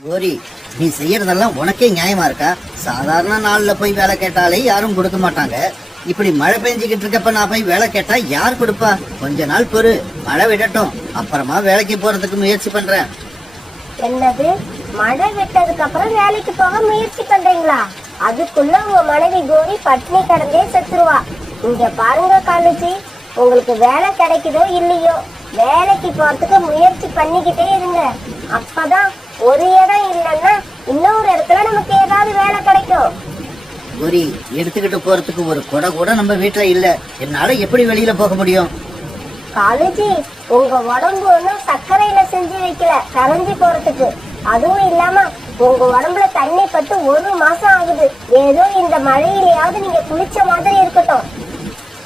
கோரி, நீ செய்யறதெல்லாம் உனக்கே நியாயமா இருக்கா? சாதாரண நாள்ல போய் வேலை கேட்டாலே யாரும் கொடுக்க மாட்டாங்க. இப்படி மழை பெஞ்சுக்கிட்டு இருக்கப்ப நான் போய் வேலை கேட்டா யார் கொடுப்பா? கொஞ்ச நாள் பொறு, மழை விடட்டும், அப்புறமா வேலைக்கு போறதுக்கு முயற்சி பண்றேன். என்னது, மழை விட்டதுக்கு அப்புறம் வேலைக்கு போக முயற்சி பண்றீங்களா? அதுக்குள்ள உங்க மனைவி கோரி பட்னி கடந்தே செத்துருவா. இங்க பாருங்க காலேஜி, உங்களுக்கு வேலை கிடைக்குதோ இல்லையோ, வேலைக்கு போறதுக்கு முயற்சி பண்ணிக்கிட்டே இருங்க. அப்பதான் ஒரு இடம் இல்லைன்னா இன்னொரு இடத்துல நமக்கு ஏதாவது வேலை கிடைக்கும். கோரி, எடுத்துக்கிட்டு போறதுக்கு ஒரு கொடை கூட நம்ம வீட்டுல இல்ல. என்னால எப்படி வெளியில போக முடியும்? காலேஜி, உங்க உடம்பு ஒன்னும் சர்க்கரையில செஞ்சு வைக்கல கரைஞ்சி போறதுக்கு. அதுவும் இல்லாம உங்க உடம்புல தண்ணி பட்டு 1 மாசம் ஆகுது. ஏதோ இந்த மழையிலயாவது நீங்க குளிச்ச மாதிரி இருக்கட்டும்.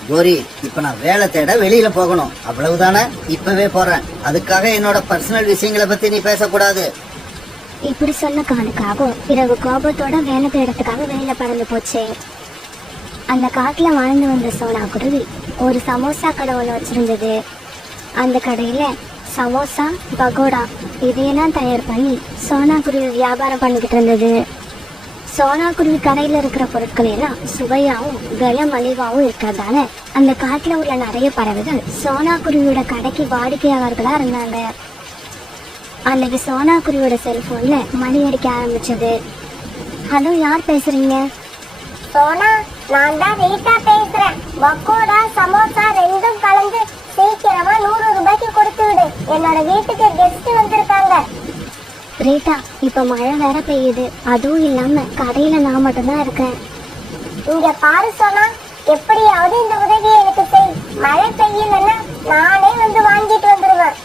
கோரி, இப்ப நான் வேலை தேட வெளியில போகணும், அவ்வளவுதானே? இப்பவே போறேன். அதுக்காக என்னோட பர்சனல் விஷயங்களை பத்தி நீ பேசக்கூடாது. இப்படி சொன்ன காலுக்காகவும் பிறகு கோபத்தோட வேலை தேடத்துக்காக வெளியில பறந்து போச்சு. அந்த காட்டுல வாழ்ந்து வந்த சோனா குருவி ஒரு சமோசா கடை ஒன்று வச்சிருந்தது. அந்த கடையில சமோசா, பகோடா இதையெல்லாம் தயார் பண்ணி சோனா குருவி வியாபாரம் பண்ணிக்கிட்டு இருந்தது. சோனா குருவி கடையில இருக்கிற பொருட்கள் எல்லாம் சுவையாவும் விலை மலிவாவும் இருக்கிறதால அந்த காட்டுல உள்ள நிறைய பறவைகள் சோனா குருவியோட கடைக்கு வாடிக்கையாளர்களா இருந்தாங்க. அன்னைக்கு சோனா குருவியோட செல்போன்ல மணி அடிக்க ஆரம்பிச்சது. ஹலோ, யார் பேசுறீங்க? சோனா, நான் தான் ரீட்டா பேசுறேன். பக்கோடா சமோசா ரெண்டும் கலந்து சீக்கிரமா 100 ரூபாய்க்கு கொடுத்து விடு. என்னோட வீட்டுக்கு கெஸ்ட் வந்திருக்காங்க. ரீட்டா, இப்ப மழை வேற பெய்யுது, அதுவும் இல்லாம கடையில நான் மட்டும்தான் இருக்கேன். இங்க பாரு சோனா, எப்படியாவது இந்த உதவியை எனக்கு செய். மழை பெய்யலன்னா நானே வந்து வாங்கிட்டு வந்துருவேன்.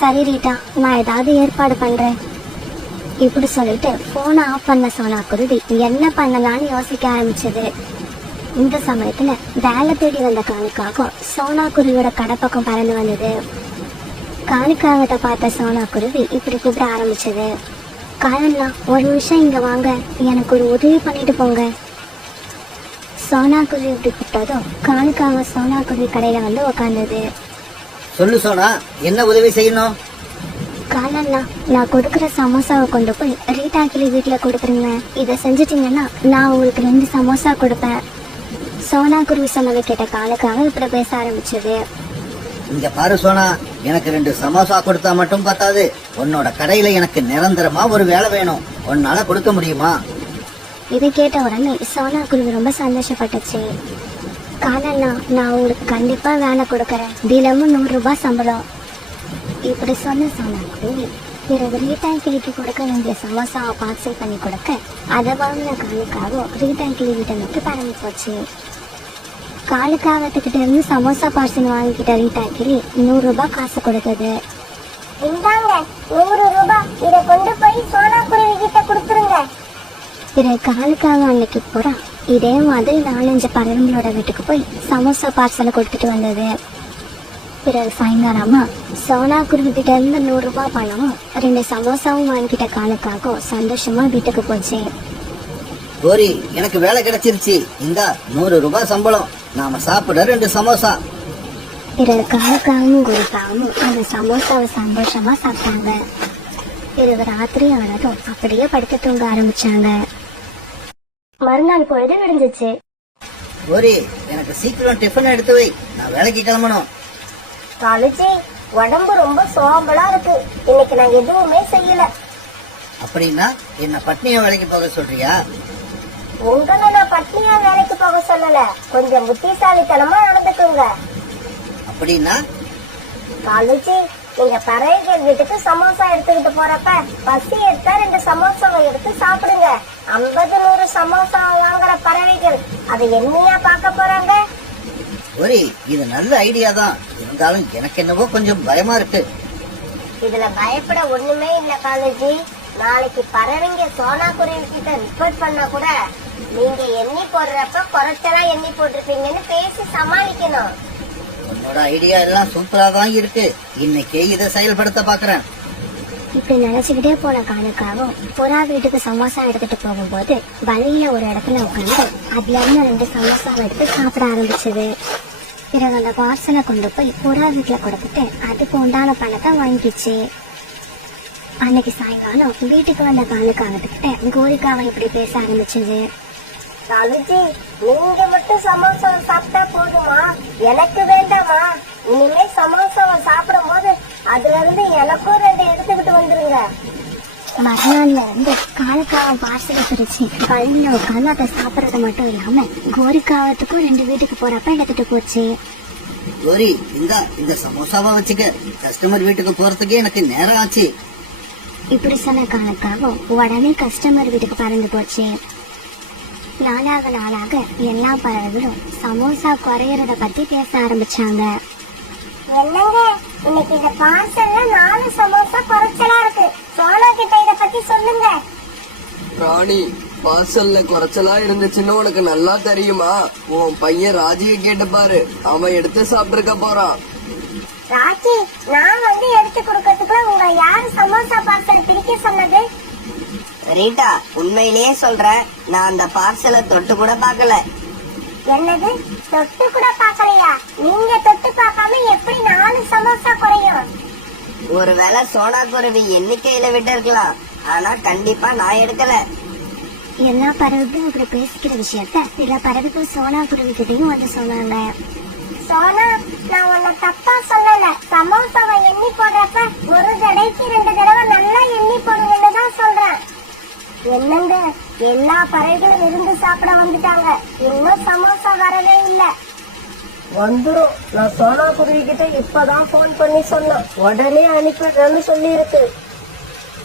சரி ரீட்டா, நான் ஏதாவது ஏற்பாடு பண்றேன். இப்படி சொல்லிட்டு போனை ஆஃப் பண்ண சோனா குருவி என்ன பண்ணலான்னு யோசிக்க ஆரம்பிச்சது. இந்த சமயத்துல வேலை தேடி வந்த காலுக்காகவும் சோனா குருவியோட கடை பக்கம் பறந்து வந்தது. காலுக்காகத்தை பார்த்த சோனா குருவி இப்படி கூப்பிட ஆரம்பிச்சது. காலண்ணா, ஒரு நிமிஷம் இங்க வாங்க, எனக்கு ஒரு உதவி பண்ணிட்டு போங்க. சோனா குருவி இப்படி கூப்பிட்டதும் காலுக்காக சோனா குருவி கடையில வந்து உக்காந்தது. சொல்லு சோனா, என்ன உதவி செய்யணும்? காலண்ணா, நான் கொடுக்குற சமோசாவை கொண்டு போய் ரீட்டா கிளி வீட்டுல கொடுக்குறீங்க. இதை செஞ்சிட்டீங்கன்னா நான் உங்களுக்கு 2 சமோசா கொடுப்பேன். சோனா குருவி சொன்னதை கேட்ட காலுக்காக இப்படி பேச ஆரம்பிச்சது. இங்க பாரு சோனா, எனக்கு 2 சமோசா கொடுத்தா மட்டும் பத்தாது. உன்னோட கடையில எனக்கு நிரந்தரமா ஒரு வேலை வேணும். உன்னால கொடுக்க முடியுமா? இதை கேட்ட உடனே சோனா குருவி ரொம்ப சந்தோஷப்பட்டுச்சு. காலண்ணா, நான் உங்களுக்கு கண்டிப்பா வேலை கொடுக்கறேன். தினமும் 100 ரூபாய் சம்பளம். இப்படி சொன்ன சோனா குருவி பிறகு ரீட்டா கிளிக்கு கொடுக்க வேண்டிய சமோசாவை பார்சல் பண்ணி கொடுக்க அதை வாங்கின காலுக்காக ரீட்டா கிளி வீட்டை நோக்கி பறந்து போச்சு. காலுக்காகத்துக்கிட்ட இருந்து சமோசா பார்சல் வாங்கிக்கிட்ட ரீட்டா கிளி 100 ரூபாய் காசு கொடுத்தது. இந்தாங்க 100 ரூபாய், இதை கொண்டு போய் சோனா குருவி கிட்ட கொடுத்துருங்க. பிறகு காலுக்காக அன்னைக்கு பூரா இதே மாதிரி 4-5 பறவைங்களோட வீட்டுக்கு போய் சமோசா பார்சலை கொடுத்துட்டு வந்தது. பிறகு சாயங்காலமா சோனா குருவி கிட்ட இருந்து 100 ரூபாய் பணமும் 2 சமோசாவும் வாங்கிட்ட காலுக்காக சந்தோஷமா வீட்டுக்கு போச்சு. கோரி, எனக்கு வேலை கிடைச்சிருச்சு. இந்த 100 ரூபாய் சம்பளம், நாம சாப்பிட 2 சமோசா. பிறகு காலுக்காகவும் குருக்காகவும் அந்த சமோசாவை சந்தோஷமா சாப்பிட்டாங்க. பிறகு ராத்திரி ஆனதும் அப்படியே படுத்து தூங்க ஆரம்பிச்சாங்க. மறுநாள் பொழுது விடிஞ்சிச்சு. கோரி, எனக்கு சீக்கிரம் டிஃபன் எடுத்து வை, நான் வேலைக்கு கிளம்பணும். காலேஜி, உடம்பு ரொம்ப சோம்பலா இருக்கு. இன்னைக்கு நான் எதுவுமே செய்யல. அப்படின்னா என்ன பட்னியா வேலைக்கு போக சொல்றியா? உங்களை நான் பட்னியா வேலைக்கு போக சொல்லல, கொஞ்சம் புத்திசாலித்தனமா நடந்துக்குங்க. அப்படின்னா? காலேஜி, நீங்க பறவைகள் வீட்டுக்கு சமோசா எடுத்துக்கிட்டு போறப்ப பசி எடுத்தா 2 சமோசாவை எடுத்து சாப்பிடுங்க. 50-100 சமோசா வாங்குற பறவைகள் அதை என்னையா பார்க்க போறாங்க? கோரி, இது நல்ல ஐடியா தான். இருந்தாலும் எனக்கு என்னவோ கொஞ்சம் பயமா இருக்கு. இதுல பயப்பட ஒண்ணுமே இல்ல காலேஜி. நாளைக்கு பறவைங்க சோனா குருவி கிட்ட ரிப்போர்ட் பண்ணா கூட நீங்க எண்ணி போடுறப்ப குறைச்சலா எண்ணி போட்டிருப்பீங்கன்னு பேசி சமாளிக்கணும். உன்னோட ஐடியா எல்லாம் சூப்பரா தான் இருக்கு. இன்னைக்கே இதை செயல்படுத்த பாக்குறேன். இப்படி நினைச்சுக்கிட்டே போன காலுக்காகவும் புறா வீட்டுக்கு சமோசா எடுத்துட்டு போகும்போது வழியில ஒரு இடத்துல உட்காந்து அதுல இருந்து 2 சமோசாவை எடுத்து சாப்பிட ஆரம்பிச்சது. பிறகு அந்த பார்சலை கொண்டு போய் புறா வீட்டுல கொடுத்துட்டு அதுக்கு உண்டான பணத்தை வாங்கிச்சு. அன்னைக்கு சாயங்காலம் வீட்டுக்கு வந்த காலுக்காகத்துக்கிட்ட கோரிக்காவை இப்படி பேச ஆரம்பிச்சது. காலுஜி, நீங்க மட்டும் சமோசாவை சாப்பிட்டா போதுமா? எனக்கு வேண்டாமா? இனிமே சமோசாவை சாப்பிடும் போது அதுல இருந்து எனக்கும் 2 எடுத்துக்கிட்டு வந்துருங்க. மறுநாள்ல இருந்து காலுக்காவை பார்சலை பிரிச்சு பழனில உட்காந்து அதை சாப்பிடறது மட்டும் இல்லாம கோரிக்காவத்துக்கும் 2 வீட்டுக்கு போறப்ப எடுத்துட்டு போச்சு. கோரி, இந்த சமோசாவை வச்சுக்க, கஸ்டமர் வீட்டுக்கு போறதுக்கே எனக்கு நேரம் ஆச்சு. இப்படி சொன்ன காலுக்காவும் உடனே கஸ்டமர் வீட்டுக்கு பறந்து போச்சு. நாளாக நாளாக எல்லா பறவைகளும் சமோசா குறையறத பத்தி பேச ஆரம்பிச்சாங்க. என்னங்க, இன்னைக்கு இந்த பார்சல்ல 4 சமோசா குறைச்சலா இருக்கு. சோனா கிட்ட இத பத்தி சொல்லுங்க. ராணி, பார்சல்ல குறைச்சலா இருந்துச்சுன்னு உனக்கு நல்லா தெரியுமா? உன் பையன் ராஜியை கேட்டு பாரு, அவன் எடுத்து சாப்பிட்டுருக்க போறான். ராஜி, நான் வந்து எடுத்து கொடுக்கறதுக்குள்ள உங்க யாரு சமோசா பார்சல் பிரிக்க சொன்னது? ரீட்டா, உண்மையிலேயே சொல்றேன், நான் அந்த பார்சலை தொட்டு கூட பார்க்கல. என்னது, தொட்டு கூட பாக்கலையா? நீங்க தொட்டு பார்க்காம எப்படி 4 சமோசா குறையும்? ஒருவேளை சோனா குருவி எண்ணிக்கையில விட்டு இருக்கலாம், ஆனா கண்டிப்பா நான் எடுக்கல. எல்லா பறவைகளும் இப்படி பேசிக்கிற விஷயத்த சில பறவைகள் சோனா குருவிக்கிட்டையும் வந்து சொன்னாங்க. சோனா, நான் உன்னை தப்பா சொல்லல. சமோசாவை எண்ணி போடுறப்ப ஒரு தடவைக்கு 2 தடவை நல்லா எண்ணி போடுங்கன்னு தான் சொல்றேன். என்னங்க, எல்லா பறவைகளும் இருந்து சாப்பிட வந்துட்டாங்க. இன்னும் சமோசா வரவே இல்ல. வந்துரும். நான் சோனா குருவி கிட்ட இப்பதான் போன் பண்ணி சொன்னேன். உடனே அனுப்பிடுறேன்னு சொல்லி இருக்கு.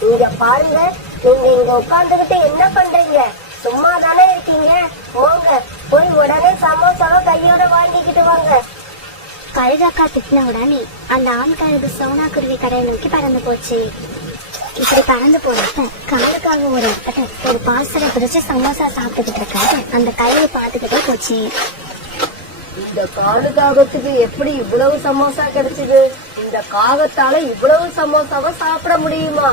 இங்க பாருங்க, நீங்க இங்க உட்கார்ந்துகிட்டு என்ன பண்றீங்க? சும்மா தானே இருக்கீங்க. போங்க, போய் உடனே சமோசாவை கையோட வாங்கிக்கிட்டு வாங்க. கழுகாக்கா திட்டின உடனே அந்த ஆண் கழுகு சோனா குருவி கடையை நோக்கி பறந்து போச்சு. இப்படி பறந்து போறப்ப காலுக்காக ஒரு இடத்துல ஒரு பார்சலை பிடிச்சு சமோசா சாப்பிட்டுக்கிட்டு இருக்காரு. அந்த கழுகு பாத்துக்கிட்டே போச்சு. இந்த காலுக்காகத்துக்கு எப்படி இவ்வளவு சமோசா கிடைச்சது? இந்த காகத்தால இவ்வளவு சமோசாவை சாப்பிட முடியுமா?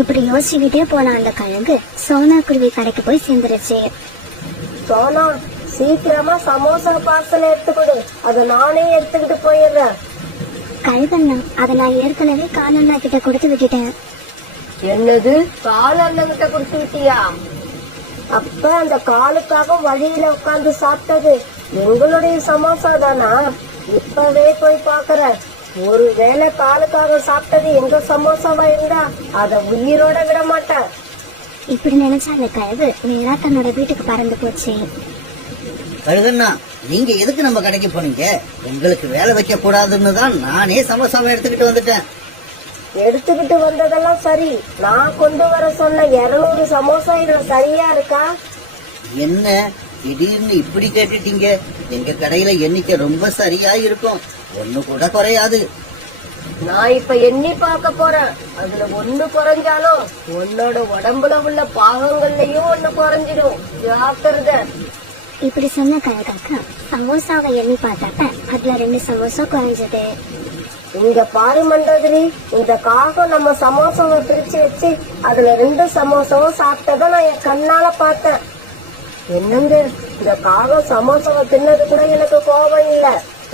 இப்படி யோசிச்சுக்கிட்டே போன அந்த கழுகு சோனா குருவி கடைக்கு போய் சேர்ந்துருச்சு. சோனா, சீக்கிரமா சமோசா பார்சல் எடுத்துக்கொடு, அதை நானே எடுத்துக்கிட்டு போயிடுறேன். கழுகண்ணா, அதை நான் ஏற்கனவே காலண்ணா கிட்ட கொடுத்து விட்டுட்டேன். என்னது, கால் அண்ணன் கிட்ட கொடுத்து விட்டியா? அப்ப அந்த காலுக்காக வழியில உட்கார்ந்து சாப்பிட்டது எங்களுடைய சமோசா தானா? இப்பவே போய் பாக்குறேன். ஒருவேளை காலுக்காக சாப்பிட்டது எங்க சமோசாவா இருந்தா அத உயிரோட விட மாட்டேன். இப்படி நினைச்ச அந்த கழுகு நேரா தன்னோட வீட்டுக்கு பறந்து போச்சு. கழுகுண்ணா, நீங்க எதுக்கு நம்ம கடைக்கு போனீங்க? உங்களுக்கு வேலை வைக்க கூடாதுன்னு தான் நானே சமோசாவை எடுத்துக்கிட்டு வந்துட்டேன். எடுத்துக்கிட்டு வந்ததெல்லாம் சரி, நான் கொண்டு வர சொன்ன 200 சமோசா இதுல சரியா இருக்கா? என்ன திடீர்னு இப்படி கேட்டுட்டீங்க? எங்க கடையில எண்ணிக்கை ரொம்ப சரியா இருக்கும், ஒண்ணு கூட குறையாது. நான் இப்ப எண்ணி பார்க்க போறேன். அதுல 1 குறைஞ்சாலும் உன்னோட உடம்புல உள்ள பாகங்கள்லயும் 1 குறைஞ்சிடும். ஜாக்கிரதை. இப்படி சொன்ன கழுகாக்கா சமோசாவை எண்ணி பார்த்தப்ப அதுல 2 சமோசா குறைஞ்சது. இங்க பாரு மண்டோதரி, இந்த காகம் நம்ம சமோசாவை பிரிச்சு வச்சு அதுல 2 சமோசாவும் சாப்பிட்டத நான் என் கண்ணால பார்த்தேன். என்னங்க, இந்த காகம் சமோசாவை தின்னது கூட எனக்கு கோபம் இல்ல.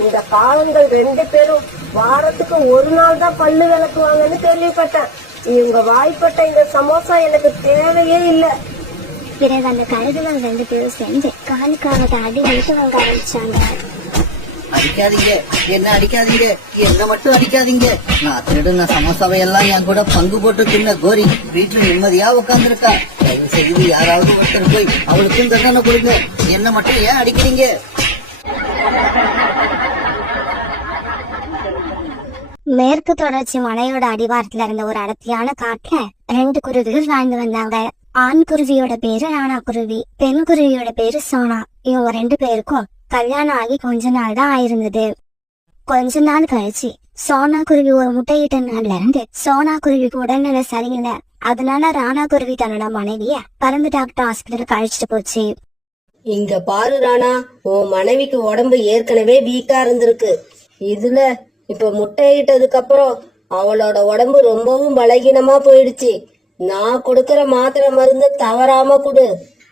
இந்த காகங்கள் 2 பேரும் வாரத்துக்கு 1 நாள் தான் பல்லு விளக்குவாங்கன்னு கேள்விப்பட்டேன். இவங்க வாய்ப்பட்ட இந்த சமோசா எனக்கு தேவையே இல்ல. பிறகு அந்த கழுகுகள் 2 பேரும் சேர்ந்து காலுக்காக அடி வைத்து வாங்க ஆரம்பிச்சாங்க. அடிக்காதீங்க, என்ன அடிக்காதீங்க, என்ன மட்டும் அடிக்காதீங்க. நான் திருடுன சமோசாவை எல்லாம் என் கூட பங்கு போட்டு தின்ன கோரி வீட்டுல நிம்மதியா உட்கார்ந்துருக்கா. தயவு செய்து யாராவது ஒருத்தர் போய் அவளுக்கும் தண்டனை கொடுங்க. என்ன மட்டும் ஏன் அடிக்கிறீங்க? மேற்கு தொடர்ச்சி மலையோட அடிவாரத்துல இருந்த ஒரு அடர்த்தியான காட்டுல 2 குருவிகள் வாழ்ந்து வந்தாங்க. ஆண் குருவியோட பேரு ராணா குருவி, பெண் குருவியோட பேரு சோனா. இவங்க 2 பேருக்கும் கல்யாணம் ஆகி கொஞ்ச நாள் தான் ஆயிருந்தது. கொஞ்ச நாள் கழிச்சு சோனா குருவி ஒரு முட்டையிட்ட நாள்ல இருந்து சோனா குருவிக்கு உடல்நிலை சரியில்லை. அதனால ராணா குருவி தன்னோட மனைவிய பறந்து டாக்டர் ஹாஸ்பிட்டலுக்கு அழைச்சிட்டு போச்சு. இங்க பாரு ராணா, உன் மனைவிக்கு உடம்பு ஏற்கனவே வீக்கா இருந்திருக்கு. இதுல இப்ப முட்டையிட்டதுக்கு அப்புறம் அவளோட உடம்பு ரொம்பவும் பலகீனமா போயிடுச்சு. நான் கொடுக்கற மாத்திரை மருந்து தவறாம கொடு.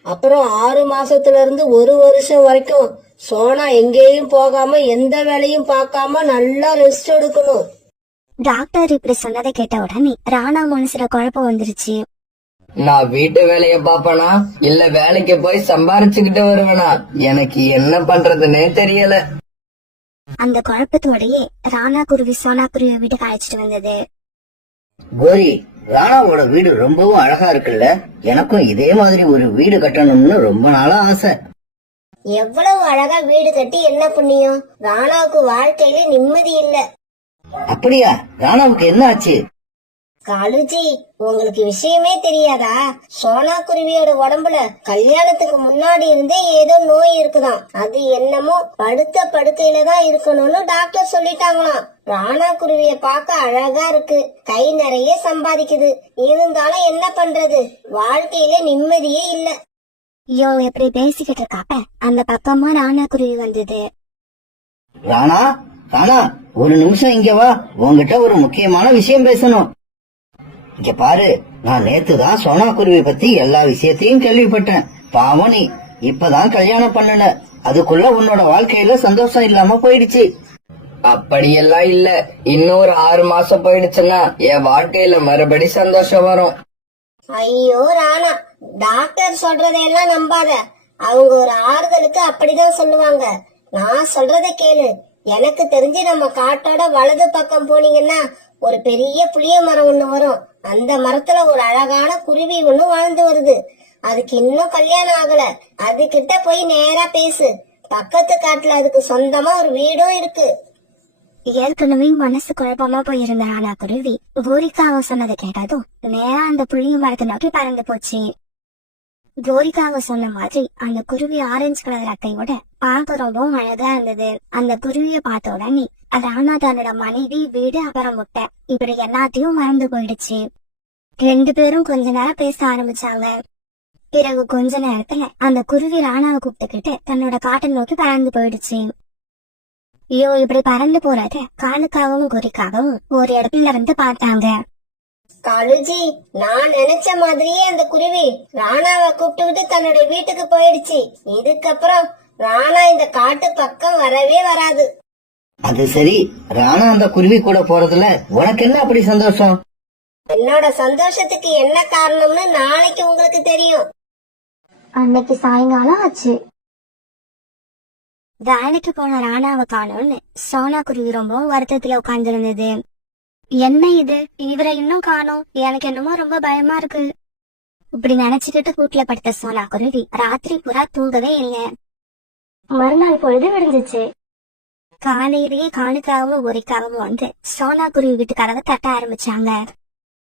அப்புறம் 6 மாசத்துல இருந்து 1 வருஷம் வரைக்கும் சோனா எங்கேயும் போகாம எந்த வேலையும் பார்க்காம நல்லா ரெஸ்ட் எடுக்கணும். டாக்டர் இப்படி சொன்னதை கேட்ட உடனே ராணா மனசுல குழப்பம் வந்துருச்சு. நான் வீட்டு வேலைய பாப்பனா இல்ல வேலைக்கு போய் சம்பாரிச்சுக்கிட்டு வருவேனா? எனக்கு என்ன பண்றதுன்னே தெரியல. அந்த குழப்பத்தோடயே ராணா குருவி சோனா குருவி வீட்டுக்கு அழைச்சிட்டு வந்தது. கோரி, ராணாவோட வீடு ரொம்பவும் அழகா இருக்குல்ல? எனக்கும் இதே மாதிரி ஒரு வீடு கட்டணும்னு ரொம்ப நாளா ஆசை. எவ்வளவு அழகா வீடு கட்டி என்ன புண்ணியம்? ராணாவுக்கு வாழ்க்கையில நிம்மதி இல்ல. அப்படியா? ராணாவுக்கு என்ன ஆச்சு? காலுஜி, உங்களுக்கு விஷயமே தெரியாதா? சோனா குருவியோட உடம்புல கல்யாணத்துக்கு முன்னாடி இருந்தே ஏதோ நோய் இருக்குதாம். அது என்னமோ படுத்த படுக்கையில தான் இருக்கணும்னு டாக்டர் சொல்லிட்டாங்களாம். ராணா குருவிய பார்க்க அழகா இருக்கு, கை நிறைய சம்பாதிக்குது. இருந்தாலும் என்ன பண்றது, வாழ்க்கையில நிம்மதியே இல்ல. ஐயோ, எப்படி பேசிக்கிட்டு இருக்காப்ப அந்த பக்கமா ராணா குருவி வந்தது. ராணா, ராணா, ஒரு நிமிஷம் இங்க வா. உன்கிட்ட ஒரு முக்கியமான விஷயம் பேசணும். இங்க பாரு, நான் நேத்துதான் சோனா குருவி பத்தி எல்லா விஷயத்தையும் கேள்விப்பட்டேன். பாவம், நீ இப்பதான் கல்யாணம் பண்ணல, அதுக்குள்ள உன்னோட வாழ்க்கையில சந்தோஷம் இல்லாம போயிடுச்சு. அப்படியெல்லாம் இல்ல. இன்னும் ஒரு 6 மாசம் போயிடுச்சுன்னா என் வாழ்க்கையில மறுபடி சந்தோஷம் வரும். ஐயோ ராணா, டாக்டர் சொல்றதையெல்லாம் நம்பாத. அவங்க ஒரு ஆறுதலுக்கு அப்படிதான் சொல்லுவாங்க. நான் சொல்றத கேளு. எனக்கு தெரிஞ்சு நம்ம காட்டோட வலது பக்கம் போனீங்கன்னா ஒரு பெரிய புளிய மரம் ஒண்ணு வரும். அந்த மரத்துல ஒரு அழகான குருவி ஒண்ணு வாழ்ந்து வருது. அதுக்கு இன்னும் கல்யாணம் ஆகல. அது கிட்ட போய் நேரா பேசு. பக்கத்து காட்டுல அதுக்கு சொந்தமா ஒரு வீடும் இருக்கு. ஏற்கனவே மனசு குழப்பமா போயிருந்த ராணா குருவி கோரிக்காவை சொன்னதை கேட்டதும் நேரா அந்த புளிய மரத்தை நோக்கி பறந்து போச்சு. கோரிக்காவை சொன்ன மாதிரி அந்த குருவி ஆரஞ்சு கலர் அட்டையோட பார்க்க ரொம்பவும் அழகா இருந்தது. அந்த குருவிய பார்த்த உடனே ராணா தன்னோட மனைவி, வீடு, அப்புறம் முட்டை இப்படி எல்லாத்தையும் மறந்து போயிடுச்சு. 2 பேரும் கொஞ்ச நேரம் பேச ஆரம்பிச்சாங்க. பிறகு கொஞ்ச நேரத்துல அந்த குருவி ராணாவை கூப்பிட்டுக்கிட்டு தன்னோட காட்டை நோக்கி பறந்து போயிடுச்சு. ஐயோ, இப்படி பறந்து போறத காலுக்காகவும் கோரிக்காகவும் ஒரு இடத்துல வந்து பார்த்தாங்க. காலுஜி, நான் நினைச்ச மாதிரியே அந்த குருவி ராணாவை கூப்பிட்டுக்கிட்டு தன்னோட வீட்டுக்கு போயிடுச்சு. இதுக்கப்புறம் ராணா இந்த காட்டு பக்கம் வரவே வராது. அது சரி, ராணா அந்த குருவி கூட போறதுல உனக்கு என்ன அப்படி சந்தோஷம்? என்னோட சந்தோஷத்துக்கு என்ன காரணம்னு நாளைக்கு உங்களுக்கு தெரியும். அன்னைக்கு சாயங்காலம் ஆச்சு. வேலைக்கு போன ராணாவை காணோம்னு சோனா குருவி ரொம்பவும் வருத்தத்துல உட்கார்ந்துருந்தது. என்ன இது, இவரை இன்னும் காணோம், எனக்கு என்னமோ ரொம்ப பயமா இருக்கு. இப்படி நினைச்சுக்கிட்டு கூட்டுல படுத்த சோனா குருவி ராத்திரி பூரா தூங்கவே இல்லை. மறுநாள் பொழுது விடிஞ்சிச்சு. காலையிலேயே காணுக்காகவும் ஒரிக்காகவும் வந்து சோனா குருவி வீட்டு கதவை தட்ட ஆரம்பிச்சாங்க.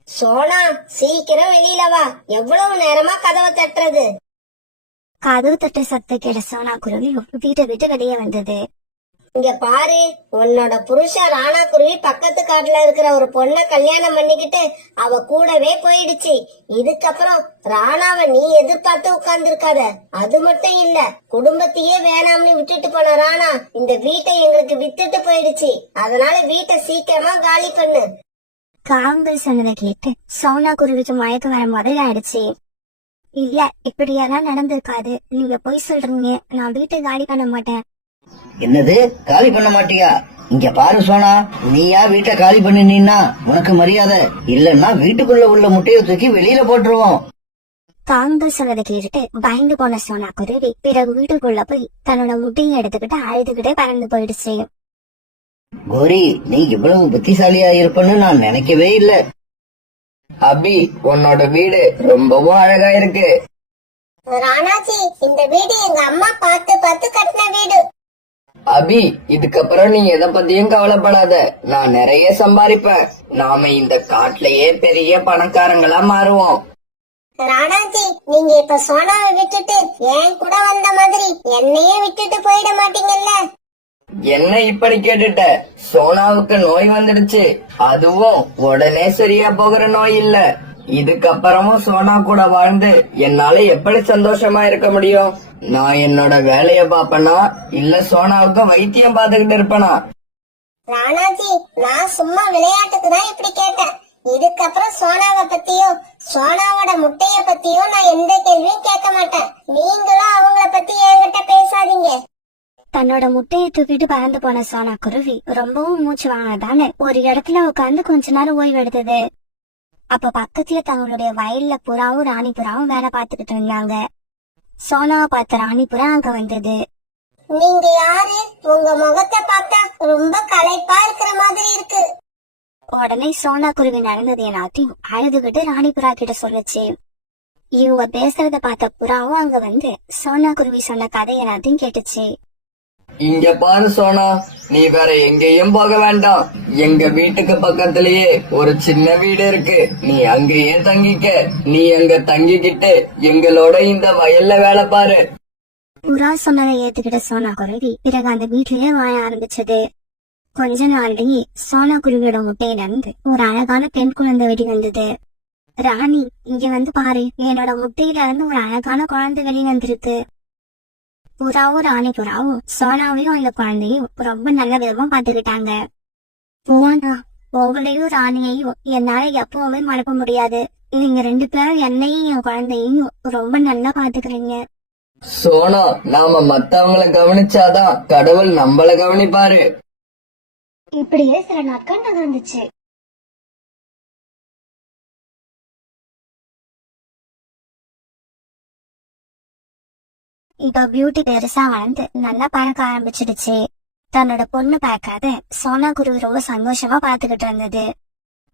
சோனா, சீக்கிரம் வெளியில வா. எவ்வளவு நேரமா கதவை தட்டுறது? கதவு தட்ட சத்த கேட்ட சோனா குருவி வீட்டை விட்டு வெளியே வந்தது. இங்க பாரு, உன்னோட புருஷன் ராணா குருவி பக்கத்து காட்டுல இருக்கிற ஒரு பொண்ணை கல்யாணம் பண்ணிக்கிட்டு அவ கூடவே போயிடுச்சு. இதுக்கப்புறம் ராணாவை நீ எதிர்பார்த்து உட்கார்ந்து இருக்காத. அது மட்டும் இல்ல, குடும்பத்தையே வேணாம்னு விட்டுட்டு போன ராணா இந்த வீட்டை எங்களுக்கு வித்துட்டு போயிடுச்சு. அதனால வீட்டை சீக்கிரமா காலி பண்ணு. காவல் சொன்னதை கேட்டு சோனா குருவிக்கு மயக்க வர முதல்ல ஆயிடுச்சு. இல்ல, இப்படியெல்லாம் நடந்திருக்காது, நீங்க பொய் சொல்றீங்க, நான் வீட்டை காலி பண்ண மாட்டேன். என்னது, காலி பண்ண மாட்டியா? இங்க பாரு சோனா, நீயா வீட்டை காலி பண்ணினா உனக்கு மரியாதை இல்லன்னா வீட்டுக்குள்ள உள்ள முட்டையை தூக்கி வெளியில போட்டுருவோம். காவல் சொன்னதை கேட்டுட்டு பயந்து போன சோனா குருவி பிறகு வீட்டுக்குள்ள போய் தன்னோட முட்டையை எடுத்துக்கிட்டு அழுதுகிட்டே பறந்து போயிடுச்சு. கோரி, நீ இவ்வளவு புத்திசாலியா இருப்பன்னு நான் நினைக்கவே இல்ல. அபி, உன்னோட வீடு ரொம்பவும் அழகா இருக்கு. ராணாஜி, இந்த வீடு எங்க அம்மா பார்த்து பார்த்து கட்டின வீடு. அபி, இதுக்கப்புறம் நீ எதை பத்தியும் கவலைப்படாத. நான் நிறைய சம்பாதிப்பேன். நாம இந்த காட்டுலயே பெரிய பணக்காரங்களா மாறுவோம். ராணாஜி, நீங்க இப்ப சோனாவை விட்டுட்டு ஏன் கூட வந்த மாதிரி என்னையே விட்டுட்டு போயிட மாட்டீங்கல்ல? என்ன இப்படி கேட்டுட்ட? சோனாவுக்கு நோய் வந்துடுச்சு. அதுவும் உடனே சரியா போகிற நோய் இல்ல. இதுக்கப்புறமும் சோனா கூட வாழ்ந்து என்னால எப்படி சந்தோஷமா இருக்க முடியும்? நான் என்னோட வேலைய பாப்பனா இல்ல சோனாவுக்கு வைத்தியம் பார்த்துக்கிட்டு இருப்பனா? ராணாஜி, நான் சும்மா விளையாட்டுக்கு தான் இப்படி கேட்டேன். இதுக்கப்புறம் சோனாவை பத்தியோ சோனாவோட முட்டைய பத்தியோ நான் எந்த கேள்வியும் கேட்க மாட்டேன். நீங்களும் அவங்கள பத்தி என்கிட்ட பேசாதீங்க. தன்னோட முட்டையை தூக்கிட்டு பறந்து போன சோனா குருவி ரொம்பவும் மூச்சு வாங்கினதால ஒரு இடத்துல உட்கார்ந்து கொஞ்ச நேரம் ஓய்வு எடுத்தது. அப்ப பக்கத்துல தங்களுடைய வயல்ல புறாவும் ராணி புறாவும் வேலை பார்த்துக்கிட்டு இருந்தாங்க. சோனாவை பார்த்த ராணி புறா அங்க வந்தது. நீங்க யாரு? உங்க முகத்தை பார்த்தா ரொம்ப களைப்பா இருக்கிற மாதிரி இருக்கு. உடனே சோனா குருவி நடந்தது எல்லாத்தையும் அழுதுகிட்டு ராணி புறா கிட்ட சொல்லுச்சு. இவங்க பேசுறத பார்த்த புறாவும் அங்க வந்து சோனா குருவி சொன்ன கதை எல்லாத்தையும் கேட்டுச்சு. இங்க பாரு சோனா, நீ வேற எங்கேயும் போக வேண்டாம். எங்க வீட்டுக்கு பக்கத்திலேயே ஒரு சின்ன வீடு இருக்கு. நீ அங்கேயே தங்கிக்க. நீ அங்க தங்கிக்கிட்டு எங்களோட இந்த வயல்ல வேலை பாரு. புறா சொன்னதை ஏத்துக்கிட்ட சோனா குருவி பிறகு அந்த வீட்லயே வாழ ஆரம்பிச்சது. கொஞ்ச நாள்லயே சோனா குருவியோட முட்டையில இருந்து ஒரு அழகான பெண் குழந்தை வெடி வந்தது. ராணி, இங்க வந்து பாரு, என்னோட முட்டையில இருந்து ஒரு அழகான குழந்தை வெளி வந்திருக்கு. புறாவும் ராணி புறாவும் சோனாவையும் அந்த குழந்தையும் ரொம்ப நல்ல விதமா பாத்துக்கிட்டாங்க. போனா உங்களையும் ராணியையும் என்னால எப்பவுமே மறக்க முடியாது. நீங்க 2 பேரும் என்னையும் என் குழந்தையும் ரொம்ப நல்லா பாத்துக்கிறீங்க. சோனா, நாம மத்தவங்கள கவனிச்சாதான் கடவுள் நம்மள கவனிப்பாரு. இப்படியே சில நாட்கள் நகர்ந்துச்சு. இப்ப பியூட்டி பெருசா வளர்ந்து நல்லா பறக்க ஆரம்பிச்சிடுச்சு. தன்னோட பொண்ணு பார்க்காத சோனா குருவி ரொம்ப சந்தோஷமா பாத்துக்கிட்டு இருந்தது.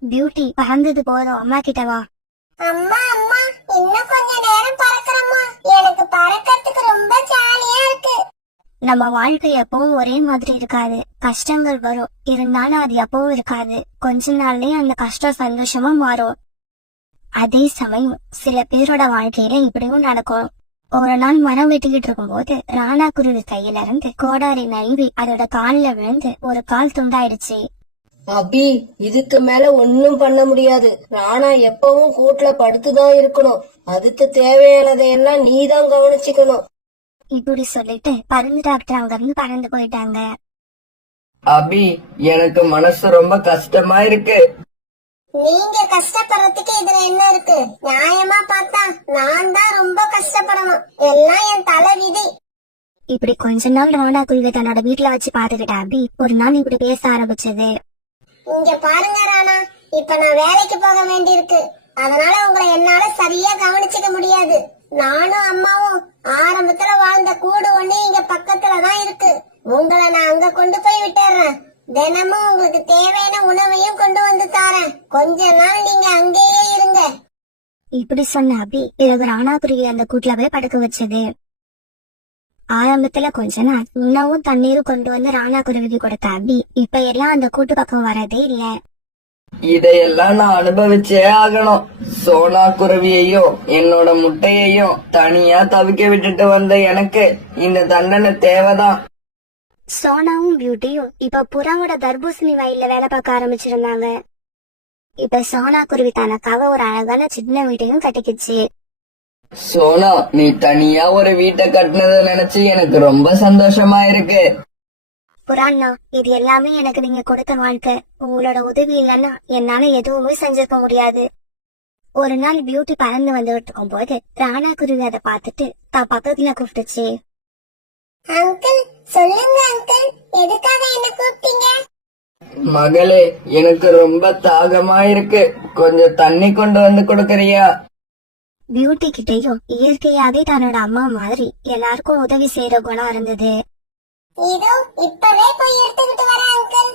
பியூட்டி, பறந்தது போதும், அம்மா கிட்ட வா. அம்மா அம்மா, இன்னும் கொஞ்ச நேரம் பறக்கிறோமா? எனக்கு பறக்கிறதுக்கு ரொம்ப ஜாலியா இருக்கு. நம்ம வாழ்க்கை எப்பவும் ஒரே மாதிரி இருக்காது. கஷ்டங்கள் வரும், இருந்தாலும் அது எப்பவும் இருக்காது. கொஞ்ச நாள்லயே அந்த கஷ்டம் சந்தோஷமா மாறும். அதே சமயம் சில பேரோட வாழ்க்கையில இப்படியும் நடக்கும். ஒரு நாள் மரம் வெட்டிக்கிட்டு இருக்கும் போது ராணா குருவி கையில இருந்து கோடாரி நழுவி அதோட கால்ல விழுந்து ஒரு கால் துண்டாயிடுச்சு. அபி, இதுக்கு மேல ஒன்னும் பண்ண முடியாது. ராணா எப்பவும் கூட்டுல படுத்துதான் இருக்கணும். அதுக்கு தேவையானதையெல்லாம் நீதான் கவனிச்சுக்கணும். இப்படி சொல்லிட்டு பருந்து டாக்டர் அங்க இருந்து பறந்து போயிட்டாங்க. அபி, எனக்கு மனசு ரொம்ப கஷ்டமா இருக்கு. நீங்க கஷ்டப்படுறதுக்கு இதுல என்ன இருக்கு? நியாயமா பார்த்தா நான் தான் ரொம்ப கஷ்டப்படணும். எல்லாம் என் தலை விதி. இப்படி கொஞ்ச நாள் ராணா குருவி தன்னோட வீட்டுல வச்சு பாத்துக்கிட்டா அபி ஒரு நாள் இப்படி பேச ஆரம்பிச்சது. இங்க பாருங்க ராணா, இப்ப நான் வேலைக்கு போக வேண்டியிருக்கு. அதனால உங்களை என்னால சரியா கவனிச்சுக்க முடியாது. நானும் அம்மாவும் ஆரம்பத்துல வாழ்ந்த கூடு ஒண்ணு இங்க பக்கத்துலதான் இருக்கு. உங்களை நான் அங்க கொண்டு போய் விட்டுறேன். தினமும் உங்களுக்கு தேவையான உணவையும் கொண்டு வந்து தாரேன். கொஞ்ச நாள் நீங்க அங்கேயே இருங்க. இப்படி சொன்ன அபி பிறகு ராணா குருவி அந்த கூட்டுல போய் படுக்க வச்சது. ஆரம்பத்துல கொஞ்ச நாள் உணவும் தண்ணீரும் கொண்டு வந்து ராணா குருவிக்கு கொடுத்த அபி இப்ப எல்லாம் அந்த கூட்டு பக்கம் வரதே இல்ல. இதையெல்லாம் நான் அனுபவிச்சே ஆகணும். சோனா குருவியையும் என்னோட முட்டையையும் தனியா தவிக்க விட்டுட்டு வந்த எனக்கு இந்த தண்டனை தேவைதான். சோனாவும் பியூட்டியும் இப்ப புறாவோட தர்பூசணி வயல்ல வேலை பார்க்க ஆரம்பிச்சிருந்தாங்க. இப்ப சோனா குருவி தனக்காக ஒரு அழகான சின்ன வீட்டையும் கட்டிக்கிச்சு. சோனா, நீ தனியா ஒரு வீட்டை கட்டினதை நினைச்சு எனக்கு ரொம்ப சந்தோஷமா இருக்கு. புறாண்ணா, இது எல்லாமே எனக்கு நீங்க கொடுத்த வாழ்க்கை. உங்களோட உதவி இல்லைன்னா என்னால எதுவுமே செஞ்சிருக்க முடியாது. ஒரு நாள் பியூட்டி பறந்து வந்துட்டு இருக்கும் போது ராணா குருவி அதை பார்த்துட்டு தான் பக்கத்துல கூப்பிட்டுச்சு. அங்கிள், சொல்லுங்க அங்கிள், எதுக்காக என்ன கூப்பிட்டீங்க? மகளே, எனக்கு ரொம்ப தாகமா இருக்கு. கொஞ்சம் தண்ணி கொண்டு வந்து கொடுக்கறியா? பியூட்டி கிட்டையும் இயற்கையாவே தன்னோட அம்மா மாதிரி எல்லாருக்கும் உதவி செய்யற குணம் இருந்தது. இதோ இப்பவே போய் எடுத்துக்கிட்டு வரேன் அங்கிள்.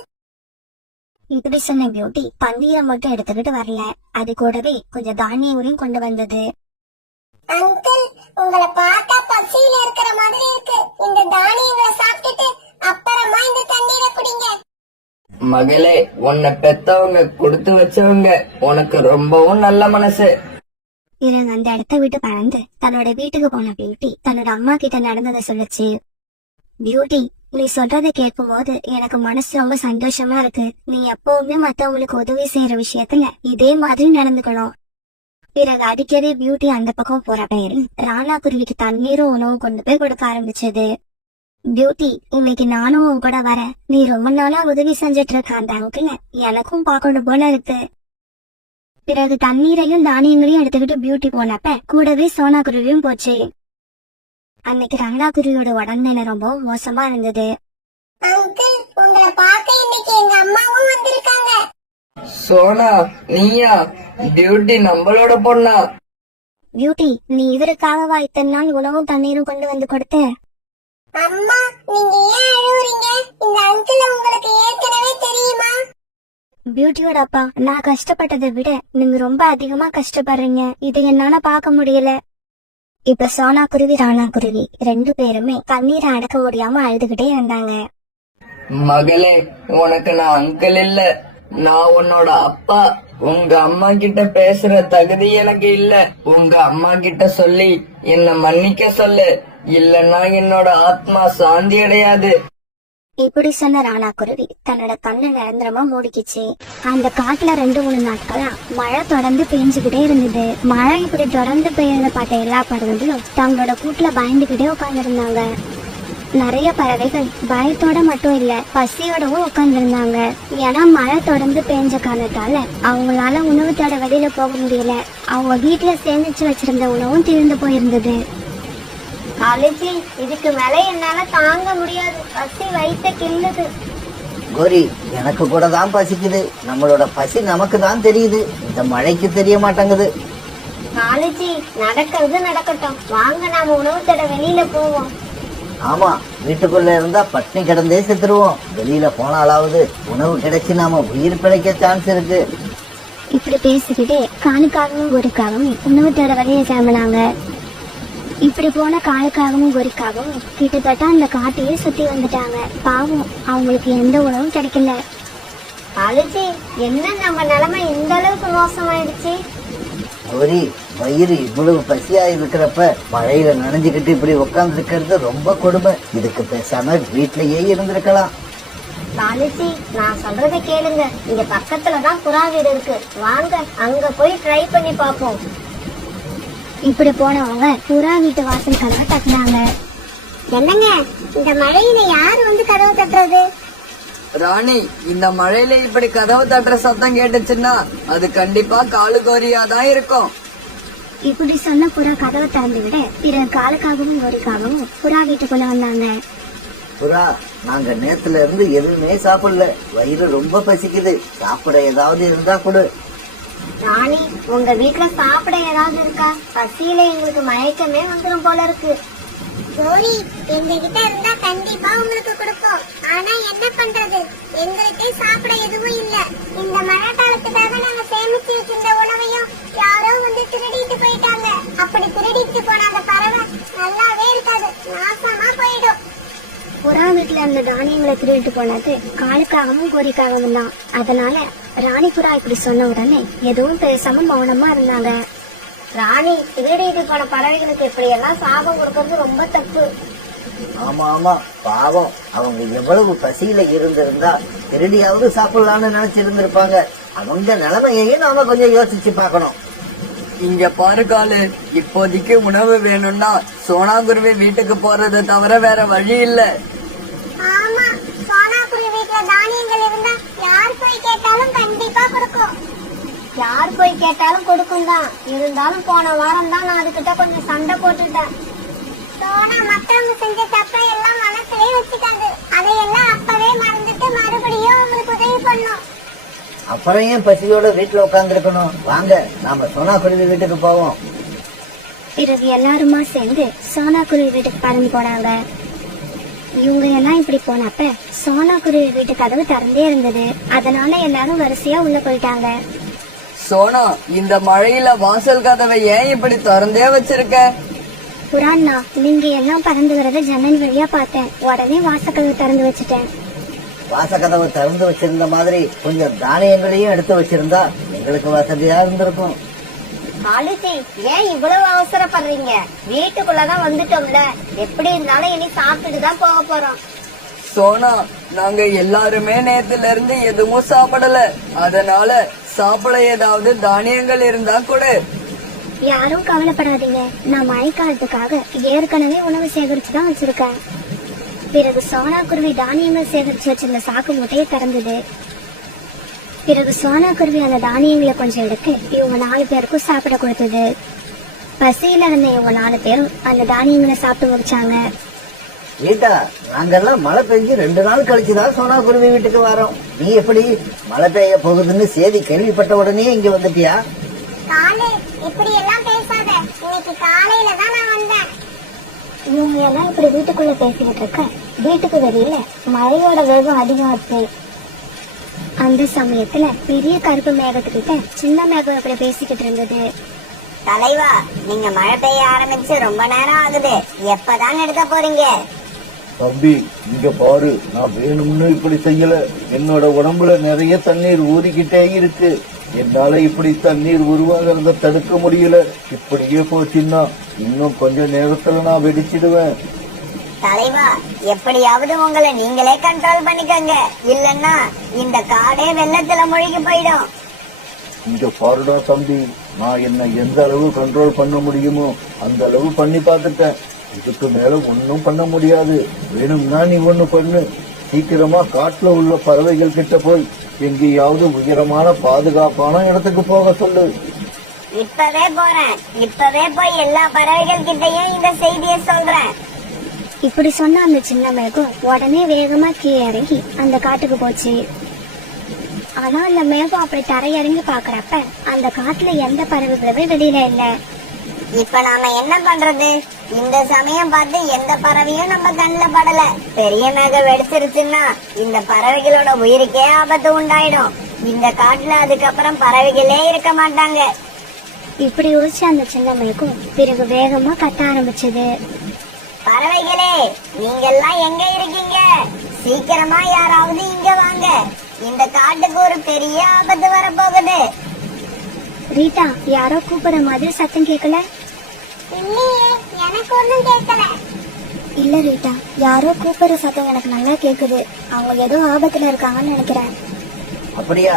இப்படி சொன்ன பியூட்டி பந்தீரம் மட்டும் எடுத்துக்கிட்டு வரல, அது கூடவே கொஞ்சம் தானியங்களையும் கொண்டு வந்தது. அங்கிள், உங்களை பார்த்தா பசியில இருக்கிற மாதிரி இருக்கு. இந்த தானியங்களை சாப்பிட்டுட்டு அப்புறமா இந்த தண்ணீரை குடிங்க. மகளே, உன்னை பெத்தவங்க கொடுத்து வச்சவங்க. உனக்கு ரொம்பவும் நல்ல மனசு. பிறகு அந்த இடத்த விட்டு பறந்து தன்னோட வீட்டுக்கு போன பியூட்டி தன்னோட அம்மா கிட்ட நடந்ததை சொல்லுச்சு. பியூட்டி, நீ சொல்றதை கேட்கும் போது எனக்கு மனசு ரொம்ப சந்தோஷமா இருக்கு. நீ எப்பவுமே மத்தவங்களுக்கு உதவி செய்யற விஷயத்துல இதே மாதிரி நடந்துக்கணும். பிறகு அடிக்கடி பியூட்டி அந்த பக்கம் போற பேரு ராணா குருவிக்கு தண்ணீரும் உணவு கொண்டு போய் கொடுக்க ஆரம்பிச்சது. பியூட்டி, இன்னைக்கு நானும் உன் கூட வரேன். நீ ரொம்ப நாளா உதவி செஞ்சிட்டு இருக்க அந்த அங்கிள எனக்கும் பார்க்கணும் போல இருக்கு. பிறகு தண்ணீரையும் தானியங்களையும் எடுத்துக்கிட்டு பியூட்டி போனப்ப கூடவே சோனா குருவியும் போச்சு. அன்னைக்கு ராணாக்குருவியோட உடல்நிலை ரொம்ப மோசமா இருந்தது. அங்கிள், உங்களை பார்க்க இன்னைக்கு எங்க அம்மாவும் வந்திருக்காங்க. சோனா நீயா? டியூட்டி நம்மளோட பொண்ணா? பியூட்டி, நீ இவருக்காகவா இத்தனை நாள் உணவும் தண்ணீரும் கொண்டு வந்து கொடுத்த? அம்மா, நீங்க ஏன் அழுவுறீங்க? இந்த அங்கிள் உங்களுக்கு ஏற்கனவே தெரியுமா? பியூட்டியோட அப்பா, நான் கஷ்டப்பட்டதை விட நீங்க ரொம்ப அதிகமா கஷ்டப்படுறீங்க. இதை என்னால பார்க்க முடியல. இப்ப சோனா குருவி ராணா குருவி 2 பேருமே கண்ணீரை அடக்க முடியாம அழுதுகிட்டே இருந்தாங்க. மகளே, உனக்கு நான் அங்கிள் இல்ல, நான் உன்னோட அப்பா. உங்க அம்மா கிட்ட பேசுற தகுதி எனக்கு இல்ல. உங்க அம்மா கிட்ட சொல்லி என்ன மன்னிக்க சொல்லு, இல்லன்னா என்னோட ஆத்மா சாந்தி அடையாது. இப்படி சொன்ன ராணா குருவி தன்னோட கண்ணை நிரந்தரமா மூடிக்கிச்சு. அந்த காட்டுல 2-3 நாட்களா மழை தொடர்ந்து பெஞ்சுக்கிட்டே இருந்தது. மழை இப்படி தொடர்ந்து பெய்யறத பார்த்த எல்லா பறவைகளும் தங்களோட கூட்டுல பயந்துகிட்டே உட்கார்ந்துருந்தாங்க. நிறைய பறவைகள் பயத்தோட மட்டும் இல்ல, பசியோடவும் உட்கார்ந்துருந்தாங்க. ஏன்னா மழை தொடர்ந்து பெஞ்ச காரணத்தால அவங்களால உணவு தேட வெளியில போக முடியல. அவங்க வீட்டுல சேமிச்சு வச்சிருந்த உணவும் தீர்ந்து போயிருந்தது. காலேஜி, இதுக்கு மேல என்னால தாங்க முடியாது. பசி வயித்த கிள்ளுது. கோரி, எனக்கு கூட தான் பசிக்குது. நம்மளோட பசி நமக்கு தான் தெரியுது, இந்த மழைக்கு தெரிய மாட்டேங்குது. காலேஜி, நடக்கிறது நடக்கட்டும். வாங்க, நாம உணவு தேட வெளியில போவோம். ஆமா, வீட்டுக்குள்ள இருந்தா பட்னி கிடந்தே செத்துருவோம். வெளியில போனாலாவது உணவு கிடைச்சு நாம உயிர் பிழைக்க சான்ஸ் இருக்கு. இப்படி பேசிக்கிட்டே காலுக்காகவும் கோரிக்காகவும் உணவு தேட வெளியே கிளம்பினாங்க. இப்படி போன காலுக்காகவும் கோரிக்காகவும் கிட்டத்தட்ட அந்த காட்டையே சுத்தி வந்துட்டாங்க. பாவம், அவங்களுக்கு எந்த உணவும் கிடைக்கல. காலேஜி, என்ன நம்ம நிலைமை இந்த அளவுக்கு மோசமாயிடுச்சு? கோரி, வயிறு இவ்வளவு பசியா இருக்கிறப்ப மழையில நனைஞ்சுக்கிட்டு இப்படி உட்கார்ந்து இருக்கிறது ரொம்ப கொடுமை. இதுக்கு பேசாம வீட்லயே இருந்திருக்கலாம். காலேஜி, நான் சொல்றத கேளுங்க. இங்க பக்கத்துலதான் புறா வீடு இருக்கு. வாங்க, அங்க போய் ட்ரை பண்ணி பாப்போம். இப்படி போனவங்க புறா வீட்டு வாசல் கதவை தட்டினாங்க. என்னங்க, இந்த மழையில யாரு வந்து கதவு தட்டுறது? ராணி, இந்த மழையில இப்படி கதவு தட்டுற சத்தம் கேட்டுச்சுன்னா அது கண்டிப்பா காலுகோரியா தான் இருக்கும். இப்படி சொன்ன புறா கதவை திறந்து விட பிறகு காலுக்காகவும் கோரிக்காகவும் புறா வீட்டுக்குள்ள வந்தாங்க. புறா, நாங்க நேத்துல இருந்து எதுவுமே சாப்பிடல. வயிறு ரொம்ப பசிக்குது. சாப்பிட ஏதாவது இருந்தா கொடு. ராணி, உங்க வீட்டுல சாப்பிட ஏதாவது இருக்கா? பசியில எங்களுக்கு மயக்கமே வந்துடும் போல இருக்கு. கோரி, எங்க கிட்ட இருந்தா கண்டிப்பா உங்களுக்கு கொடுப்போம். ஆனா என்ன பண்றது, எங்களுக்கே சாப்பிட எதுவும் இல்ல. இந்த மழை காலத்துக்காக நாங்க சேமிச்சு வச்சிருந்த உணவையும் யாரோ வந்து திருடிட்டு போயிட்டாங்க. அப்படி திருடிட்டு போன அந்த பறவை நல்லாவே இருக்காது, நாசமா போயிடும். புறா வீட்டுல இருந்த தானியங்களை திருடிட்டு போனது காலுக்காகவும் கோரிக்காகவும் தான். அதனால ராணி புறா இப்படி சொன்ன உடனே எதுவும் பேசாம மௌனமா இருந்தாங்க. ராணி, திருடிட்டு போன பறவைகளுக்கு இப்படி எல்லாம் சாபம் கொடுக்கறது ரொம்ப தப்பு. ஆமா ஆமா, பாவம். அவங்க எவ்வளவு பசியில இருந்திருந்தா திருடியாவது சாப்பிடலாம்னு நினைச்சிருந்திருப்பாங்க. அவங்க நிலைமையையும் நாம கொஞ்சம் யோசிச்சு பார்க்கணும். இங்க பாரு காலு, இப்போதைக்கு உணவு வேணும்னா சோனாகுருவி வீட்டுக்கு போறதை தவிர வேற வழி இல்ல. ஆமா, சோனாபுரி வீட்டுல தானியங்கள் இருந்தா யார் போய் கேட்டாலும் கண்டிப்பா கொடுக்கும். யார் போய் கேட்டாலும் கொடுக்கும் தான். இருந்தாலும் போன வாரம் தான் நான் அதுகிட்ட கொஞ்சம் சண்டை போட்டுட்டேன். சோனா மத்தவங்க செஞ்ச தப்பை எல்லாம் மனசுலயே வச்சுக்காது. அதையெல்லாம் அப்பவே மறந்துட்டு மறுபடியும் அவங்களுக்கு உதவி பண்ணும். அப்புறம் ஏன் பசியோட வீட்டுல உட்கார்ந்து இருக்கணும்? வாங்க, நாம சோனா குருவி வீட்டுக்கு போவோம். பிறகு எல்லாருமா சேர்ந்து சோனா குருவி வீட்டுக்கு பறந்து போனாங்க. இவங்க எல்லாம் இப்படி போனப்ப சோனா குருவி வீட்டு கதவு திறந்தே இருந்தது. அதனால எல்லாரும் வரிசையா உள்ள போயிட்டாங்க. சோனா, இந்த மழையில வாசல் கதவை ஏன் இப்படி திறந்தே வச்சிருக்க? புறாண்ணா, நீங்க எல்லாம் பறந்து வரத ஜன்னல் வழியா பார்த்தேன். உடனே வாசக்கதவு திறந்து வச்சுட்டேன். வாசக்கதவு திறந்து வச்சிருந்த மாதிரி கொஞ்சம் தானியங்களையும் எடுத்து வச்சிருந்தா எங்களுக்கு வசதியா இருந்திருக்கும். காலேஜி, ஏன் இவ்வளவு அவசரப்படுறீங்க? வீட்டுக்குள்ளதான் வந்துட்டோம்ல. எப்படி இருந்தாலும் இனி சாப்பிட்டுட்டு தான் போக போறோம். சோனா, நாங்க எல்லாருமே நேத்துல இருந்து எதுவும் சாப்பிடல. அதனால சாப்பிட ஏதாவது தானியங்கள் இருந்தா கூட. யாரும் கவலைப்படாதீங்க, நான் மழைக்காலத்துக்காக ஏற்கனவே உணவு சேகரிச்சுதான் வச்சிருக்கேன். பிறகு சோனா குருவி தானியங்கள் சேகரிச்சு வச்சிருந்த சாக்கு மூட்டையை திறந்தது. பிறகு சோனா குருவி அந்த தானியங்களை கொஞ்சம் எடுத்து இவங்க 4 பேருக்கும் சாப்பிட கொடுத்தது. பசியில இருந்த இவங்க 4 பேரும் அந்த தானியங்களை சாப்பிட்டு முடிச்சாங்க. ரீட்டா, நாங்கெல்லாம் மழை பெஞ்சு 2 நாள் கழிச்சுதான் சோனா குருவி வீட்டுக்கு வரோம். நீ எப்படி மழை பெய்ய போகுதுன்னு செய்தி கேள்விப்பட்ட உடனே இங்க வந்துட்டியா? காலு இப்படி எல்லாம் பேசாத. இன்னைக்கு காலையில தான் நான் வந்தேன். இவங்க எல்லாம் இப்படி வீட்டுக்குள்ள பேசிக்கிட்டு இருக்க வீட்டுக்கு வெளியில மழையோட வேகம் அதிகமாச்சு. அந்த சமயத்துல பெரிய கருப்பு மேகத்துக்கிட்ட சின்ன மேகம் இப்படி பேசிக்கிட்டு இருந்தது. தலைவா, நீங்க மழை பெய்ய ஆரம்பிச்சு ரொம்ப நேரம் ஆகுது. எப்பதான் நிறுத்த போறீங்க? தம்பி, இங்க பாரு, நான் வேணும்னு இப்படி செய்யல. என்னோட உடம்புல நிறைய தண்ணீர் ஊறிக்கிட்டே இருக்கு. என்னால இப்படி தண்ணீர் உருவாகிறத தடுக்க முடியல. இப்படியே போச்சுன்னா இன்னும் கொஞ்ச நேரத்துல நான் வெடிச்சிடுவேன். தலைவா, எப்படியாவது உங்களை நீங்களே கண்ட்ரோல் பண்ணிக்கங்க. இல்லன்னா இந்த காடே வெள்ளத்துல மூழ்கி போயிடும். இங்க பாருடா தம்பி, நான் என்ன எந்த அளவு கண்ட்ரோல் பண்ண முடியுமோ அந்த அளவு பண்ணி பார்த்துட்டேன். இதுக்கு மேல ஒன்னும் பண்ண முடியாது. வேணும்னா நீ ஒண்ணு பண்ணு. சீக்கிரமா காட்டுல உள்ள பறவைகள் கிட்ட போய் எங்கேயாவது உயரமான பாதுகாப்பான இடத்துக்கு போக சொல்லு. இப்பவே போறேன். இப்பவே போய் எல்லா பறவைகள் கிட்டையும் இந்த செய்தியை சொல்றேன். இப்படி சொன்ன அந்த சின்ன மேகம் உடனே வேகமா கீழே இறங்கி அந்த காட்டுக்கு போச்சு. ஆனா அந்த மேகம் அப்படி தரையிறங்கி பாக்குறப்ப அந்த காட்டுல எந்த பறவைகளுமே வெளியில இல்ல. இப்ப நாம என்ன பண்றது? இந்த சமயம் பார்த்து எந்த பறவையும் நம்ம கண்ணுல படல. பெரிய மேகம் வெடிச்சிருச்சுன்னா இந்த பறவைகளோட உயிருக்கே ஆபத்து உண்டாயிடும். இந்த காட்டுல அதுக்கப்புறம் பறவைகளே இருக்க மாட்டாங்க. இப்படி யோசிச்சு அந்த சின்ன மேகம் பிறகு வேகமா கத்த ஆரம்பிச்சது. பறவைகளே, நீங்கெல்லாம் எங்க இருக்கீங்க? சீக்கிரமா யாராவது இங்க வாங்க. இந்த காட்டுக்கு ஒரு பெரிய ஆபத்து வரப்போகுது. ரீட்டா, யாரோ கூப்பிடுற மாதிரி சத்தம் கேட்கல? இல்லையே, எனக்கு ஒண்ணும் கேட்கல. இல்ல ரீட்டா, யாரோ கூப்பிடுற சத்தம் எனக்கு நல்லா கேக்குது. அவங்க ஏதோ ஆபத்துல இருக்காங்கன்னு நினைக்கிறேன். அப்படியா?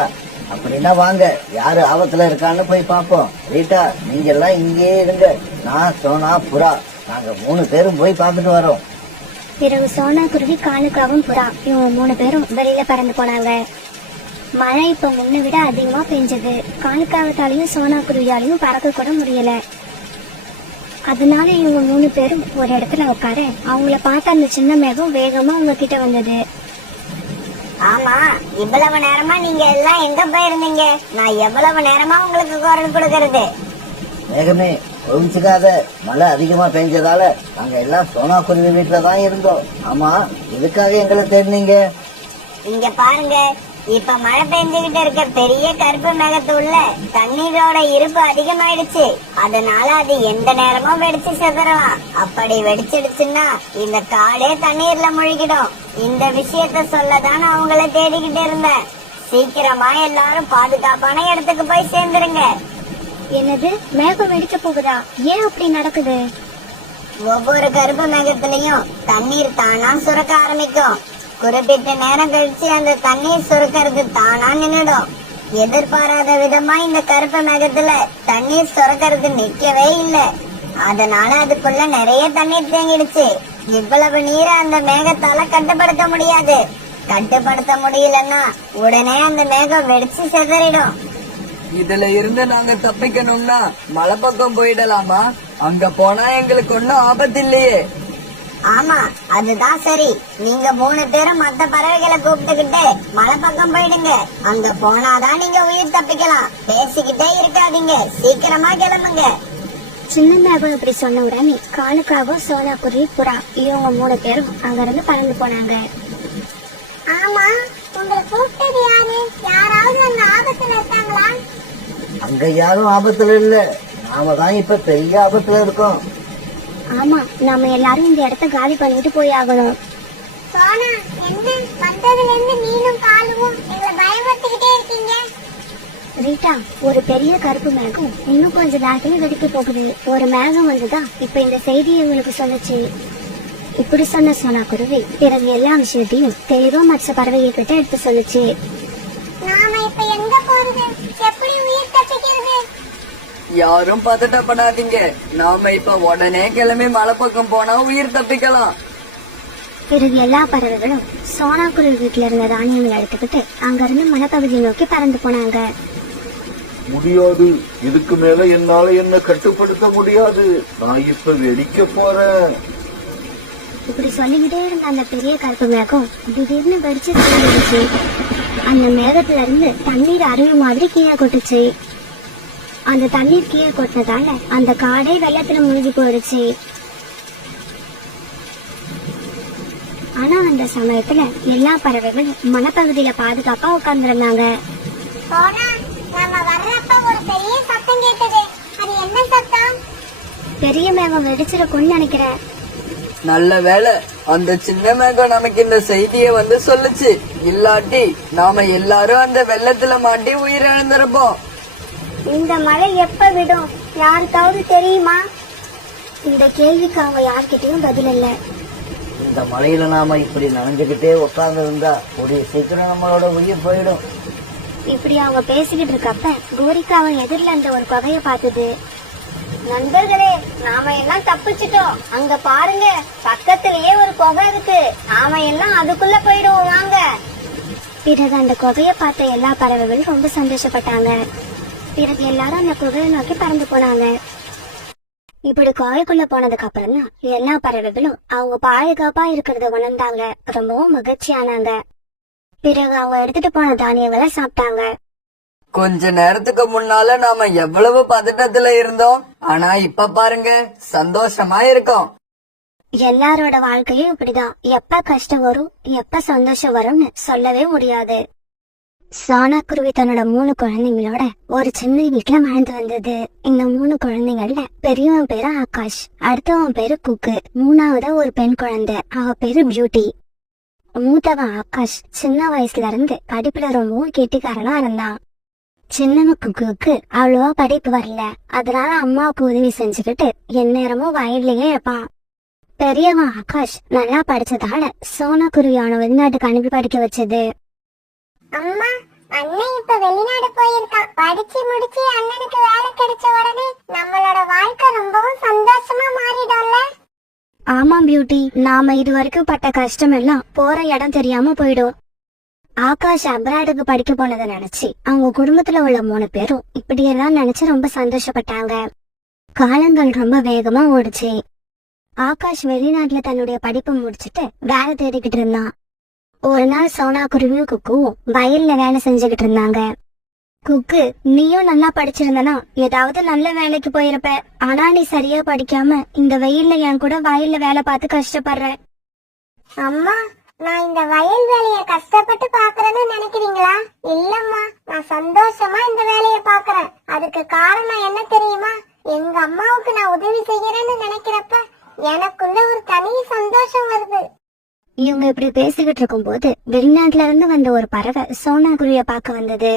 அப்படின்னா வாங்க, யாரு ஆபத்துல இருக்கான்னு போய் பாப்போம். ரீட்டா, நீங்க எல்லாம் இங்கே இருங்க. நான், சோனா, புறா, நாங்க 3 பேரும் போய் பார்த்துட்டு வரோம். பிறகு சோனா குருவி, காலுக்காவும் புறா இவங்க 3 பேரும் வெளியில பறந்து போனாங்க. மழை இப்ப முன்ன விட அதிகமா பெஞ்சது. காலுக்காவத்தாலையும் சோனா குருவியாலையும் பறக்க கூட முடியல. அதனால இவங்க 3 பேரும் ஒரு இடத்துல உட்கார அவங்கள பார்த்த அந்த சின்ன மேகம் வேகமா அவங்க கிட்ட வந்தது. ஆமா, இவ்வளவு நேரமா நீங்க எல்லாம் எங்க போயிருந்தீங்க? நான் எவ்வளவு நேரமா உங்களுக்கு குரல் கொடுக்கறது? மேகமே, கோவிச்சுக்காத. மழை அதிகமா பெஞ்சதால நாங்க எல்லாம் சோனா குருவி வீட்டுல தான் இருந்தோம். ஆமா, எதுக்காக எங்களை தேடினீங்க? இங்க பாருங்க, இப்ப மழை பெஞ்சுகிட்டு இருக்க பெரிய கருப்பு மேகத்துள்ள தண்ணீரோட இருப்பு அதிகமாயிடுச்சு. அதனால அது எந்த நேரமும் வெடிச்சு செதறலாம். அப்படி வெடிச்சிடுச்சுன்னா இந்த காடே தண்ணீர்ல மூழ்கிடும். இந்த விஷயத்த சொல்லதான் நான் உங்களை தேடிக்கிட்டு இருந்தேன். சீக்கிரமா எல்லாரும் பாதுகாப்பான இடத்துக்கு போய் சேர்ந்துருங்க. என்னது, மேகம் வெடிக்க போகுதா? ஏன் அப்படி நடக்குது? ஒவ்வொரு கருப்பு மேகத்திலையும் தண்ணீர் தானா சுரக்க ஆரம்பிக்கும். குறிப்பிட்ட நேரம் கழிச்சு அந்த தண்ணீர் சுரக்கிறது தானா நின்னுடும். எதிர்பாராத விதமா இந்த கருப்பு மேகத்துல தண்ணீர் சுரக்கிறது நிக்கவே இல்ல. அதனால அதுக்குள்ள நிறைய தண்ணீர் தேங்கிடுச்சு. இவ்வளவு நீரை அந்த மேகத்தால கட்டுப்படுத்த முடியாது. கட்டுப்படுத்த முடியலன்னா உடனே அந்த மேகம் வெடிச்சு செதறிடும். இதுல இருந்து நாங்க தப்பிக்கணும்னா மலை பக்கம் போயிடலாமா? அங்க போனா எங்களுக்கு ஒன்னும் ஆபத்து இல்லையே. ஆமா, அதுதான் சரி. நீங்க 3 பேரும் மத்த பறவைகளை கூப்பிட்டுக்கிட்டு மலை பக்கம் போயிடுங்க. அங்க போனாதான் நீங்க உயிர் தப்பிக்கலாம். பேசிக்கிட்டே இருக்காதீங்க, சீக்கிரமா கிளம்புங்க. சின்ன மேகம் இப்படி சொன்ன உடனே காலுக்காவும் சோனா குருவி, புறா இவங்க 3 பேரும் அங்க இருந்து பறந்து போனாங்க. ஆமா, உங்களை கூப்பிட்டது யாரு? யாராவது அந்த ஆபத்துல இருக்காங்களா? அங்க யாரும் ஆபத்துல இல்ல. நாம தான் இப்ப பெரிய ஆபத்துல இருக்கோம். ஆமா, நாம எல்லாரும் இந்த இடத்த காலி பண்ணிட்டு போய் ஆகணும். சோனா, என்ன வந்ததுல இருந்து நீனும் காலுவும் எங்களை பயமுறுத்திக்கிட்டே இருக்கீங்க? ரீட்டா, ஒரு பெரிய கருப்பு மேகம் இன்னும் கொஞ்ச நேரத்துல வெடிக்க போகுது. ஒரு மேகம் வந்துதான் இப்ப இந்த செய்தி எங்களுக்கு சொல்லுச்சு. இப்படி சொன்ன சோனா குருவி பிறகு எல்லா விஷயத்தையும் தெளிவா மற்ற பறவைகள் கிட்ட எடுத்து சொல்லுச்சு. நாம இப்ப எங்க போறது? எப்படி உயிர் தப்பிக்கிறது? யாரும் பதட்டப்படாதீங்க. நாம இப்ப உடனே கிளம்பி மலை பக்கம் போனா உயிர் தப்பிக்கலாம். பிறகு எல்லா பறவைகளும் சோனா குருவி வீட்டுல இருந்த தானியங்களை எடுத்துக்கிட்டு அங்க இருந்து மலைப்பகுதியை நோக்கி பறந்து போனாங்க. முடியாது. இதுக்கு மேல என்னால என்ன கட்டுப்படுத்த முடியாது. நான் இப்ப வெடிக்க போறேன். இப்படி சொல்லிக்கிட்டே இருந்த அந்த பெரிய கருப்பு மேகம் திடீர்னு வெடிச்சு தீர்ந்துச்சு. அந்த மேகத்துல இருந்து தண்ணீர் அருவி மாதிரி கீழே கொட்டுச்சு. அந்த தண்ணீர் கீழே கொட்டினதால அந்த காடே வெள்ளத்துல மூழ்கி போயிடுச்சு. ஆனா அந்த சமயத்துல எல்லா பறவைகளும் மலைப்பகுதியில பாதுகாப்பா உட்கார்ந்துருந்தாங்க. சோனா, நம்ம வர்றப்ப ஒரு பெரிய சத்தம் கேட்டது. அது என்ன சத்தம்? பெரிய மேகம் வெடிச்சிருக்கும்னு நினைக்கிறேன். நல்ல வேளை அந்த சின்ன மேகம் நமக்கு இந்த செய்தியை வந்து சொல்லுச்சு. இல்லாட்டி நாம எல்லாரும் அந்த வெள்ளத்துல மாட்டி உயிரிழந்திருப்போம். இந்த மழை எப்ப விடும் யாருக்காவது தெரியுமா? இந்த கேள்விக்கு அவங்க யார்கிட்டயும் பதில் இல்ல. இந்த மழையில நாம இப்படி நனைஞ்சுக்கிட்டே உட்கார்ந்து இருந்தா ஒரு சீக்கிரம் நம்மளோட உயிர் போயிடும். இப்படி அவங்க பேசிக்கிட்டு இருக்கப்ப கோரிக்கா அவன் எதிரில இருந்த ஒரு குகைய பார்த்தது. நண்பர்களே, நாம எல்லாம் தப்பிச்சிட்டோம். அங்க பாருங்க, பக்கத்திலேயே ஒரு குகை இருக்கு. நாம எல்லாம் அதுக்குள்ள போயிடுவோம், வாங்க. பிறகு அந்த குகைய பார்த்த எல்லா பறவைகளும் ரொம்ப சந்தோஷப்பட்டாங்க. பிறகு எல்லாரும் அந்த குகையை நோக்கி பறந்து போனாங்க. இப்படி குகைக்குள்ள போனதுக்கு அப்புறம் தான் எல்லா பறவைகளும் அவங்க பாதுகாப்பா இருக்கிறத உணர்ந்தாங்க. ரொம்பவும் மகிழ்ச்சியானாங்க. பிறகு அவங்க எடுத்துட்டு போன தானியங்களை சாப்பிட்டாங்க. கொஞ்ச நேரத்துக்கு முன்னால நாம எவ்வளவு பதட்டத்துல இருந்தோம். ஆனா இப்ப பாருங்க, சந்தோஷமா இருக்கோம். எல்லாரோட வாழ்க்கையும் இப்படிதான். எப்ப கஷ்டம் வரும் எப்ப சந்தோஷம் வரும்னு சொல்லவே முடியாது. சோனா குருவி தன்னோட 3 குழந்தைங்களோட ஒரு சின்ன வீட்டுல வாழ்ந்து வந்தது. இந்த 3 குழந்தைங்கள்ல பெரியவன் பேரு ஆகாஷ், அடுத்தவன் பேரு குக்கு, 3வது ஒரு பெண் குழந்தை, அவ பேரு பியூட்டி. மூத்தவன் ஆகாஷ் சின்ன வயசுல இருந்து படிப்புல ரொம்பவும் கெட்டிக்காரனா இருந்தான். சின்னவன் குக்குவுக்கு அவ்வளவா படிப்பு வரல. அதனால அம்மாவுக்கு உதவி செஞ்சுக்கிட்டு எந்நேரமும் வயல்லயே இருப்பான். பெரியவன் ஆகாஷ் நல்லா படிச்சதால சோனா குருவியான வெளிநாட்டுக்கு அனுப்பி படிக்க வச்சது. அம்மா, அண்ணன் இப்ப வெளிநாடு போயிருக்கான். படிச்சு முடிச்சு அண்ணனுக்கு வேலை கிடைச்ச உடனே நம்மளோட வாழ்க்கை ரொம்பவும் சந்தோஷமா மாறிடும்ல. ஆமா பியூட்டி, நாம இது வரைக்கும் பட்ட கஷ்டம் எல்லாம் போற இடம் தெரியாம போயிடும். ஆகாஷ் அப்ராடுக்கு படிக்க போனதை நினைச்சு அவங்க குடும்பத்துல உள்ள 3 பேரும் இப்படியெல்லாம் நினைச்சு ரொம்ப சந்தோஷப்பட்டாங்க. காலங்கள் ரொம்ப வேகமா ஓடுச்சு. ஆகாஷ் வெளிநாட்டுல தன்னுடைய படிப்பை முடிச்சுட்டு வேலை தேடிக்கிட்டு இருந்தான். ஒரு நாள் சோனா குருவியும் குக்குவும் வயல்ல வேலை செஞ்சுக்கிட்டு இருந்தாங்க. குக்கு, நீயும் நல்லா படிச்சிருந்தனா ஏதாவது நல்ல வேலைக்கு போயிருப்ப. ஆனா நீ சரியா படிக்காம இந்த வெயில்ல என் கூட வயல்ல வேலை பார்த்து கஷ்டப்படுற. அம்மா, நான் இந்த வயல் வேலைய கஷ்டப்பட்டு பாக்குறேன்னு நினைக்கிறீங்களா? இல்லம்மா, நான் சந்தோஷமா இந்த வேலைய பாக்குறேன். அதுக்கு காரணம் என்ன தெரியுமா? எங்க அம்மாவுக்கு நான் உதவி செய்யறேன்னு நினைக்கிறப்ப எனக்குள்ள ஒரு தனி சந்தோஷம் வருது. இவங்க இப்படி பேசிக்கிட்டு இருக்கும் போது வெளிநாட்டுல இருந்து வந்த ஒரு பறவை சோனா குருவிய பார்க்க வந்தது.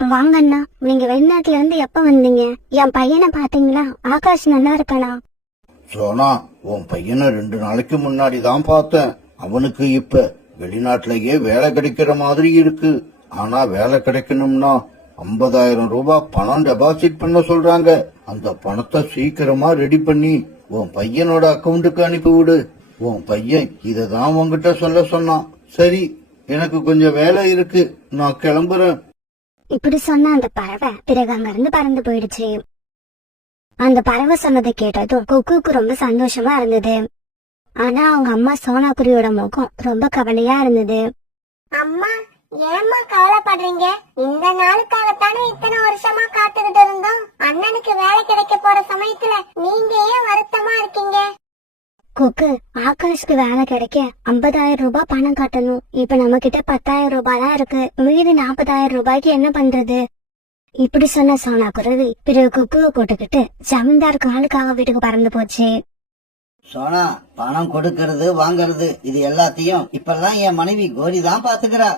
வாங்கண்ணா, நீங்க வெளிநாட்டுல இருந்து எப்ப வந்தீங்க? என் பையனை பாத்தீங்களா? ஆகாஷ் நல்லா இருக்கானா? சோனா, உன் பையனை 2 நாளைக்கு முன்னாடி தான் பார்த்தேன். அவனுக்கு இப்ப வெளிநாட்டிலேயே வேலை கிடைக்கிற மாதிரி இருக்கு. ஆனா வேலை கிடைக்கணும்னா 50,000 ரூபாய் பணம் டெபாசிட் பண்ண சொல்றாங்க. அந்த பணத்தை சீக்கிரமா ரெடி பண்ணி உன் பையனோட அக்கவுண்ட்டுக்கு அனுப்பி விடு. உன் பையன் இததான் உன்கிட்ட சொல்ல சொன்னான். சரி, எனக்கு கொஞ்சம் வேலை இருக்கு, நான் கிளம்புறேன். இப்படி சொன்ன அந்த பறவை பிறகு அங்க இருந்து பறந்து போயிடுச்சு. அந்த பறவை சொன்னதை கேட்டதும் குக்குக்கு ரொம்ப சந்தோஷமா இருந்தது. ஆனா அவங்க அம்மா சோனா குருவியோட முகம் ரொம்ப கவலையா இருந்தது. அம்மா, ஏம்மா கவலைப்படுறீங்க? இந்த நாளுக்காகத்தானே இத்தனை வருஷமா காத்துக்கிட்டு இருந்தோம். அண்ணனுக்கு வேலை கிடைக்க போற சமயத்துல நீங்க ஏன் வருத்தமா இருக்கீங்க? குக்கு, ஆகாஷ்க்கு வேலை கிடைக்க 50,000 ரூபாய் பணம் கட்டணும். இப்ப நம்ம கிட்ட 10,000 ரூபாய் தான் இருக்கு. மீதி 40,000 ரூபாய்க்கு என்ன பண்றது? இப்படி சொன்ன சோனா குருவி பிறகு குக்குவை கூட்டுக்கிட்டு ஜமீன்தார் காலுக்காக வீட்டுக்கு பறந்து போச்சு. சோனா, பணம் கொடுக்கறது வாங்கறது இது எல்லாத்தையும் இப்பெல்லாம் என் மனைவி கோரி தான் பாத்துக்கிறா.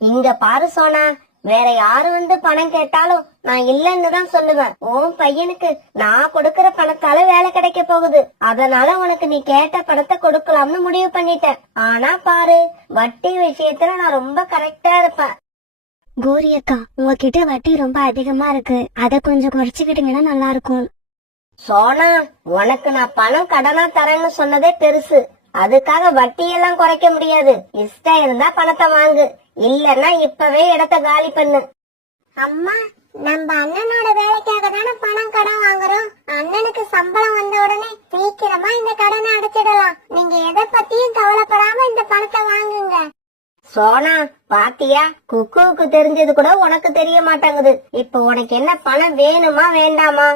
இங்க பாரு சோனா, வேற யாரு வந்து பணம் கேட்டாலும் நான் இல்லன்னு தான் சொல்லுவேன். உன் பையனுக்கு நான் கொடுக்கற பணத்தால வேலை கிடைக்க போகுது. அதனால உனக்கு நீ கேட்ட பணத்தை கொடுக்கலாம்னு முடிவு பண்ணிட்டேன். ஆனா பாரு, வட்டி விஷயத்துல நான் ரொம்ப கரெக்டா இருப்பேன். கோரி அக்கா, உங்ககிட்ட வட்டி ரொம்ப அதிகமா இருக்கு. அத கொஞ்சம் குறைச்சுக்கிட்டீங்கன்னா நல்லா இருக்கும். சோனா, உனக்கு நான் பணம் கடனா தரேன்னு சொன்னதே பெருசு. அதுக்காக வட்டியெல்லாம் குறைக்க முடியாது. இஷ்டம் இருந்தா பணத்தை வாங்கு, இல்லன்னா இப்பவே இடத்த காலி பண்ணு. அம்மா, நம்ம அண்ணனோட வேலைக்காக தானே பணம் கடன் வாங்குறோம். அண்ணனுக்கு சம்பளம் வந்த உடனே சீக்கிரமா இந்த கடனை அடைச்சிடலாம். நீங்க எதை பத்தியும் கவலைப்படாம இந்த பணத்தை வாங்குங்க. சோனா பாத்தியா, குக்குவுக்கு தெரிஞ்சது கூட உனக்கு தெரிய மாட்டேங்குது. இப்ப உனக்கு என்ன பணம் வேணுமா வேண்டாமா?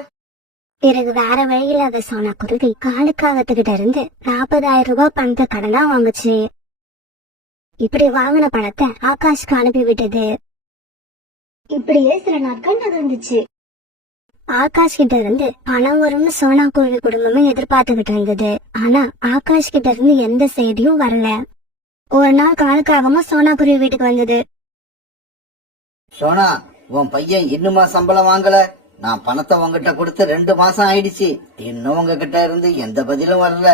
பிறகு வேற வழி இல்லாத சோனா குருவி காலுக்காகத்துக்கிட்ட இருந்து 40,000 ரூபாய் பணத்தை கடனா வாங்குச்சு. இப்படி வாங்கின பணத்தை ஆகாஷ்க்கு அனுப்பி விட்டது. இப்படியே சில நாட்கள் நகர்ந்துச்சு. ஆகாஷ் கிட்ட இருந்து பணம் வரும்னு சோனா குருவி குடும்பமே எதிர்பார்த்துக்கிட்டு இருந்தது. ஆனா ஆகாஷ் கிட்ட இருந்து எந்த செய்தியும் வரல. ஒரு நாள் காலுக்காகமா சோனா குருவி வீட்டுக்கு வந்தது. சோனா, உன் பையன் இன்னுமா சம்பளம் வாங்கல? நான் பணத்தை உங்ககிட்ட கொடுத்து 2 மாசம் ஆயிடுச்சு. இன்னும் உங்ககிட்ட இருந்து எந்த பதிலும் வரல.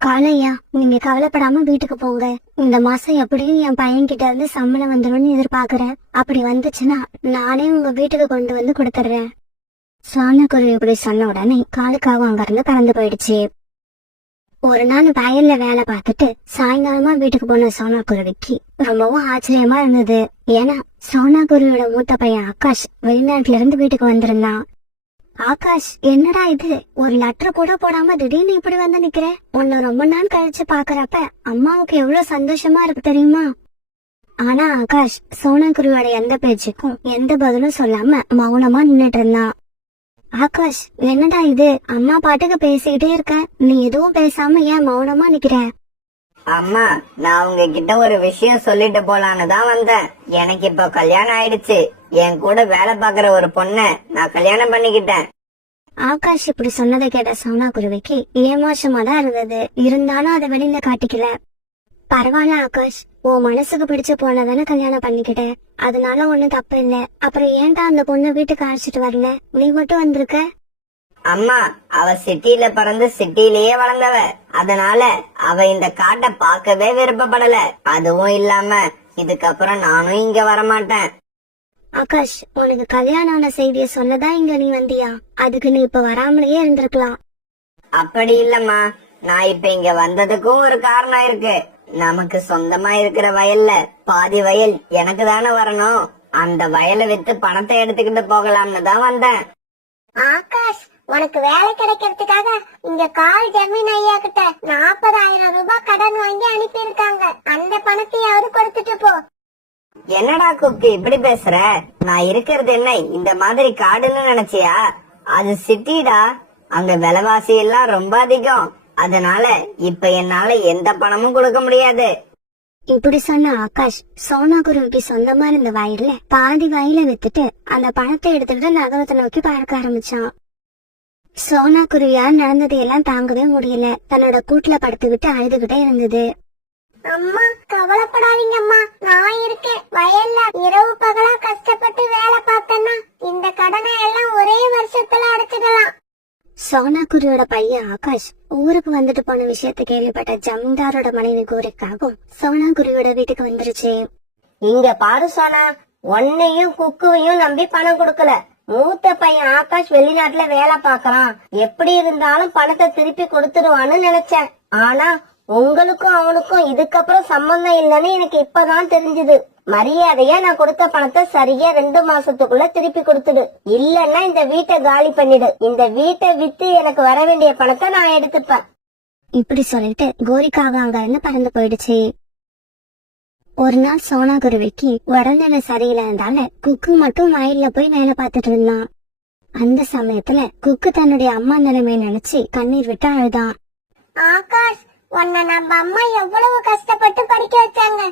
காலையா, நீங்க கவலைப்படாம வீட்டுக்கு போங்க. இந்த மாசம் எப்படியும் என் பையன் கிட்ட இருந்து சம்பளம் வந்துடும் எதிர்பார்க்கறேன். அப்படி வந்துச்சுன்னா நானே உங்க வீட்டுக்கு கொண்டு வந்து கொடுத்துறேன். சோனா குருவி இப்படி சொன்ன உடனே காலுக்காக அங்க இருந்து பறந்து போயிடுச்சு. ஒரு நாள் வயல்ல வேலை பார்த்துட்டு சாயங்காலமா வீட்டுக்கு போன சோனா குருவிக்கு ரொம்பவும் ஆச்சரியமா இருந்தது. ஏன்னா சோனா குருவியோட மூத்த பையன் ஆகாஷ் வெளிநாட்டுல இருந்து வீட்டுக்கு வந்திருந்தான். ஆகாஷ், என்னடா இது, ஒரு லெட்டர் கூட போடாம திடீர்னு இப்படி வந்து நிக்கிற? உன்னை ரொம்ப நாள் கழிச்சு பாக்குறப்ப அம்மாவுக்கு எவ்வளவு சந்தோஷமா இருக்கு தெரியுமா? ஆனா ஆகாஷ் சோனா குருவியோட எந்த பேச்சுக்கும் எந்த பதிலும் சொல்லாம மௌனமா நின்னுட்டு இருந்தான். ஆகாஷ், என்னடா இது, அம்மா பாட்டுக்கு பேசிக்கிட்டே இருக்க, நீ எதுவும் பேசாம ஏன் மௌனமா நிக்கிற? அம்மா, நான் உங்ககிட்ட ஒரு விஷயம் சொல்லிட்டு போலான்னு தான் வந்தேன். எனக்கு இப்ப கல்யாணம் ஆயிடுச்சு. என் கூட வேலை பாக்குற ஒரு பொண்ண நான் கல்யாணம் பண்ணிக்கிட்டேன். ஆகாஷ் இப்படி சொன்னதை கேட்ட சோனா குருவிக்கு ஏமாற்றமா தான் இருந்தது. இருந்தாலும் அதை வெளியில காட்டிக்கல. பரவாயில்ல ஆகாஷ், உன் மனசுக்கு பிடிச்ச பொண்ணதானே கல்யாணம் பண்ணிக்கிட்ட, அதனால ஒண்ணும் தப்பு இல்ல. அப்புறம் ஏன்டா அந்த பொண்ணு வீட்டுக்கு அழைச்சிட்டு வரல, நீ மட்டும் வந்திருக்க? அம்மா, அவ சிட்டில பிறந்து சிட்டிலேயே வளர்ந்தவ. அதனால அவ இந்த காட்டை பார்க்கவே விருப்பப்படல. அதுவும் இல்லாம இதுக்கப்புறம் நானும் இங்க வரமாட்டேன். ஆகாஷ், உனக்கு கல்யாணம் ஆன செய்திய சொல்லதான் இங்க நீ வந்தியா? அதுக்கு நீ இப்ப வராமலேயே இருந்திருக்கலாம். அப்படி இல்லம்மா, நான் இப்ப இங்க வந்ததுக்கும் ஒரு காரணம் இருக்கு. நமக்கு சொந்தமா இருக்கிற வயல்ல பாதி வயல் எனக்கு தானே வரணும். அந்த வயலை வித்து பணத்தை எடுத்துக்கிட்டு போகலாம்னு தான் வந்தேன். ஆகாஷ், உனக்கு வேலை கிடைக்கிறதுக்காக இங்க கால் ஜமீன் ஐயா கிட்ட 40,000 ரூபாய் கடன் வாங்கி அனுப்பி இருக்காங்க. அந்த பணத்தையாவது கொடுத்துட்டு போ. என்னடா குக்கு இப்படி பேசுற? நான் இருக்கிறது என்ன இந்த மாதிரி காடுன்னு நினைச்சியா? அது சிட்டிடா. அங்க விலைவாசி எல்லாம் ரொம்ப அதிகம். அதனால இப்ப என்னால எந்த பணமும் கொடுக்க முடியாது. இப்படி சொன்ன ஆகாஷ் சோனா குருவிக்கு சொந்தமா இருந்த வயல்ல பாதி வயல வித்துட்டு அந்த பணத்தை எடுத்துக்கிட்டு நகரத்தை நோக்கி பார்க்க ஆரம்பிச்சான். சோனா குருவியால் நடந்ததை எல்லாம் தாங்கவே முடியல. தன்னோட கூட்டுல படுத்துக்கிட்டு அழுதுகிட்டே இருந்தது. அம்மா, கவலைப்படாதீங்க அம்மா, நான் இருக்கேன். வயல்ல இரவு பகலா கஷ்டப்பட்டு வேலை பார்த்தேன்னா இந்த கடனை எல்லாம் ஒரே வருஷத்துல அடைச்சிடலாம். சோனா குருவியோட பையன் ஆகாஷ் ஊருக்கு வந்துட்டு போன விஷயத்த கேள்விப்பட்ட ஜமீன்தாரோட மனைவி கோரிக்காகவும் சோனா குருவியோட வீட்டுக்கு வந்துருச்சு. இங்க பாரு சோனா, உன்னையும் குக்குவையும் நம்பி பணம் கொடுக்கல. மூத்த பையன் ஆகாஷ் வெளிநாட்டுல வேலை பாக்குறான். எப்படி இருந்தாலும் பணத்தை திருப்பி கொடுத்துருவான்னு நினைச்சேன். ஆனா உங்களுக்கும் அவனுக்கும் இதுக்கப்புறம் சம்பந்தம் இல்லைன்னு எனக்கு இப்பதான் தெரிஞ்சது. மரியாதையா நான் கொடுத்த பணத்தை சரியா 2 மாசத்துக்குள்ள திருப்பி கொடுத்துடு. இல்லன்னா இந்த வீட்டை காலி பண்ணிடு. இந்த வீட்டை வித்து எனக்கு வர வேண்டிய பணத்தை நான் எடுத்துப்பேன். இப்படி சொல்லிட்டு கோரிக்காக அங்க இருந்து பறந்து போயிடுச்சு. ஒரு நாள் சோனா குருவிக்கு உடல்நிலை சரியில்லாததால குக்கு மட்டும் வயல்ல போய் வேலை பார்த்துட்டு இருந்தான். அந்த சமயத்துல குக்கு தன்னுடைய அம்மா நிலைமையை நினைச்சு கண்ணீர் விட்டு அழுதான். ஆகாஷ், உன்னை நம்ம அம்மா எவ்வளவு கஷ்டப்பட்டு படிக்க வச்சாங்க.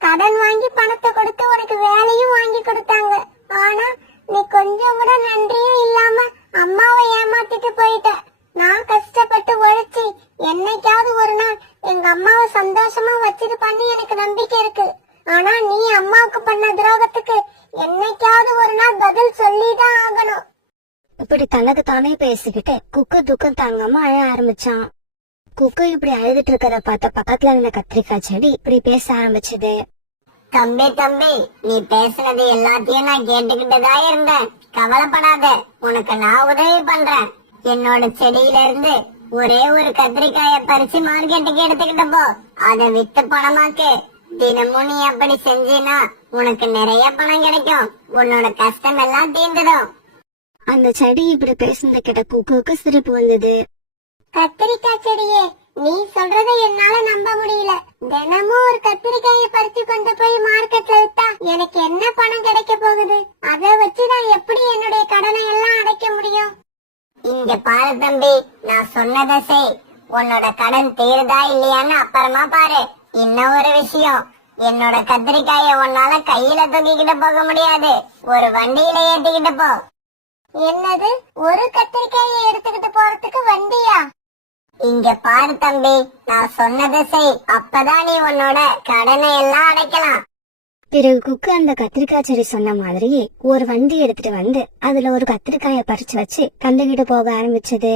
கடன் வாங்கி பணத்தை கொடுத்து உனக்கு வேலையும் வாங்கி கொடுத்தாங்க. ஆனா நீ கொஞ்சம் கூட நன்றியும் இல்லாம அம்மாவை ஏமாத்திட்டு போயிட்ட. நான் கஷ்டப்பட்டு உழைச்சி என்னைக்காவது ஒரு நாள் எங்க அம்மாவை சந்தோஷமா வச்சுட்டு பண்ணி எனக்கு நம்பிக்கை இருக்கு. ஆனா நீ அம்மாவுக்கு பண்ண துரோகத்துக்கு என்னைக்காவது ஒரு நாள் பதில் சொல்லிதான் ஆகணும். இப்படி தனக்கு தானே பேசிக்கிட்டு குக்கு துக்கம் தாங்காம அழ ஆரம்பிச்சான். குக்கு இப்படி அழுதுட்டு இருக்கிறத பார்த்த பக்கத்துல இருந்த கத்திரிக்காய் செடி இப்படி பேச ஆரம்பிச்சது. தம்பி தம்பி, நீ பேசுனது எல்லாத்தையும் நான் கேட்டுக்கிட்டதா இருந்தேன். கவலைப்படாத, உனக்கு நான் உதவி பண்றேன். என்னோட செடியில இருந்து ஒரே ஒரு கத்திரிக்காய பறிச்சு மார்க்கெட்டுக்கு எடுத்துக்கிட்டு போ. அதை வித்து பணமாக்கு. தினமும் நீ அப்படி செஞ்சீனா உனக்கு நிறைய பணம் கிடைக்கும். உன்னோட கஷ்டம் எல்லாம் தீர்ந்துடும். அந்த செடி இப்படி பேசுனத கேட்ட குக்குவுக்கு சிரிப்பு வந்தது. கத்திரிக்காய் செடியே, நீ சொல்றதை என்னால நம்ப முடியல. தினமும் ஒரு கத்திரிக்காயை பறிச்சு கொண்டு போய் மார்க்கெட்ல வித்தா எனக்கு என்ன பணம் கிடைக்க போகுது? அதை வச்சு நான் எப்படி என்னுடைய கடனை எல்லாம் அடைக்க முடியும்? இங்க பாரு தம்பி, நான் சொன்னதை செய். உன்னோட கடன் தீருதா இல்லையான்னு அப்புறமா பாரு. இன்னும் ஒரு விஷயம், என்னோட கத்திரிக்காய உன்னால கையில தூக்கிக்கிட்டு போக முடியாது. ஒரு வண்டியில ஏத்திக்கிட்டு போ. என்னது, ஒரு கத்திரிக்காயை எடுத்துக்கிட்டு போறதுக்கு வண்டியா? இங்க பாரு தம்பி, நான் சொன்னதை செய். அப்பதான் நீ உன்னோட கடனை எல்லாம் அடைக்கலாம். பிறகு குக்கு அந்த கத்திரிக்காய் செடி சொன்ன மாதிரியே ஒரு வண்டி எடுத்துட்டு வந்து அதுல ஒரு கத்திரிக்காய பறிச்சு வச்சு தந்துகிட்டு போக ஆரம்பிச்சது.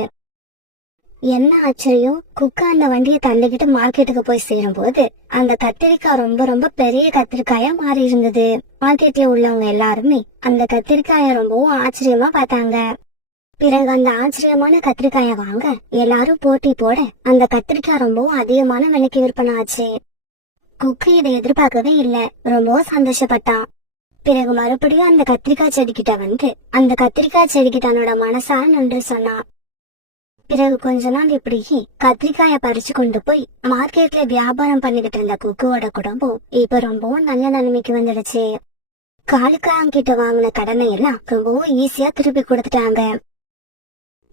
என்ன ஆச்சரியம், குக்கு அந்த வண்டியை தந்துகிட்டு மார்க்கெட்டுக்கு போய் சேரும் போது அந்த கத்திரிக்காய் ரொம்ப ரொம்ப பெரிய கத்திரிக்காயா மாறி இருந்தது. மார்க்கெட்ல உள்ளவங்க எல்லாருமே அந்த கத்திரிக்காய ரொம்பவும் ஆச்சரியமா பார்த்தாங்க. பிறகு அந்த ஆச்சரியமான கத்திரிக்காய வாங்க எல்லாரும் போட்டி போட அந்த கத்திரிக்காய் ரொம்பவும் அதிகமான விலைக்கு விற்பனை ஆச்சு. குக்கு இதை எதிர்பார்க்கவே இல்ல, ரொம்பவும் சந்தோஷப்பட்டான். பிறகு மறுபடியும் அந்த கத்திரிக்காய் செடிக்கிட்ட வந்து அந்த கத்திரிக்காய் செடிக்கு தன்னோட மனசார நன்றி சொன்னான். பிறகு கொஞ்ச நாள் இப்படி கத்திரிக்காய பறிச்சு கொண்டு போய் மார்க்கெட்ல வியாபாரம் பண்ணிக்கிட்டு இருந்த குக்குவோட குடும்பம் இப்ப ரொம்பவும் நல்ல நிலைமைக்கு வந்துடுச்சு. காலுக்காங்கிட்ட வாங்கின கடனை எல்லாம் ரொம்பவும் ஈஸியா திருப்பி கொடுத்துட்டாங்க.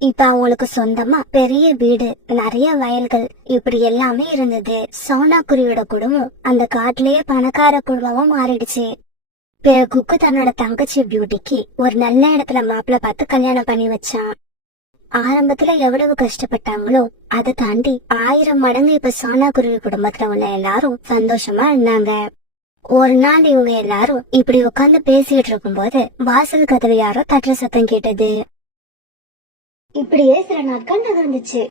இப்ப அவங்களுக்கு சொந்தமா பெரிய வீடு, நிறைய வயல்கள் இப்படி எல்லாமே இருந்தது. சோனா குருவியோட குடும்பம் அந்த காட்டிலேயே பணக்கார குடும்பமா மாறிடுச்சு. பிறகு குக்கு தன்னோட தங்கச்சி பியூட்டிக்கு ஒரு நல்ல இடத்துல மாப்பிள்ள பார்த்து கல்யாணம் பண்ணி வச்சான். ஆரம்பத்துல எவ்வளவு கஷ்டப்பட்டாங்களோ அதை தாண்டி 1000 மடங்கு இப்ப சோனா குருவி குடும்பத்துல உள்ள எல்லாரும் சந்தோஷமா இருந்தாங்க. ஒரு நாள் இவங்க எல்லாரும் இப்படி உட்கார்ந்து பேசிட்டு இருக்கும் போது வாசல் கதவு யாரோ தட்டுற சத்தம் கேட்டது. இப்படியே சில நாட்கள் நகர்ந்துச்சு.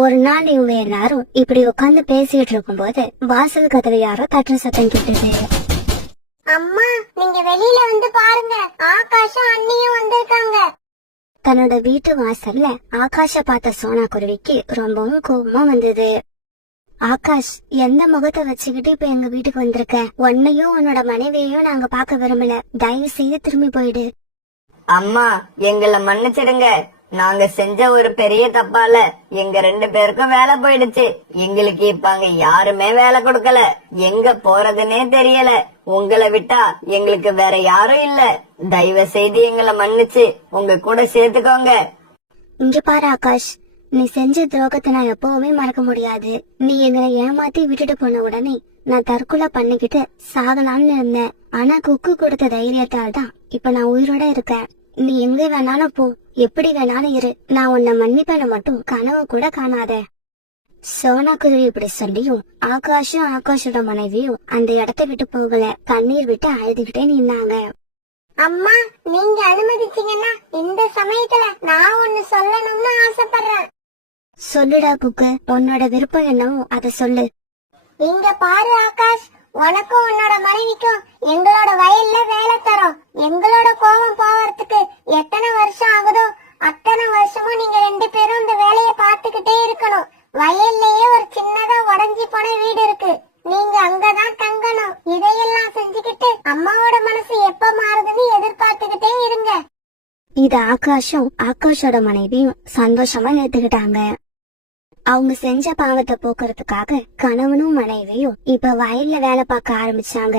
ஒரு நாள் இவங்க எல்லாரும் இப்படி உட்கார்ந்து பேசிட்டு இருக்கும் போது வாசல் கதவு யாரோ தட்டுற சத்தம் கேட்டது. அம்மா, நீங்க வெளியில வந்து பாருங்க, ஆகாஷும் அண்ணியும் வந்திருக்காங்க. தன்னோட வீட்டு வாசல்ல ஆகாஷ பார்த்த சோனா குருவிக்கு ரொம்பவும் கோபமா வந்தது. ஆகாஷ், எந்த முகத்தை வச்சுக்கிட்டு இப்ப எங்க வீட்டுக்கு வந்திருக்க? உன்னையும் உன்னோட மனைவியையும் நாங்க பார்க்க விரும்பல, தயவு செய்து திரும்பி போயிடு. அம்மா, எங்களை மன்னிச்சிடுங்க. நாங்க செஞ்ச ஒரு பெரிய தப்பால எங்க 2 பேருக்கும் வேலை போயிடுச்சு. எங்களுக்கு இப்ப அங்க யாருமே வேலை கொடுக்கல. எங்க போறதுன்னே தெரியல. உங்களை விட்டா எங்களுக்கு வேற யாரும் இல்ல. தயவு செய்து எங்களை மன்னிச்சு உங்க கூட சேர்த்துக்கோங்க. இங்க பாரு ஆகாஷ், நீ செஞ்ச துரோகத்தை நான் எப்பவுமே மறக்க முடியாது. நீ எங்களை ஏமாத்தி விட்டுட்டு போன உடனே நான் தற்கொலை பண்ணிக்கிட்டு சாகலாம்னு இருந்தேன். ஆனா குக்கு கொடுத்த தைரியத்தால் தான் இப்ப நான் உயிரோட இருக்கேன். நீ எங்க வேணாலும் போ, எப்படி வேணாலும் இரு, நான் உன்னை மன்னிப்பேன்னு மட்டும் கனவு கூட காணாத. சோனா குருவி இப்படி சொல்லியும் ஆகாஷும் ஆகாஷோட மனைவியும் அந்த இடத்தை விட்டு போகல, கண்ணீர் விட்டு அழுதுகிட்டே நின்னாங்க. அம்மா, நீங்க அனுமதிச்சீங்கன்னா இந்த சமயத்துல நான் ஒண்ணு சொல்லணும்னு ஆசைப்படுறேன். சொல்லுடா குக்கு, உன்னோட விருப்பம் என்னவோ அதை சொல்லு. இங்க பாரு ஆகாஷ், உனக்கும் உன்னோட மனைவிக்கும் எங்களோட வயல்ல வேலை தரோம். எங்களோட கோபம் போவதுக்கு எத்தனை வருஷம் ஆகுதோ அத்தனை வருஷமும் நீங்க 2 பேரும் இந்த வேலையை பார்த்துக்கிட்டே இருக்கணும். வயல்லயே ஒரு சின்னதா உடைஞ்சி போன வீடு இருக்கு, நீங்க அங்கதான் தங்கணும். இதையெல்லாம் செஞ்சுக்கிட்டு அம்மாவோட மனசு எப்ப மாறுதுன்னு எதிர்பார்த்துக்கிட்டே இருங்க. இது ஆகாஷும் ஆகாஷோட மனைவியும் சந்தோஷமா ஏத்துக்கிட்டாங்க. அவங்க செஞ்ச பாவத்தை போக்குறதுக்காக கணவனும் மனைவியும் இப்ப வயல்ல வேலை பார்க்க ஆரம்பிச்சாங்க.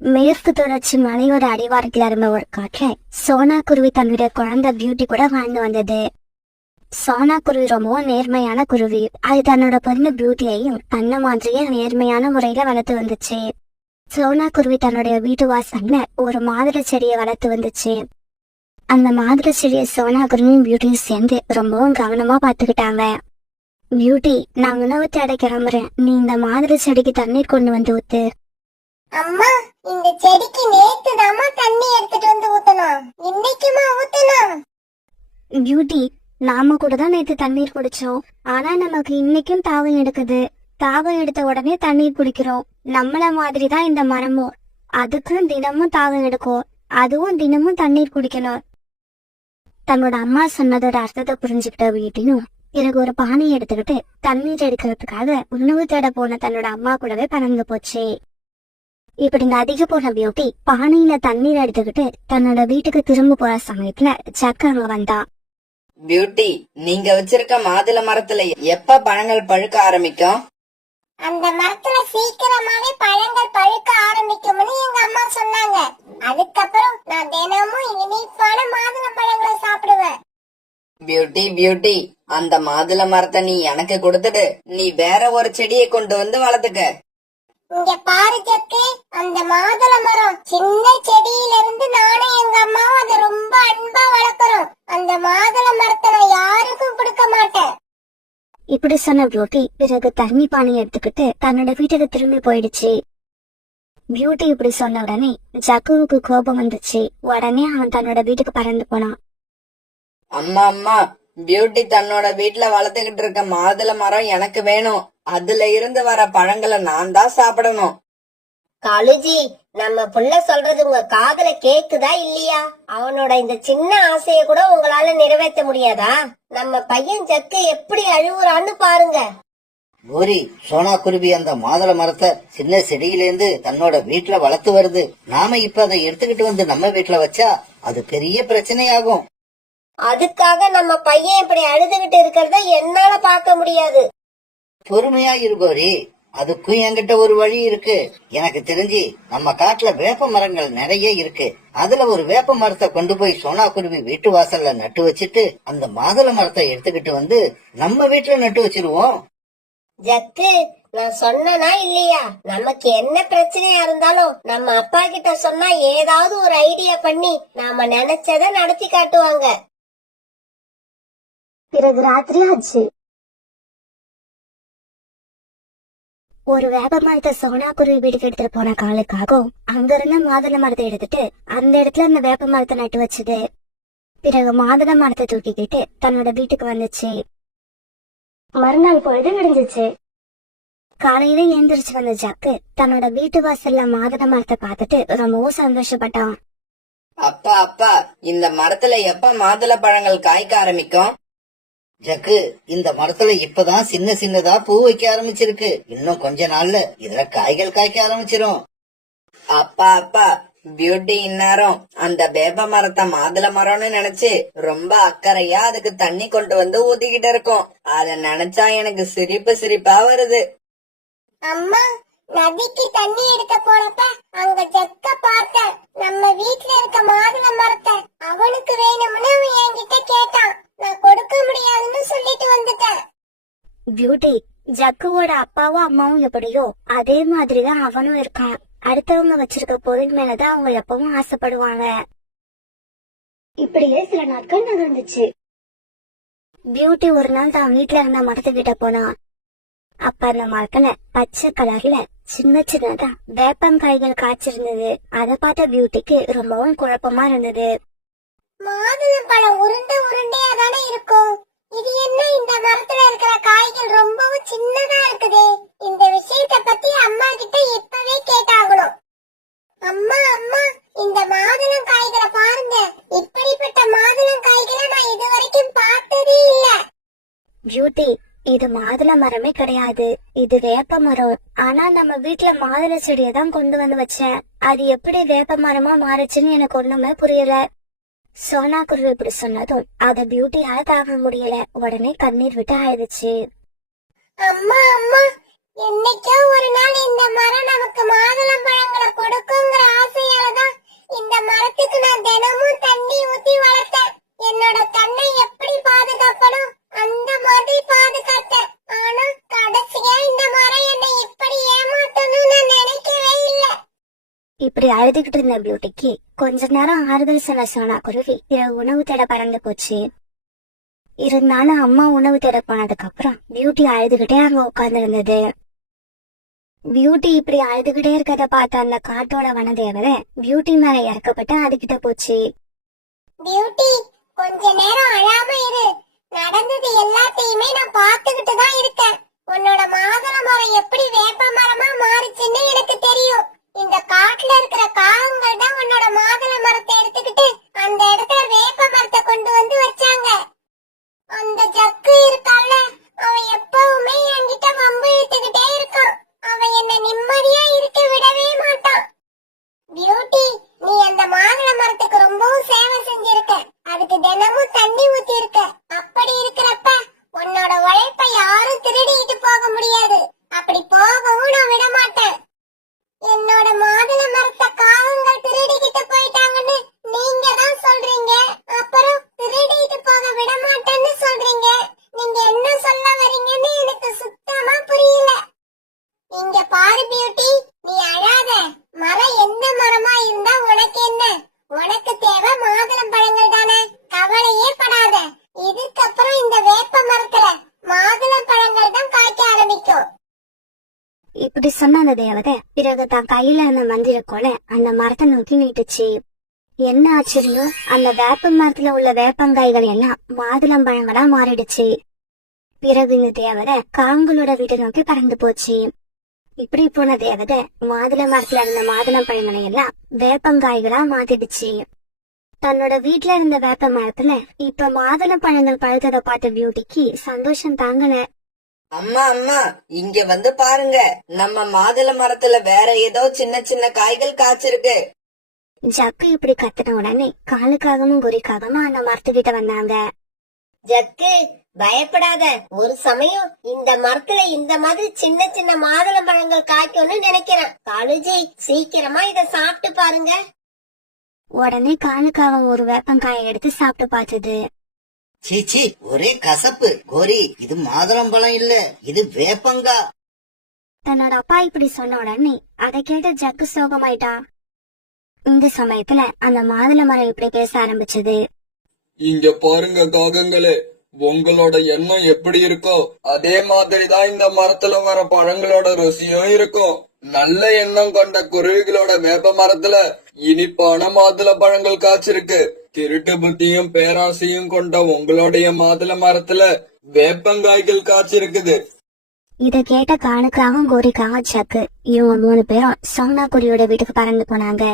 மேற்கு தொடர்ச்சி மலையோட அடிவாரத்துல இருந்த ஒரு காட்டுல சோனா குருவி தன்னுடைய குழந்தை பியூட்டி கூட வாழ்ந்து வந்தது. சோனா குருவி ரொம்பவும் நேர்மையான குருவி. அது தன்னோட பொண்ணு பியூட்டியையும் தன்ன மாதிரியே நேர்மையான முறையில வளர்த்து வந்துச்சு. சோனா குருவி தன்னுடைய வீட்டு வாசல்ல ஒரு மாதுளை செடியை வளர்த்து வந்துச்சு. அந்த மாதுளை செடியை சோனா குருவியும் பியூட்டியும் சேர்ந்து ரொம்பவும் கவனமா பாத்துக்கிட்டாங்க. பியூட்டி, நான் உணவு தேட கிளம்புறேன், நீ இந்த மாதுளை செடிக்கு தண்ணீர் கொண்டு வந்து ஊத்து. அம்மா, இந்த செடிக்கு நேத்து தாமா தண்ணி எடுத்துட்டு வந்து ஊத்தணும், இன்னைக்குமா ஊத்தணும்? பியூட்டி, நாம கூட தான் நேத்து தண்ணீர் குடிச்சோம், ஆனா நமக்கு இன்னைக்கும் தாகம் எடுக்குது. தாகம் எடுத்த உடனே தண்ணீர் குடிக்கிறோம். நம்மள மாதிரிதான் இந்த மரமும், அதுக்கும் தினமும் தாகம் எடுக்கும், அதுவும் தினமும் தண்ணீர் குடிக்கணும். தன்னோட அம்மா சொன்னதோட அர்த்தத்தை புரிஞ்சுக்கிட்ட பியூட்டியும் பிறகு ஒரு பானையை எடுத்துக்கிட்டு தண்ணீர் எடுக்கிறதுக்காக உணவு தேட போன தன்னோட அம்மா கூடவே பறந்து போச்சு. இப்படி நதிக்கு போன பியூட்டி பானையில தண்ணீர் எடுத்துக்கிட்டு தன்னோட வீட்டுக்கு திரும்ப போற சமயத்துல ஜக்கு அங்க வந்தா. பியூட்டி, நீங்க வச்சிருக்க மாதுளை மரத்துல எப்ப பழங்கள் பழுக்க ஆரம்பிக்கும்? அந்த மரத்துல சீக்கிரமாவே பழங்கள் பழுக்க ஆரம்பிக்கும்னு எங்க அம்மா சொன்னாங்க. அதுக்கப்புறம் நான் தினமும் இனிப்பான மாதுளை பழங்களை சாப்பிடுவேன். பியூட்டி பியூட்டி, அந்த மாதுளை மரத்தை நீ எனக்கு கொடுத்துட்டு நீ வேற ஒரு செடியை கொண்டு வந்து வளர்த்துக்க. இங்க பாரு ஜக்கு, அந்த மாதுளை மரம் சின்ன செடியில இருந்து நானும் எங்க அம்மாவும் அதை ரொம்ப அன்பா வளர்க்கறோம். அந்த மாதுளை மரத்தை நான் யாருக்கும் கொடுக்க மாட்டேன். இப்படி சொன்ன பியூட்டி பிறகு தண்ணி பானை எடுத்துக்கிட்டு தன்னோட வீட்டுக்கு திரும்பி போயிடுச்சு. பியூட்டி இப்படி சொன்ன உடனே ஜக்குவுக்கு கோபம் வந்துச்சு. உடனே அவன் தன்னோட வீட்டுக்கு பறந்து போனான். அம்மா அம்மா, பியூட்டி தன்னோட வீட்டுல வளர்த்துக்கிட்டு இருக்க மாதுளை மரம் எனக்கு வேணும். அதுல இருந்து வர பழங்களை நான் தான் சாப்பிடணும். காலுஜி, நம்ம புள்ள சொல்றது உங்க காதுல கேக்குதா இல்லையா? அவனோட இந்த சின்ன ஆசைய கூட உங்களால நிறைவேற்ற முடியாதா? நம்ம பையன் ஜக்கு எப்படி அழுவுறான்னு பாருங்க. கோரி, சோனா குருவி அந்த மாதுளை மரத்தை சின்ன செடியிலேருந்து தன்னோட வீட்டுல வளர்த்து வருது. நாம இப்ப அதை எடுத்துக்கிட்டு வந்து நம்ம வீட்டுல வச்சா அது பெரிய பிரச்சனையாகும். அதுக்காக நம்ம பையன் இப்படி அழுதுகிட்டு இருக்கிறத என்னால பார்க்க முடியாது. பொறுமையா இரு கோரி, அதுக்கும் என்கிட்ட ஒரு வழி இருக்கு. எனக்கு தெரிஞ்சு நம்ம காட்டுல வேப்ப மரங்கள் நிறைய இருக்கு. அதுல ஒரு வேப்ப மரத்தை கொண்டு போய் சோனா குருவி வீட்டு வாசல்ல நட்டு வச்சுட்டு அந்த மாதுளை மரத்தை எடுத்துக்கிட்டு வந்து நம்ம வீட்டுல நட்டு வச்சிருவோம். ஜக்கு, நான் சொன்னனா இல்லையா? நமக்கு என்ன பிரச்சனையா இருந்தாலும் நம்ம அப்பா கிட்ட சொன்னா ஏதாவது ஒரு ஐடியா பண்ணி நாம நினைச்சத நடத்தி காட்டுவாங்க. பிறகு ராத்திரி ஆச்சு. ஒரு வேப்ப மரத்தை சோனா குருவி வீட்டுக்கு எடுத்துட்டு போன காலுக்காகவும் அங்க இருந்த மாதுளை மரத்தை எடுத்துட்டு அந்த இடத்துல அந்த வேப்ப மரத்தை நட்டு வச்சது. பிறகு மாதுளை மரத்தை தூக்கிக்கிட்டு தன்னோட வீட்டுக்கு வந்துச்சு. மறுநாள் பொழுது விடிஞ்சிச்சு. காலையில எழுந்திரிச்சு வந்த ஜக்கு தன்னோட வீட்டு வாசல்ல மாதுளை மரத்தை பார்த்துட்டு ரொம்பவும் சந்தோஷப்பட்டான். அப்பா அப்பா, இந்த மரத்துல எப்ப மாதுளை பழங்கள் காய்க்க ஆரம்பிக்கும்? ஜக்கு, இந்த மரத்துல இப்பதான் சின்ன சின்னதா பூ வைக்க ஆரம்பிச்சிருக்கு. இன்னும் கொஞ்ச நாள்ல இதுல காய்கள் காய்க்க ஆரம்பிச்சிரும். அப்பா அப்பா, பியூட்டி இந்நேரம் அந்த வேப்ப மரத்தை மாதுளை மரம்னு நினைச்சு ரொம்ப அக்கறையா அதுக்கு தண்ணி கொண்டு வந்து ஊத்திக்கிட்டு இருக்கோம். அத நினைச்சா எனக்கு சிரிப்பு சிரிப்பா வருது. அம்மா, நதிக்கு தண்ணி எடுக்க போனப்ப அங்க ஜக்க பார்த்தேன். நம்ம வீட்டுல இருக்க மாதுளை மரத்தை அவனுக்கு வேணும்னு அவன் என்கிட்ட கேட்டான். நான் கொடுக்க முடியாதுன்னு சொல்லிட்டு வந்துட்டேன். பியூட்டி, ஜக்குவோட அப்பாவும் அம்மாவும் எப்படியோ அதே மாதிரிதான் அவனும் இருக்கான். அடுத்தவங்க வச்சிருக்க பொருள் மேலதான் அவங்க எப்பவும் ஆசைப்படுவாங்க. இப்படியே சில நாட்கள் நகர்ந்துச்சு. பியூட்டி ஒரு நாள் தான் வீட்டுல இருந்த மரத்துக்கிட்ட போனா. அப்ப அந்த மரத்துல பச்சை கலர்ல சின்ன சின்னதா வேப்பங்காய்கள் காய்ச்சிருந்தது. அதை பார்த்த பியூட்டிக்கு ரொம்பவும் குழப்பமா இருந்தது. மாதுளை பழம் உருண்டை உருண்டையா தானே இருக்கும். இது என்ன இந்த மரத்துல இருக்கிற காய்கள் ரொம்பவும் சின்னதா இருக்குதே. இந்த விஷயத்த பத்தி அம்மா கிட்ட இப்பவே கேட்டாகணும். அம்மா அம்மா, இந்த மாதுளம் காய்களை பாருங்க. இப்படிப்பட்ட மாதுளம் காய்களை நான் இது வரைக்கும் பார்த்ததே இல்ல. பியூட்டி, இது மாதுளை மரமே கிடையாது, இது வேப்ப மரம். ஆனா நம்ம வீட்டுல மாதுளை செடியை தான் கொண்டு வந்து வச்சேன். அது எப்படி வேப்ப மரமா மாறுச்சுன்னு எனக்கு ஒண்ணுமே புரியல. சோனா குருவி இப்படி சொன்னதும் அத பியூட்டியால தாங்க முடியல. உடனே கண்ணீர் விட்டு ஆயிடுச்சு. அம்மா அம்மா, என்னைக்கோ ஒரு நாள் இந்த மரம் நமக்கு மாதுளம் பழங்களை கொடுக்குங்கிற ஆசையாலதான் இந்த மரத்துக்கு நான் தினமும் தண்ணி ஊத்தி வளர்த்தேன். என்னோட கண்ணை எப்படி பாதுகாப்பனும் அந்த மாதிரி பாதுகாத்தேன். ஆனா கடைசியா இந்த மரம் என்னை இப்படி ஏமாத்தணும்னு நான் நினைக்கவே இல்லை. இப்படி அழுதுகிட்டு இருந்த பியூட்டிக்கு கொஞ்ச நேரம் ஆறுதல் சொன்ன சோனா குருவி இரவு உணவு தேட பறந்து போச்சு. இருந்தாலும் அம்மா உணவு தேட போனதுக்கு அப்புறம் பியூட்டி அழுதுகிட்டே அங்க உட்கார்ந்து இருந்தது. பியூட்டி இப்படி அழுதுகிட்டே இருக்கத பார்த்த அந்த காட்டோட வனதேவரை பியூட்டி மேல இறக்கப்பட்டு அதுகிட்ட போச்சு. பியூட்டி, கொஞ்ச நேரம் அழாம இரு. நடந்தது எல்லாத்தையுமே நான் பாத்துக்கிட்டு தான் இருக்கேன். உன்னோட மாதுளை மரம் எப்படி வேப்ப மரமா மாறுச்சுன்னு எனக்கு தெரியும். இந்த காட்டுல இருக்கிற காகங்கள் தான் உன்னோட மாதுளை மரத்தை எடுத்துக்கிட்டு அந்த இடத்துல வேப்ப மரத்தை கொண்டு வந்து வச்சாங்க. அந்த ஜக்கு இருக்கால, அவன் எப்பவுமே என்கிட்ட வம்பு இழுத்துக்கிட்டே இருக்கான். அவன் என்ன நிம்மதியா இருக்க விடவே மாட்டான். இப்படி சொன்ன அந்த தேவதை பிறகு தான் கையில இருந்த மந்திர கோலை அந்த மரத்தை நோக்கி நீட்டுச்சு. என்ன ஆச்சரியம், அந்த வேப்ப மரத்துல உள்ள வேப்பங்காய்கள் எல்லாம் மாதுளம்பழங்களா மாறிடுச்சு. பிறகு இந்த தேவதை காங்களோட வீட்டை நோக்கி பறந்து போச்சு. இப்படி போன தேவதை மாதுளை மரத்துல இருந்த மாதுளம் பழங்களை எல்லாம் வேப்பங்காய்களா மாத்திடுச்சு. தன்னோட வீட்டுல இருந்த வேப்ப மரத்துல இப்ப மாதுளை பழங்கள் பழுத்ததை பார்த்த பியூட்டிக்கு சந்தோஷம் தாங்கல. அம்மா அம்மா, இங்க வந்து பாருங்க, நம்ம மாதுளை மரத்துல வேற ஏதோ சின்ன சின்ன காய்கள் காய்ச்சிருக்கு. ஜக்கு இப்படி கத்துன உடனே காலுக்காகவும் குறிக்காகவும் அந்த மரத்துக்கிட்ட வந்தாங்க. ஜக்கு, பயப்படாத. ஒரு சமயம் இந்த மரத்துல இந்த மாதிரி சின்ன சின்ன மாதுளம் பழங்கள் காய்க்கும்னு நினைக்கிறேன். காலுஜி, சீக்கிரமா இத சாப்பிட்டு பாருங்க. உடனே காலுக்காக ஒரு வேப்பங்காயை எடுத்து சாப்பிட்டு பார்த்தது. சீச்சி, ஒரே கசப்பு. கோரி, இது மாதுளம்பழம் இல்ல, இது வேப்பங்கா. தன்னோட அப்பா இப்படி சொன்ன உடனே அதை கேட்ட ஜக்கு சோகமாயிட்டா. இந்த சமயத்துல அந்த மாதுளை மரம் இப்படி பேச ஆரம்பிச்சது. இங்க பாருங்க காகங்களே, உங்களோட எண்ணம் எப்படி இருக்கோ அதே மாதிரிதான் இந்த மரத்துல வர பழங்களோட ருசியும் இருக்கும். நல்ல எண்ணம் கொண்ட குருவிகளோட வேப்ப மரத்துல இனிப்பான மாதுளை பழங்கள் காய்ச்சிருக்கு. திருட்டு புத்தியும் பேராசையும் கொண்ட உங்களுடைய மாதுளை மரத்துல வேப்பங்காய்கள் காய்ச்சிருக்குது. இத கேட்ட காலுக்காகவும் கோரிக்காகவும் ஜக்கு இவங்க 3 பேரும் சோனா குருவியோட வீட்டுக்கு பறந்து போனாங்க.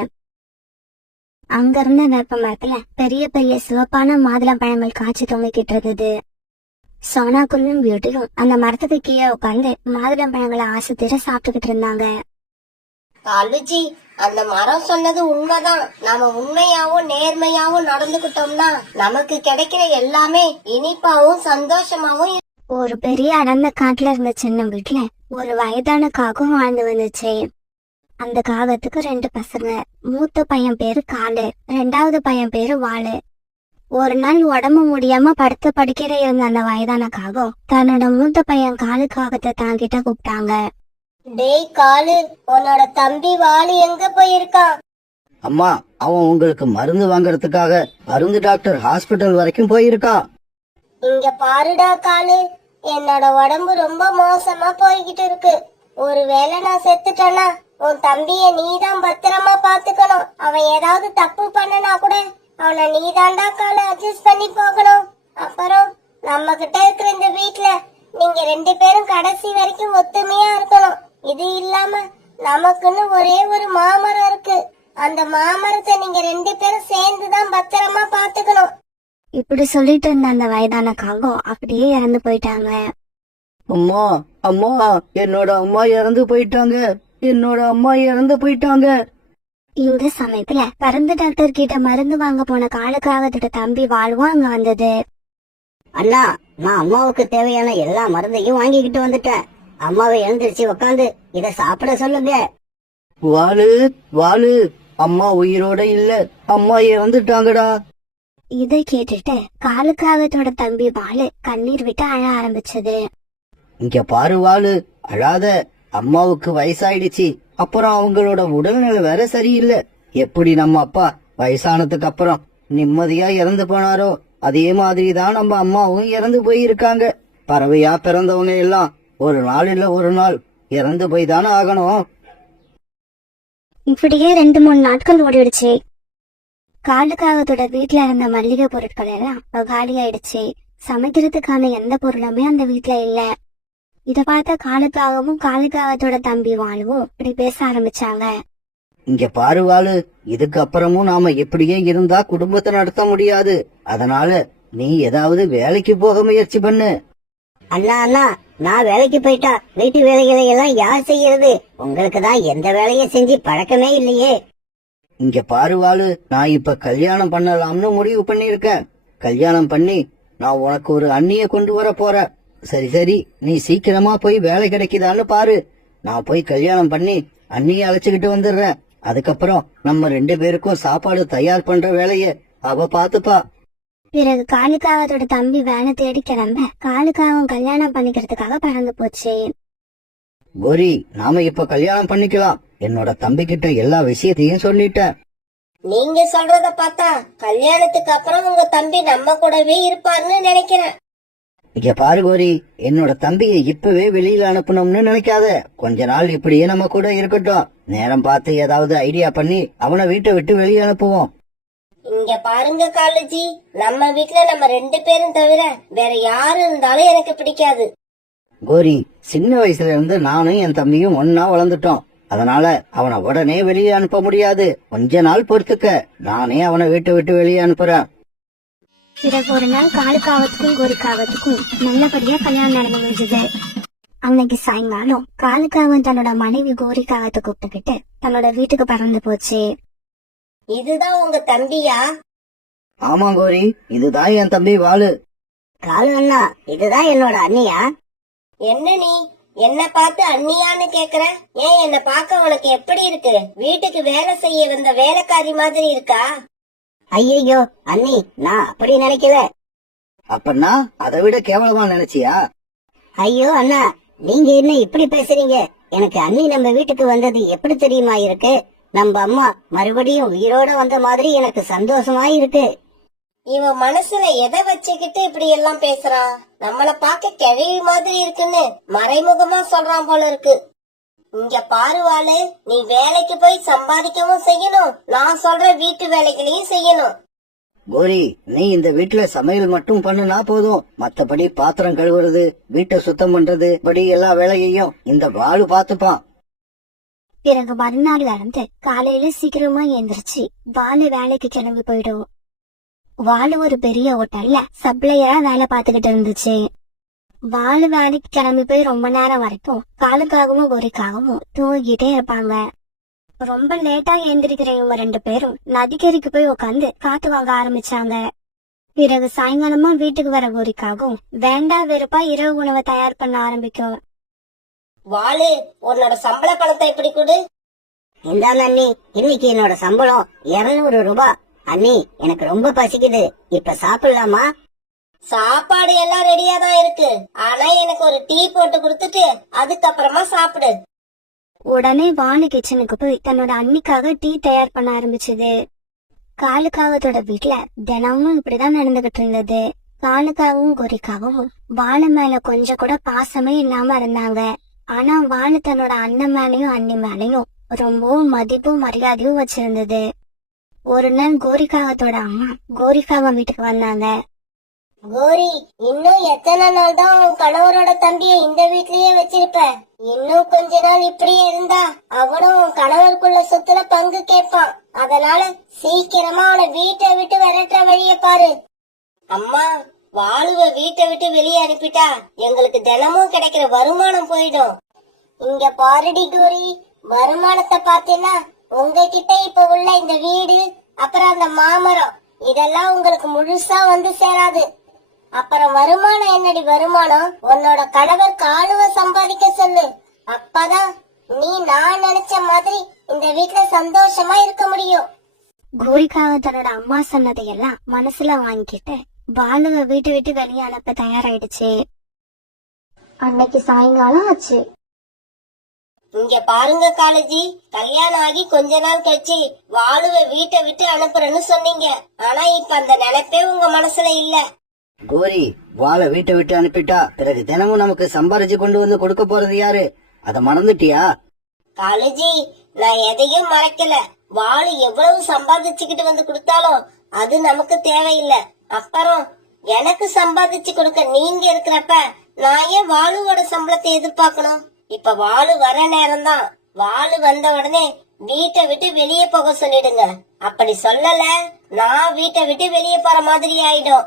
அங்க இருந்த வேப்ப மரத்துல பெரிய பெரிய சிவப்பான மாதுளம் பழங்கள் காய்ச்சி தொங்கிக்கிட்டு இருந்தது. சோனா குருவியும் பியூட்டியும் அந்த மரத்துக்கு கீழே உட்காந்து மாதுளம் பழங்களை ஆசை தீர சாப்பிட்டுக்கிட்டு இருந்தாங்க. காலுஜி, அந்த மரம் சொன்னது உண்மைதான். நாம உண்மையாவும் நேர்மையாவும் நடந்துகிட்டோம்னா நமக்கு கிடைக்கிற எல்லாமே இனிப்பாவும் சந்தோஷமாவும் ஒரு பெரிய அடர்ந்த காட்டுல இருந்த சின்ன வீட்டுல ஒரு வயதான காகம் வாழ்ந்து வந்துச்சு. அந்த காகத்துக்கு 2 பசங்க. மூத்த பையன் பேரு காலு, 2வது பையன் பேரு வாளு. ஒரு நாள் உடம்பு முடியாம படுத்த படுக்கிற இருந்த அந்த வயதான காகம் தன்னோட மூத்த பையன் காலு காகத்தை தாங்கிட்ட கூப்பிட்டாங்க. டேய் காலு, உன்னோட தம்பி வாலு எங்க போயிருக்கான்? அம்மா, அவன் உங்களுக்கு மருந்து வாங்கறதுக்காக மருந்து டாக்டர் ஹாஸ்பிட்டல் வரைக்கும் போயிருக்கான். இங்க பாருடா காலு, என்னோட உடம்பு ரொம்ப மோசமா போய்கிட்டு இருக்கு. ஒருவேளை நான் செத்துட்டேன்னா உன் தம்பிய நீதான் பத்திரமா பாத்துக்கணும். அவன் ஏதாவது தப்பு பண்ணனா கூட அவனை நீதாண்டா காலு அட்ஜஸ்ட் பண்ணி போகணும். அப்புறம் நம்ம கிட்ட இருக்கிற இந்த வீட்டுல நீங்க 2 பேரும் கடைசி வரைக்கும் ஒத்துமையா இருக்கணும். இது இல்லாம நமக்குன்னு ஒரே ஒரு மாமரம் இருக்கு. அந்த மாமரத்தை நீங்க 2 பேரும் சேர்ந்துதான் பத்திரமா பாத்துக்கணும். இப்படி சொல்லிட்டு இருந்த அந்த வயதான காகம் அப்படியே இறந்து போயிட்டாங்க. அம்மா அம்மா, என்னோட அம்மா இறந்து போயிட்டாங்க, என்னோட அம்மா இறந்து போயிட்டாங்க. இந்த சமயத்துல பறந்து டாக்டர் கிட்ட மருந்து வாங்க போன காலுக்காகத்தோட தம்பி வாழ்வும் அங்க வந்தது. அண்ணா, நான் அம்மாவுக்கு தேவையான எல்லா மருந்தையும் வாங்கிக்கிட்டு வந்துட்டேன். அம்மாவை எழுந்திருச்சு உட்காந்து இத சாப்பிட சொல்லுங்க. வாளு வாளு, அம்மா உயிரோட இல்ல, அம்மா இறந்துட்டாங்கடா. இதை கேட்டுட்டு காலுக்காகத்தோட தம்பி வாளு கண்ணீர் விட்டு அழ ஆரம்பிச்சது. இங்க பாரு வாளு, அழாத. அம்மாவுக்கு வயசாயிடுச்சு, அப்புறம் அவங்களோட உடல்நிலை வேற சரியில்லை. எப்படி நம்ம அப்பா வயசானதுக்கு அப்புறம் நிம்மதியா இறந்து போனாரோ அதே மாதிரிதான் நம்ம அம்மாவும் இறந்து போயிருக்காங்க. பறவையா பிறந்தவங்க எல்லாம் ஒரு நாள் இல்ல ஒரு நாள் இறந்து போய் தானே ஆகணும். இப்படியே 2-3 நாட்கள் ஓடிடுச்சு. காலுக்காகத்தோட வீட்டுல இருந்த மல்லிகை பொருட்கள் எல்லாம் காலியாயிடுச்சு. சமைக்கிறதுக்கான எந்த பொருளுமே அந்த வீட்டுல இல்ல. இத பார்த்த காலுக்காகவும் காலுக்காகத்தோட தம்பி வாழுவும் இப்படி பேச ஆரம்பிச்சாங்க. இங்க பாரு வாளு, இதுக்கு அப்புறமும் நாம இப்படியே இருந்தா குடும்பத்தை நடத்த முடியாது. அதனால நீ ஏதாவது வேலைக்கு போக முயற்சி பண்ணு. அண்ணா அண்ணா, நான் வேலைக்கு போயிட்டா வீட்டு வேலைகளை எல்லாம் யார் செய்யறது? உங்களுக்கு தான் எந்த வேலையை செஞ்சு பழக்கமே இல்லையே. இங்க பாரு வாளு, நான் இப்ப கல்யாணம் பண்ணலாம்னு முடிவு பண்ணிருக்கேன். கல்யாணம் பண்ணி நான் உனக்கு ஒரு அண்ணிய கொண்டு வர போறேன். சரி சரி, நீ சீக்கிரமா போய் வேலை கிடைக்குதான்னு பாரு. நான் போய் கல்யாணம் பண்ணி அண்ணிய அழைச்சுக்கிட்டு வந்துடுறேன். அதுக்கப்புறம் நம்ம 2 பேருக்கும் சாப்பாடு தயார் பண்ற வேலைய அவ பாத்துப்பா. பிறகு காலுக்காகத்தோட தம்பி வேலை தேடி கிளம்ப காலுக்காகவும் கல்யாணம் பண்ணிக்கிறதுக்காக பறந்து போச்சு. கோரி, நாம இப்ப கல்யாணம் பண்ணிக்கலாம். என்னோட தம்பி கிட்ட எல்லா விஷயத்தையும் சொல்லிட்டேன். நீங்க சொல்றத பார்த்தா கல்யாணத்துக்கு அப்புறம் உங்க தம்பி நம்ம கூடவே இருப்பாருன்னு நினைக்கிறேன். இங்க பாரு கோரி, என்னோட தம்பியை இப்பவே வெளியில அனுப்பணும்னு நினைக்காத. கொஞ்ச நாள் இப்படியே நம்ம கூட இருக்கட்டும். நேரம் பார்த்து ஏதாவது ஐடியா பண்ணி அவனை வீட்டை விட்டு வெளியே அனுப்புவோம். இங்க பாருங்க காலேஜி, நம்ம வீட்ல நம்ம 2 பேரும் தவிர வேற யாரு இருந்தாலும் எனக்கு பிடிக்காது. கோரி, சின்ன வயசுல இருந்து நானும் என் தம்பியும் ஒன்னா வளர்ந்துட்டோம். அதனால அவனை உடனே வெளியே அனுப்ப முடியாது. கொஞ்ச நாள் பொறுத்துக்க, நானே அவனை வீட்டை விட்டு வெளியே அனுப்புறேன். பிறகு ஒரு நாள் காலுக்காவத்துக்கும் கோரிக்காவத்துக்கும் நல்லபடியா கல்யாணம் நடந்து முடிஞ்சது. அன்னைக்கு சாயங்காலம் காலுக்காவன் தன்னோட மனைவி கோரிக்காவத்தை கூப்பிட்டுக்கிட்டு தன்னோட வீட்டுக்கு பறந்து போச்சு. இதுதான் உங்க தம்பியா? ஆமா கோரி, இதுதான் என் தம்பி வாலு. காலு அண்ணா, இதுதான் என்னோட அண்ணியா? என்ன நீ என்ன பார்த்து அண்ணியான்னு கேக்குற? ஏன் என்ன பார்க்க உனக்கு எப்படி இருக்கு? வீட்டுக்கு வேலை செய்ய வந்த வேலைக்காரி மாதிரி இருக்கா? ஐயோ அண்ணி, நான் அப்படி நினைக்கல. அப்பன்னா அதை விட கேவலமா நினைச்சியா? ஐயோ அண்ணா, நீங்க என்ன இப்படி பேசுறீங்க? எனக்கு அண்ணி நம்ம வீட்டுக்கு வந்தது எப்படி தெரியுமா இருக்கு? நம்ம அம்மா மறுபடியும் உயிரோட வந்த மாதிரி எனக்கு சந்தோஷமா இருக்கு. இவன் மனசுல எதை வச்சுக்கிட்டு இப்படி எல்லாம் பேசுறான்? நம்மள பார்க்க கிழவி மாதிரி இருக்குன்னு மறைமுகமா சொல்றான் போல இருக்கு. இங்க பாருவாளு, நீ வேலைக்கு போய் சம்பாதிக்கவும் செய்யணும், நான் சொல்ற வீட்டு வேலைகளையும் செய்யணும். கோரி, நீ இந்த வீட்டுல சமையல் மட்டும் பண்ணுனா போதும். மத்தபடி பாத்திரம் கழுவுறது, வீட்டை சுத்தம் பண்றது, படி எல்லா வேலையையும் இந்த வாலு பாத்துப்பான். பிறகு மறுநாள்ல இருந்து காலையில சீக்கிரமா எழுந்திருச்சு வாலு வேலைக்கு கிளம்பி போயிடும். வாலு ஒரு பெரிய ஹோட்டல்ல சப்ளையரா வேலை பார்த்துக்கிட்டு இருந்துச்சு. வாலு வேலைக்கு கிளம்பி போய் ரொம்ப நேரம் வரைக்கும் காலுக்காகவும் கோரிக்காகவும் தூங்கிட்டே இருப்பாங்க. ரொம்ப லேட்டா எழுந்திருக்கிற இவங்க 2 பேரும் நதிக்கரைக்கு போய் உட்காந்து காத்து வாங்க ஆரம்பிச்சாங்க. பிறகு சாயங்காலமா வீட்டுக்கு வர கோரிக்காகவும் வேண்டா வெறுப்பா இரவு உணவை தயார் பண்ண ஆரம்பிக்கும். வாலு, உன்னோட சம்பள பணத்தை இப்படி கொடு. இந்தாங்க அண்ணி, இன்னைக்கு என்னோட சம்பளம் 200 ரூபாய். அண்ணி, எனக்கு ரொம்ப பசிக்குது, இப்ப சாப்பிடலாமா? சாப்பாடு எல்லாம் ரெடியா தான் இருக்கு, ஆனா எனக்கு ஒரு டீ போட்டு கொடுத்துட்டு அதுக்கப்புறமா சாப்பிடு. உடனே வாலு கிச்சனுக்கு போய் தன்னோட அண்ணிக்காக டீ தயார் பண்ண ஆரம்பிச்சது. காலுக்காவத்தோட வீட்டுல தினமும் இப்படிதான் நடந்துகிட்டு இருந்தது. காலுக்காவும் கோரிக்காவும் வாலு மேல கொஞ்சம் கூட பாசமே இல்லாம இருந்தாங்க. ஆனா வாலு தன்னோட அண்ணன் மேலையும் அண்ணி மேலையும் ரொம்பவும் மதிப்பும் மரியாதையும் வச்சிருந்தது. ஒரு நாள் கோரிக்காவத்தோட அம்மா கோரிக்காவ வீட்டுக்கு வந்தாங்க. கோரி, இன்னும் எத்தனை நாள் தான் உன் கணவரோட தம்பிய இந்த வீட்லயே வச்சிருப்ப? இன்னும் கொஞ்ச நாள் இப்படியே இருந்தா அவனும் உன் கணவருக்குள்ள சொத்துல பங்கு கேட்பான். அதனால சீக்கிரமா அவனை வீட்டை விட்டு விரட்டுற வழிய பாரு. அம்மா, வாளுவ வீட்டை விட்டு வெளியே அனுப்பிட்டா எங்களுக்கு தினமும் கிடைக்கிற வருமானம் போயிடும். இங்க பாருடி கோரி, வருமானத்தை பாத்தீங்கன்னா உங்ககிட்ட இப்ப உள்ள இந்த வீடு, அப்புறம் அந்த மாமரம், இதெல்லாம் உங்களுக்கு முழுசா வந்து சேராது. அப்புறம் வருமானம் என்னடி வருமானம்? உன்னோட கணவர் காலுவ சம்பாதிக்க சொல்லு. அப்பதான் நீ நான் நினைச்ச மாதிரி இந்த வீட்டுல சந்தோஷமா இருக்க முடியும். கோரிக்காவ தன்னோட அம்மா சொன்னதையெல்லாம் மனசுல வாங்கிட்டு பாலுவ வீட்டு விட்டு வெளியே அனுப்ப தயாராயிடுச்சு. அன்னைக்கு சாயங்காலம் ஆச்சு. இங்க பாருங்க காலேஜி, கல்யாணம் ஆகி கொஞ்ச நாள் கழிச்சு வாளுவ வீட்டை விட்டு அனுப்புறேன்னு சொன்னீங்க. ஆனா இப்ப அந்த நினைப்பே உங்க மனசுல இல்ல. கோரி, வாழை வீட்டை விட்டு அனுப்பிட்டா பிறகு தினமும் நமக்கு சம்பாரிச்சு கொண்டு வந்து கொடுக்க போறது யாரு? அத மறந்துட்டியா? காலேஜி, நான் எதையும் மறைக்கல. வாளு எவ்வளவு சம்பாதிச்சுக்கிட்டு வந்து கொடுத்தாலும் அது நமக்கு தேவையில்லை. அப்புறம் எனக்கு சம்பாதிச்சு கொடுக்க நீங்க இருக்கிறப்ப நான் ஏன் வாளுவோட சம்பளத்தை எதிர்பார்க்கணும்? இப்ப வாளு வர நேரம் தான். வாளு வந்த உடனே வீட்டை விட்டு வெளியே போக சொல்லிடுங்க. அப்படி சொல்லல, நான் வீட்டை விட்டு வெளியே போற மாதிரி ஆயிடும்.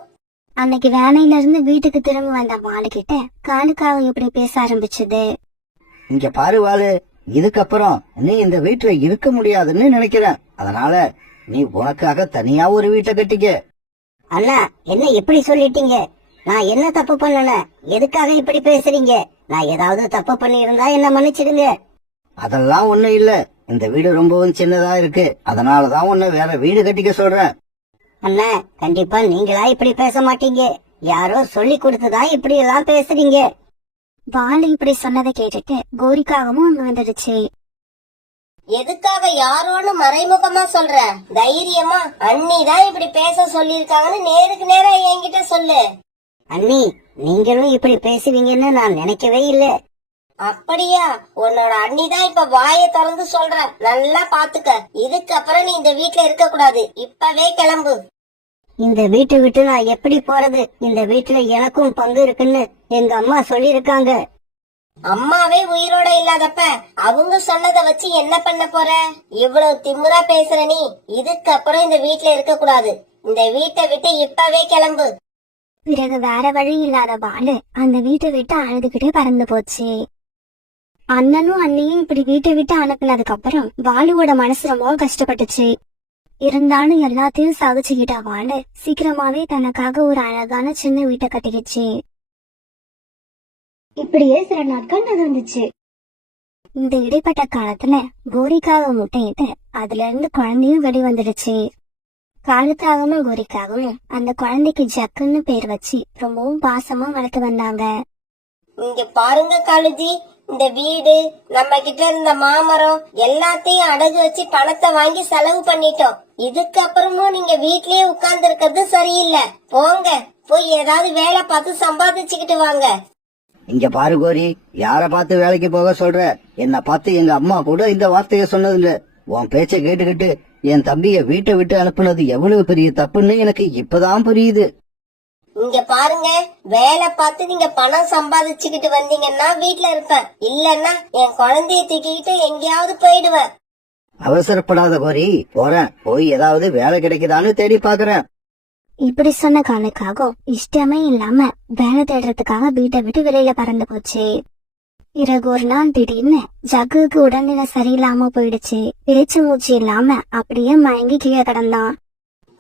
அன்னைக்கு வேலையில இருந்து வீட்டுக்கு திரும்ப வந்த வாலு கிட்ட காலுக்காக இப்படி பேச ஆரம்பிச்சது. இங்க பாரு வாலு, இதுக்கப்புறம் நீ இந்த வீட்டுல இருக்க முடியாதுன்னு நினைக்கிறேன். அதனால நீ உனக்காக தனியா ஒரு வீட்டை கட்டிக்க. அண்ணா, என்ன இப்படி சொல்லிட்டீங்க? நான் என்ன தப்பு பண்ணல? எதுக்காக இப்படி பேசுறீங்க? நான் ஏதாவது தப்பு பண்ணி இருந்தா என்ன மன்னிச்சிடுங்க. அதெல்லாம் ஒண்ணும் இல்ல. இந்த வீடு ரொம்பவும் சின்னதா இருக்கு, அதனாலதான் உன்னை வேற வீடு கட்டிக்க சொல்றேன். அண்ணா, கண்டிப்பா நீங்களா இப்படி பேச மாட்டீங்க. யாரோ சொல்லி கொடுத்துதான் இப்படி எல்லாம் பேசுறீங்க. வாலு இப்படி சொன்னதை கேட்டுட்டு கோரிக்காகவும் அங்க வந்துடுச்சு. எதுக்காக யாரோன்னு மறைமுகமா சொல்ற? தைரியமா அண்ணி தான் இப்படி பேச சொல்லிருக்காங்கன்னு நேருக்கு நேரா என்கிட்ட சொல்லு. அண்ணி, நீங்களும் இப்படி பேசுவீங்கன்னு நான் நினைக்கவே இல்லை. அப்படியா? உன்னோட அண்ணி தான் இப்ப வாயை திறந்து சொல்ற. நல்லா பாத்துக்க. இதுக்கப்புறம் நீ இந்த வீட்டுல இருக்க கூடாது. இப்பவே கிளம்பு. இந்த வீட்டை விட்டு நான் எப்படி போறது? இந்த வீட்டுல எனக்கும் பங்கு இருக்குன்னு எங்க அம்மா சொல்லியிருக்காங்க. அம்மாவே உயிரோட இல்லாதப்ப அவங்க சொன்னதை வச்சு என்ன பண்ண போற? இவ்வளவு திமிரா பேசுற நீ. இதுக்கப்புறம் இந்த வீட்டுல இருக்க கூடாது. இந்த வீட்டை விட்டு இப்பவே கிளம்பு. பிறகு வேற வழி இல்லாத பாலு அந்த வீட்டை விட்டு அழுதுகிட்டே பறந்து போச்சு. அண்ணனும் அண்ணியும் இப்படி வீட்டை விட்டு அனுப்பினதுக்கு அப்புறம் பாலுவோட மனசு ரொம்ப கஷ்டப்பட்டுச்சு. இருந்தாலும் எல்லாத்தையும் சகிச்சுக்கிட்ட பாலு சீக்கிரமாவே தனக்காக ஒரு அழகான சின்ன வீட்டை கட்டிக்கிச்சு. இப்படியே சில நாட்கள் நகர்ந்துச்சு. இந்த இடைப்பட்ட காலத்துல கோரிக்காக முட்டையிட்டு அதுல இருந்து குழந்தையும் வெளிவந்துடுச்சு. காலத்தாகவும் கோரிக்காகவும் அந்த குழந்தைக்கு ஜக்குன்னு பேர் வச்சு ரொம்பவும் பாசமா வளர்த்து வந்தாங்க. இங்க பாருங்க காலுஜி, இந்த வீடு, நம்ம கிட்ட இருந்த மாமரம் எல்லாத்தையும் அடகு வச்சு பணத்தை வாங்கி செலவு பண்ணிட்டோம். இதுக்கப்புறமும் நீங்க வீட்லயே உட்கார்ந்து இருக்கிறது சரியில்லை. போங்க, போய் ஏதாவது வேலை பார்த்து சம்பாதிச்சுக்கிட்டு வாங்க. இங்க பாரு கோரி, யார பார்த்து வேலைக்கு போக சொல்ற? என்ன பார்த்து எங்க அம்மா கூட இந்த வார்த்தைய சொன்னது இல்ல. உன் பேச்ச கேட்டுக்கிட்டு என் தம்பிய வீட்டை விட்டு அனுப்புனது எவ்வளவு பெரிய தப்புன்னு எனக்கு இப்பதான் புரியுது. இங்க பாருங்க, வேலை பார்த்து நீங்க பணம் சம்பாதிச்சுக்கிட்டு வந்தீங்கன்னா வீட்டுல இருப்பேன். இல்லன்னா என் குழந்தைய தூக்கிக்கிட்டு எங்கேயாவது போயிடுவேன். அவசரப்படாத கோரி, போறேன். போய் ஏதாவது வேலை கிடைக்குதான்னு தேடி பாக்குறேன். இப்படி சொன்ன காலுக்காக இஷ்டமே இல்லாம வேலை தேடுறதுக்காக வீட்டை விட்டு வெளியில பறந்து போச்சு. பிறகு ஒரு நாள் திடீர்னு ஜக்குவுக்கு உடல்நிலை சரியில்லாம போயிடுச்சு. பேச்சு மூச்சு இல்லாம அப்படியே மயங்கி கீழே கிடந்தான்.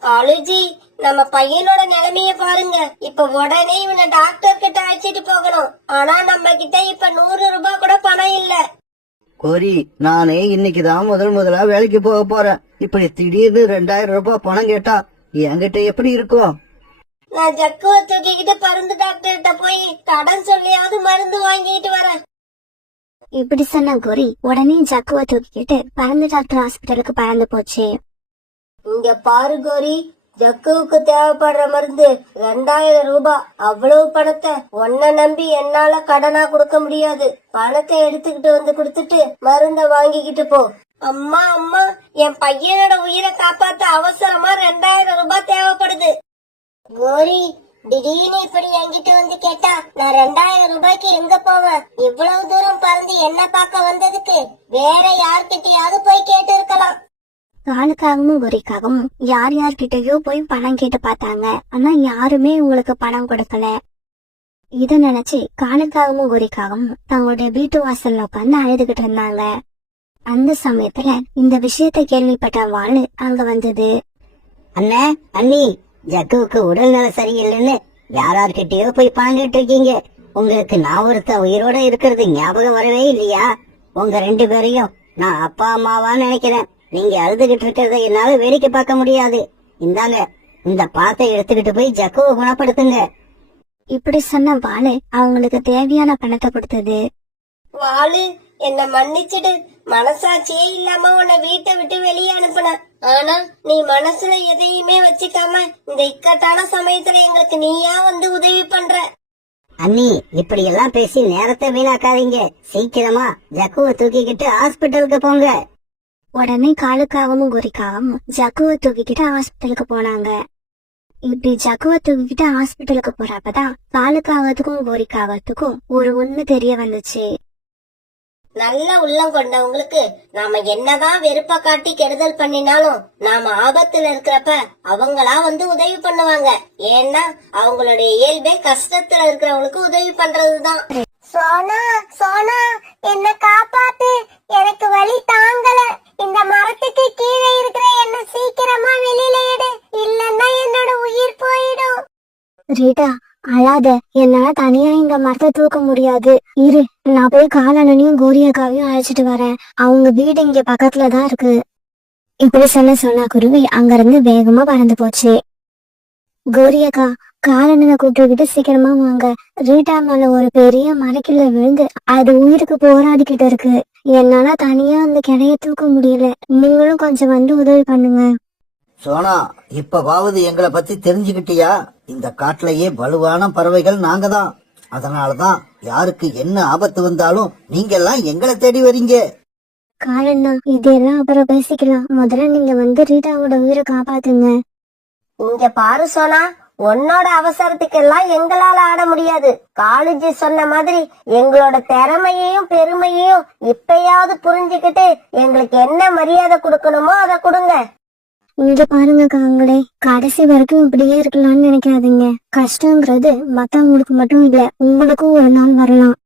காலேஜி, நம்ம பையனோட நிலைமைய பாருங்க. இப்ப உடனே இவனை டாக்டர் கிட்ட அழைச்சிட்டு போகணும். ஆனா நம்ம கிட்ட இப்ப 100 ரூபாய் கூட பணம் இல்ல. கோரி, நானே இன்னைக்குதான் முதலா வேலைக்கு போக போறேன். இப்படி திடீர்னு 2000 ரூபாய் பணம் கேட்டா என்கிட்ட எப்படி இருக்கும்? நான் ஜக்குவை தூக்கிக்கிட்டு பருந்து டாக்டர்கிட்ட போய் கடன் சொல்லியாவது மருந்து வாங்கிட்டு வரேன். இப்படி சொன்ன கோரி உடனே ஜக்குவை தூக்கிக்கிட்டு பறந்து டாக்டர் ஹாஸ்பிட்டலுக்கு பறந்து போச்சு. இங்க பாரு கோரி, ஜக்குவுக்கு தேவைப்படுற மருந்து 2000 ரூபாய். அவ்வளவு பணத்தை உன்னை நம்பி என்னால கடனா கொடுக்க முடியாது. பணத்தை எடுத்துக்கிட்டு வந்து கொடுத்துட்டு மருந்த வாங்கிக்கிட்டு போ. அம்மா அம்மா, என் பையனோட உயிரை காப்பாத்த அவசரமா 2000 ரூபாய் தேவைப்படுது. கோரி, திடீர்னு இப்படி என்கிட்ட வந்து கேட்டா நான் 2000 ரூபாய்க்கு எங்க போவேன்? இவ்வளவு தூரம் பறந்து என்ன பார்க்க வந்ததுக்கு வேற யார்கிட்டயாவது போய் கேட்டு இருக்கலாம். காலுக்காகவும் கோரிக்காகவும் யார் யார்கிட்டயோ போய் பணம் கேட்டு பார்த்தாங்க. ஆனா யாருமே உங்களுக்கு பணம் கொடுக்கல. இத நினைச்சு காலுக்காகவும் கோரிக்காகவும் தங்களுடைய வீட்டு வாசல்ல உட்கார்ந்து அழுதுகிட்டு இருந்தாங்க. அந்த சமயத்துல இந்த விஷயத்தை கேள்விப்பட்ட வாளு அங்க வந்தது. அண்ணே, அண்ணி, ஜக்குவுக்கு உடல்நல சரியில்லைன்னு யார்கிட்டயோ போய் பணம் கேட்டு இருக்கீங்க. உங்களுக்கு நான் ஒருத்த உயிரோட இருக்கிறது ஞாபகம் வரவே இல்லையா? உங்க 2 பேரையும் நான் அப்பா அம்மாவா நினைக்கிறேன். நீங்க அழுதுகிட்டு இருக்கிறத என்னால வேடிக்கை பார்க்க முடியாது. இந்தாங்க, இந்த பாத்தை எடுத்துக்கிட்டு போய் ஜக்குவை குணப்படுத்துங்க. இப்படி சொன்ன வாளு அவங்களுக்கு தேவையான பணத்தை கொடுத்தது. வாளு, என்ன மன்னிச்சிடு. மனசாட்சியே இல்லாம உன்னை வீட்டை விட்டு வெளியே அனுப்புன. ஆனா நீ மனசுல எதையுமே வச்சுக்காம இந்த இக்கட்டான சமயத்துல எங்களுக்கு நீயா வந்து உதவி பண்ற. அண்ணி, இப்படி எல்லாம் பேசி நேரத்தை வீணாக்காதீங்க. சீக்கிரமா ஜக்குவை தூக்கிக்கிட்டு ஹாஸ்பிட்டலுக்கு போங்க. உடனே காலுக்காகவும் கோரிக்காகவும் ஜக்குவை தூக்கிக்கிட்டு ஹாஸ்பிட்டலுக்கு போனாங்க. இப்படி ஜக்குவை தூக்கிக்கிட்டு ஹாஸ்பிட்டலுக்கு போறப்பதான் காலுக்காகத்துக்கும் கோரிக்காகத்துக்கும் ஒரு உண்மை தெரிய வந்துச்சு. நல்ல உள்ளம் கொண்டவங்களுக்கு நாம என்னதான் வெறுப்ப காட்டி கெடுதல் பண்ணினாலும் நாம ஆபத்துல இருக்கிறப்ப அவங்களா வந்து உதவி பண்ணுவாங்க. ஏன்னா அவங்களுடைய இயல்பே கஷ்டத்துல இருக்கிறவங்களுக்கு உதவி பண்றதுதான். சோனா, சோனா, என்ன காப்பாத்து. எனக்கு வலி தாங்கல. இந்த மரத்துக்கு கீழே இருக்கிற என்ன சீக்கிரமா வெளியில எடு, இல்லன்னா என்னோட உயிர் போயிடும். ரீட்டா, அழாத. என்னால தனியா இங்க மரத்தை தூக்க முடியாது. இரு, நான் போய் காலனையும் கோரியக்காவையும் அழைச்சிட்டு வரேன். அவங்க வீடு இங்க பக்கத்துலதான் இருக்கு. இப்படி சொன்ன குருவி அங்கிருந்து வேகமா பறந்து போச்சு. கோரியக்கா, காலனுங்க கூப்பிட்டுக்கிட்டு சீக்கிரமா வாங்க. ரீட்டா மேல ஒரு பெரிய மரக்கில விழுந்து அது உயிருக்கு போராடிக்கிட்டு இருக்கு. என்னால தனியா அந்த கிளைய தூக்க முடியல. நீங்களும் கொஞ்சம் வந்து உதவி பண்ணுங்க. சோனா, இப்பவாவது எங்களை பத்தி தெரிஞ்சுக்கிட்டியா? இந்த காட்டுலயே வலுவான பறவைகள் நாங்க தான். அதனாலதான் யாருக்கு என்ன ஆபத்து வந்தாலும் நீங்க எல்லாம் எங்களை தேடி வரீங்க. காலண்ணா, இதெல்லாம் அப்புறம் பேசிக்கலாம். முதல்ல நீங்க வந்து ரீட்டாவோட உயிரை காப்பாத்துங்க. இங்க பாரு சோனா, உன்னோட அவசரத்துக்கெல்லாம் எங்களால ஆட முடியாது. காலேஜ் சொன்ன மாதிரி எங்களோட திறமையையும் பெருமையையும் இப்பயாவது புரிஞ்சுக்கிட்டு எங்களுக்கு என்ன மரியாதை கொடுக்கணுமோ அதை கொடுங்க. இங்க பாருங்க காங்களே, கடைசி வரைக்கும் இப்படியே இருக்கலாம்னு நினைக்காதீங்க. கஷ்டங்கிறது மத்தவங்களுக்கு மட்டும் இல்ல, உங்களுக்கும் ஒரு நாள் வரலாம்.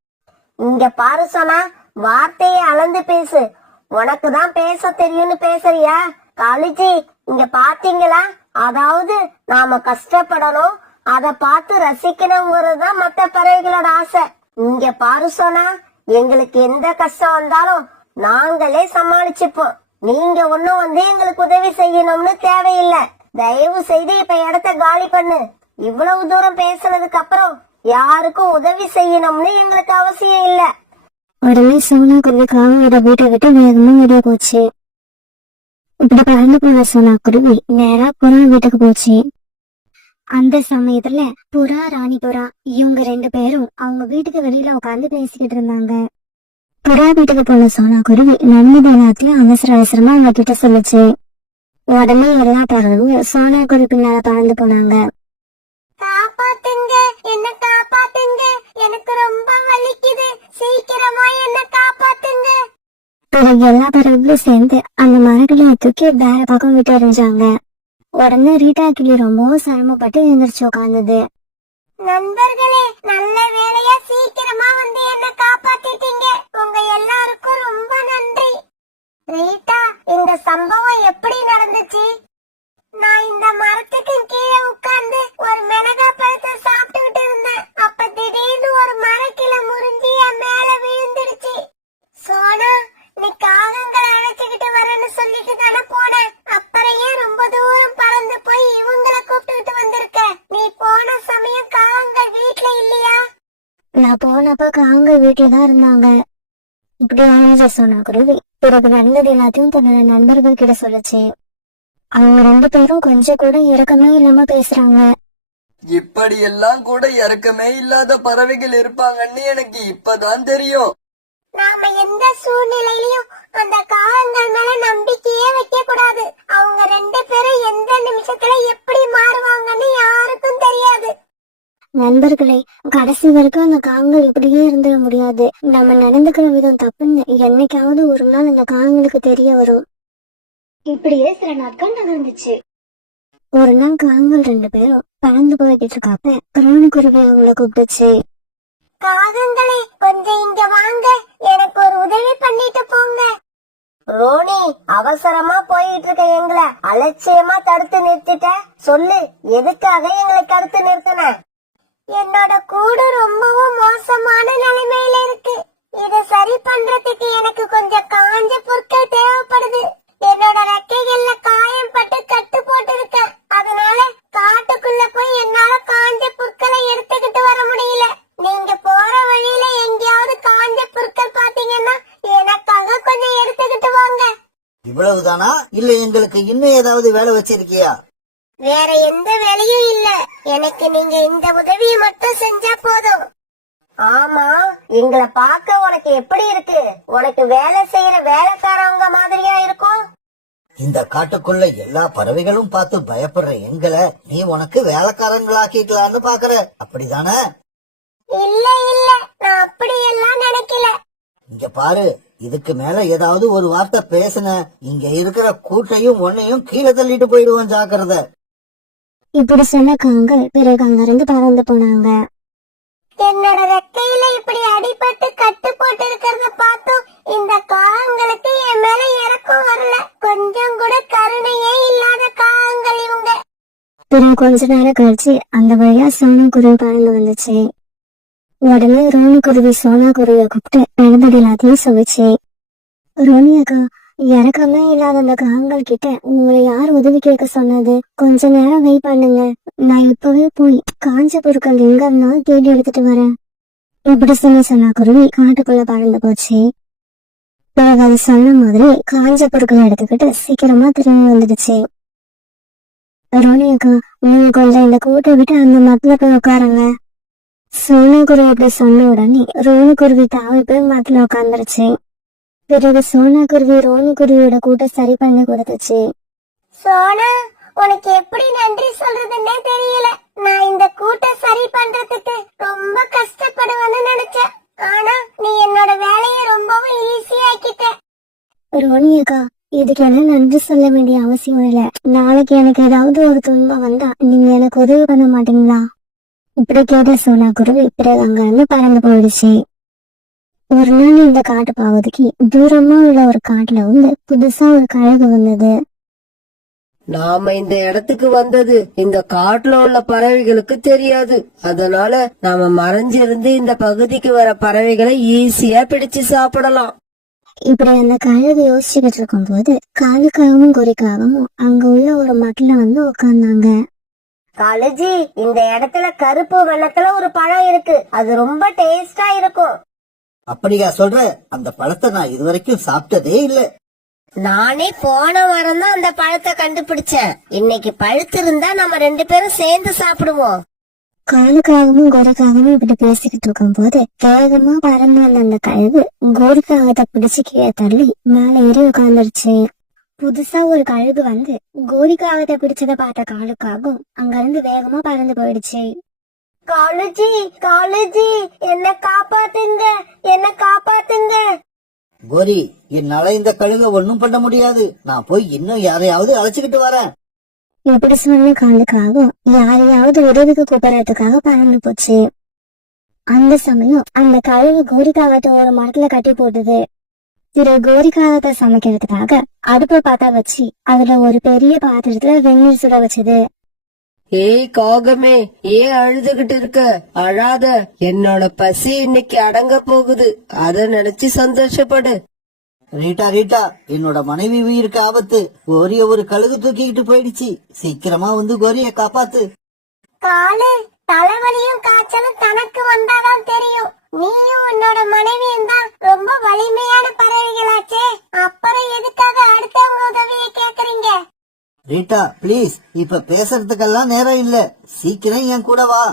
இங்க பாரு சோனா, வார்த்தையை அளந்து பேசு. உனக்கு தான் பேச தெரியும்னு பேசுறியா? காலேஜி, இங்க பாத்தீங்களா? அதாவது நாம கஷ்டப்படணும், அத பார்த்து ரசிக்கணுங்கிறதுதான் மத்த பறவைகளோட ஆசை. இங்க பாரு சோனா, எங்களுக்கு எந்த கஷ்டம் வந்தாலும் நாங்களே சமாளிச்சுப்போம். நீங்க ஒண்ணும் வந்து எங்களுக்கு உதவி செய்யணும்னு தேவையில்லை. தயவு செய்து இப்ப இடத்த காலி பண்ணு. இவ்வளவு தூரம் பேசுனதுக்கு அப்புறம் யாருக்கும் உதவி செய்யணும்னு எங்களுக்கு அவசியம் இல்ல. உடனே சோனா குருவி காங்களோட வீட்டை விட்டு வேகமா வெளியே போச்சு. இப்படி பறந்து போன சோனா குருவி நேரா புறா வீட்டுக்கு போச்சு. அந்த சமயத்துல புறா, ராணி புறா இவங்க 2 பேரும் அவங்க வீட்டுக்கு வெளியில உட்காந்து பேசிக்கிட்டு இருந்தாங்க. புறா வீட்டுக்கு போன சோனா குருவி நடந்தது எல்லாத்தையும் அவசரமா அவங்க கிட்ட சொல்லுச்சு. உடனே எல்லா பறவையும் சோனா குருவி பின்னால பறந்து போனாங்க. காப்பாத்துங்க, என்ன காப்பாத்துங்க, எனக்கு ரொம்ப வலிக்குது, சீக்கிரமா என்ன காப்பாத்துங்க. பிறகு எல்லா பறவைகளும் சேர்ந்து அந்த மரங்களை தூக்கி வேற பக்கம் விட்டு எறிஞ்சாங்க. உடனே ரீட்டா கிளி ரொம்பவும் சிரமப்பட்டு எழுந்திரிச்சு உட்கார்ந்தது. நண்பர்களே, நல்ல வேலையா சீக்கிரமா வந்து என்ன காப்பாத்திட்டீங்க. உங்க எல்லாருக்கும் ரொம்ப நன்றி. ரீட்டா, இந்த சம்பவம் எப்படி நடந்துச்சு? நான் இந்த மரத்துக்கு கீழே உட்கார்ந்து ஒரு மிளகா பழத்தை சாப்பிட்டுக்கிட்டு இருந்தேன். அப்ப திடீர்னு ஒரு மரக்கிளை முறிஞ்சி என் மேல விழுந்துடுச்சு. சோனா, நீ காகங்களை அழைச்சுக்கிட்டு வரேன்னு சொல்லிட்டு தானே போன. அப்புறம் ஏன் ரொம்ப தூரம் பறந்து போய் இவங்களை கூப்பிட்டுக்கிட்டு வந்திருக்க? நீ போன சமயம் காகங்கள் வீட்டுல இல்லையா? நான் போனப்ப காங்க வீட்டுலதான் இருந்தாங்க. இப்படி ஆனது சோனா குருவி பிறகு நடந்தது எல்லாத்தையும் தன்னோட நண்பர்கள் கிட்ட சொல்லுச்சு. அவங்க 2 பேரும் கொஞ்சம் கூட இரக்கமே இல்லாம பேசுறாங்க. இப்படி எல்லாம் கூட இறக்கமே இல்லாத பறவைகள் இருப்பாங்கன்னு எனக்கு இப்பதான் தெரியும். நாம எந்த சூழ்நிலையிலும் அந்த காகங்கள் மேல நம்பிக்கையே வைக்க கூடாது. அவங்க 2 பேரும் எந்த நிமிஷத்துல எப்படி மாறுவாங்கன்னு யாருக்கும் தெரியாது. நண்பர்களே, கடைசி வரைக்கும் அந்த காகங்கள் இப்படியே இருந்துட முடியாது. நம்ம நடந்துக்கிற விதம் தப்புன்னு என்னைக்காவது ஒரு நாள் அந்த காகங்களுக்கு தெரிய வரும். இப்படியே சில நாட்கள் நடந்துச்சு. ஒரு நாள் காகங்கள் 2 பேரும் பறந்து போய்கிட்டு இருக்கப்ப ராணி குருவி அவங்கள கூப்பிட்டுச்சு. காகங்களே, கொஞ்சம் இங்க வாங்க, எனக்கு ஒரு உதவி பண்ணிட்டு போங்க. ரோனி, அவசரமா போயிட்டு இருக்க எங்களை அலட்சியமா தடுத்து நிறுத்திட்ட. சொல்லு, எதுக்காக எங்களை தடுத்து நிறுத்தின? என்னோட கூடு ரொம்பவும் மோசமான நிலைமையில இருக்கு. இத சரி பண்றதுக்கு எனக்கு கொஞ்சம் காஞ்ச பொருட்கள் தேவைப்படுது. என்னோட ரெக்கைகள்ல காயம் பட்டு கட்டு போட்டு இருக்க. அதனால காட்டுக்குள்ள போய் என்னால காஞ்ச பொருட்களை எடுத்துக்கிட்டு வர முடியல. நீங்க போற வழியில எங்கேயாவது காஞ்ச பொருட்கள் பாத்தீங்கன்னா எனக்காக கொஞ்சம் எடுத்துக்கிட்டு வாங்க. இவ்வளவுதானா? இல்ல எங்களுக்கு இன்னும் ஏதாவது வேலை வச்சிருக்கியா? வேற எந்த வேலையும் இல்ல, எனக்கு நீங்க இந்த உதவியை மட்டும் செஞ்சா போதும். ஆமா, எங்களை பார்க்க உனக்கு எப்படி இருக்கு? உனக்கு வேலை செய்யற வேலைக்காரவங்க மாதிரியா இருக்கும். இந்த காட்டுக்குள்ள எல்லா பறவைகளும் பார்த்து பயப்படுற எங்களை நீ உனக்கு வேலைக்காரங்களாக்கிக்கலான்னு பாக்குற, அப்படிதானே? இல்ல இல்ல, நான் அப்படியெல்லாம் நினைக்கல. இங்க பாரு, இதுக்கு மேல ஏதாவது ஒரு வார்த்தை பேசுன, இங்க இருக்கிற கூட்டையும் ஒன்னையும் கீழே தள்ளிட்டு போயிடுவோம், ஜாக்கிரதை. இப்படி சொன்ன காகங்கள் பிறகு அங்கிருந்து பறந்து போனாங்க. என்னோட ரெக்கையில இப்படி அடிபட்டு கட்டு போட்டு இருக்கிறத பார்த்தும் இந்த காகங்களுக்கு என் மேல இறக்கம் வரல. கொஞ்சம் கூட கருணையே இல்லாத காகங்கள் இவங்க. பிறகு கொஞ்ச நேரம் கழிச்சு அந்த வழியா சோனா குருவி பறந்து வந்துச்சு. உடனே ரோனி குருவி சோனா குருவியை கூப்பிட்டு நடந்தது எல்லாத்தையும் சொல்லிச்சு. ரோனி அக்கா, இறக்கமே இல்லாத அந்த காகங்கள் கிட்ட உங்களை யார் உதவி கேட்க சொன்னது? கொஞ்ச நேரம் வெயிட் பண்ணுங்க, நான் இப்பவே போய் காஞ்ச பொருட்கள் எங்க இருந்தாலும் தேடி எடுத்துட்டு வரேன். இப்படி சொன்ன குருவி காட்டுக்குள்ள பறந்து போச்சு. பிறகு அது சொன்ன மாதிரி காஞ்ச பொருட்களை எடுத்துக்கிட்டு சீக்கிரமா திரும்பி வந்துடுச்சு. ரோனி அக்கா, நீங்க கொஞ்சம் இந்த கூட்டை விட்டு அந்த மரத்துல போய் உட்காருங்க. சோனா குருவி அப்படி சொன்ன உடனே ரோனி குருவி தாவி போய் மரத்துல உட்காந்துருச்சு. பிறகு சோனா குருவி ரோனி குருவியோட கூட்டை சரி பண்ணி கொடுத்துச்சு. சோனா, உனக்கு எப்படி நன்றி சொல்றதுன்னே தெரியல. நான் இந்த கூட்டை சரி பண்றதுக்கு ரொம்ப கஷ்டப்படுவேன்னு நினைச்சேன். ஆனா நீ என்னோட வேலையை ரொம்பவும் ஈஸியாக்கிட்ட. ரோனி அக்கா, இதுக்கு என்ன நன்றி சொல்ல வேண்டிய அவசியம் இல்ல. நாளைக்கு எனக்கு ஏதாவது ஒரு துன்பம் வந்தா நீங்க எனக்கு உதவி பண்ண மாட்டீங்களா? இப்படி கேட்ட சோனா குருவி பிறகு அங்க இருந்து பறந்து போயிடுச்சு. ஒரு நாள் இந்த காட்டு பகுதிக்கு தூரமா உள்ள ஒரு காட்டுல வந்து புதுசா ஒரு கழுகு வந்தது. நாம இந்த இடத்துக்கு வந்தது இந்த காட்டுல உள்ள பறவைகளுக்கு தெரியாது. அதனால நாம மறைஞ்சிருந்து இந்த பகுதிக்கு வர பறவைகளை ஈஸியா பிடிச்சு சாப்பிடலாம். இப்படி அந்த கழுகு யோசிச்சுக்கிட்டு இருக்கும் போது காலுக்காகவும் குறிக்காகவும் அங்க உள்ள ஒரு மட்டில வந்து உட்கார்ந்தாங்க. காலேஜி, இந்த இடத்துல கருப்பு வெள்ளத்துல ஒரு பழம் இருக்கு. அது ரொம்ப டேஸ்டா இருக்கும். அப்படியா சொல்ற? அந்த பழத்தை நான் இதுவரைக்கும் சாப்பிட்டதே இல்ல. நானே போன வாரம் தான் அந்த பழத்தை கண்டுபிடிச்சேன். இன்னைக்கு பழுத்து இருந்தா நம்ம 2 பேரும் சேர்ந்து சாப்பிடுவோம். காலுக்காகவும் கோரிக்காகவும் இப்படி பேசிக்கிட்டு இருக்கும் போது வேகமா பறந்து வந்த அந்த கழுகு கோரிக்காகத்தை பிடிச்சு கீழே தள்ளி மேல ஏறி உட்கார்ந்துருச்சு. புதுசா ஒரு கழுகு வந்து கோரிக்காகத்தை பிடிச்சத பார்த்த காலுக்காகவும் அங்க இருந்து வேகமா பறந்து போயிடுச்சு. காலேஜி, காலேஜி, என்ன காப்பாத்துங்க, என்ன காப்பாத்துங்க. கோரி, என்னால இந்த கழுகை ஒண்ணும் பண்ண முடியாது. நான் போய் இன்னும் யாரையாவது அழைச்சுக்கிட்டு வரேன். இப்படி சொன்ன காலுக்காகவும் யாரையாவது உதவிக்கு கூப்பிடறதுக்காக பறந்து போச்சு. அந்த சமயம் அந்த கழுகு கோரிக்காகத்தை ஒரு மரத்துல கட்டி போட்டுது. பிறகு கோரிக்காகத்தை சமைக்கிறதுக்காக அடுப்பை பத்த வச்சு அதுல ஒரு பெரிய பாத்திரத்துல வெந்நீர் சுட வச்சது. ஏய் காகமே, ஏன் அழுதுகிட்டு இருக்க? அழாத. என்னோட பசி இன்னைக்கு அடங்க போகுது. அத நினைச்சு சந்தோஷப்படு. ரீட்டா, ரீட்டா, என்னோட மனைவி உயிருக்கு ஆபத்து. கோரிய ஒரு கழுகு தூக்கிக்கிட்டு போயிடுச்சு. சீக்கிரமா வந்து கோரிய காப்பாத்து. காலு, தலைவலியும் காய்ச்சலும் தனக்கு வந்தாதான் தெரியும். நீயும் உன்னோட மனைவியும் தான் ரொம்ப வலிமையான பறவைகளாச்சே. அப்புறம் எதுக்காக அடுத்தவங்க உதவியை கேக்குறீங்க? ரீட்டா, பிளீஸ், இப்ப பேசுறதுக்கெல்லாம் நேரம் இல்ல. சீக்கிரம் என் கூட வா.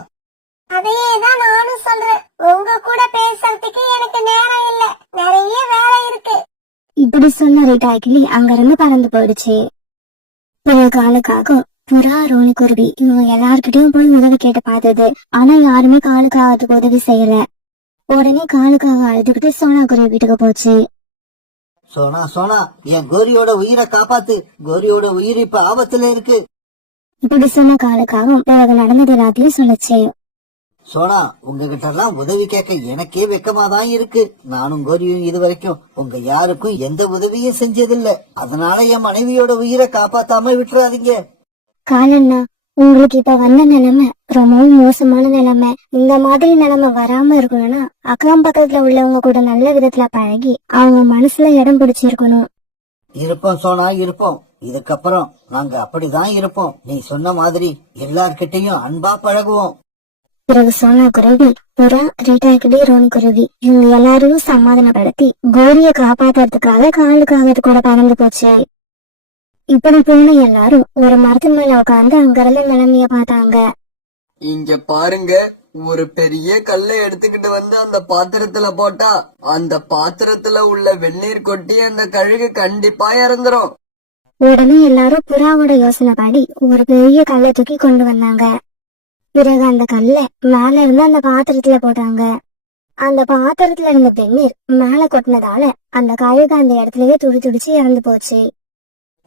அதையேதான் நானும் சொல்றேன். உங்க கூட பேசுறதுக்கு எனக்கு நேரம் இல்ல. நிறைய வேலை இருக்கு. இப்படி சொன்ன ரீட்டாய்கிளி அங்க இருந்து பறந்து போயிடுச்சு. பிறகு காலுக்காக புறா ரோனி குருவி இவங்க எல்லார்கிட்டயும் போய் உதவி கேட்டு பார்த்தது. ஆனா யாருமே காலுக்காகத்துக்கு உதவி செய்யல. உடனே காலுக்காக அழுதுகிட்டு சோனா குருவி வீட்டுக்கு போச்சு. சோனா, சோனா, என் கோரியோட உயிரை காப்பாத்து. கோரியோட உயிர் இப்ப ஆபத்துல இருக்கு. இப்படி சொன்ன காலுக்காகவும் பிறகு நடந்தது எல்லாத்தையும் சொல்லுச்சு. சோனா, உங்ககிட்ட எல்லாம் உதவி கேட்க எனக்கே வெக்கமாதான் இருக்கு. நானும் கோரியும் இதுவரைக்கும் உங்க யாருக்கும் எந்த உதவியும் செஞ்சதில்ல. அதனால என் மனைவியோட உயிரை காப்பாத்தாம விட்டுறாதீங்க. காலண்ணா, உங்களுக்கு இப்ப வந்த நிலைமை ரொம்பவும் மோசமான நிலைமை. இந்த மாதிரி நிலைமை வராம இருக்கணும்னா அக்கம் பக்கத்துல உள்ளவங்க கூட நல்ல விதத்துல பழகி அவங்க மனசுல இடம் பிடிச்சிருக்கணும். இருப்போம் சோனா, இருப்போம். இதுக்கப்புறம் நாங்க அப்படிதான் இருப்போம். நீ சொன்ன மாதிரி எல்லார்கிட்டையும் அன்பா பழகுவோம். பிறகு சோனா குருவி, புறா, ரீட்டாக்கிளி, ரோனி குருவி இவங்க எல்லாரையும் சமாதானப்படுத்தி கோரிய காப்பாத்துறதுக்காக காலுக்காக கூட பறந்து போச்சு. இப்படி போன எல்லாரும் ஒரு மரத்து மேல உட்கார்ந்து அங்க இருந்த நிலைமைய பார்த்தாங்க. இங்க பாருங்க, ஒரு பெரிய கல்லை எடுத்துக்கிட்டு வந்து அந்த பாத்திரத்துல போட்டா அந்த பாத்திரத்துல உள்ள வெந்நீர் கொட்டி அந்த கழுகு கண்டிப்பா இறந்துரும். உடனே எல்லாரும் புறாவோட யோசனைப்படி ஒரு பெரிய கல்லை தூக்கி கொண்டு வந்தாங்க. பிறகு அந்த கல்லை மேல இருந்து அந்த பாத்திரத்துல போட்டாங்க. அந்த பாத்திரத்துல இருந்த வெந்நீர் மேல கொட்டினதால அந்த கழுகு அந்த இடத்துலயே துடிச்சு இறந்து போச்சு.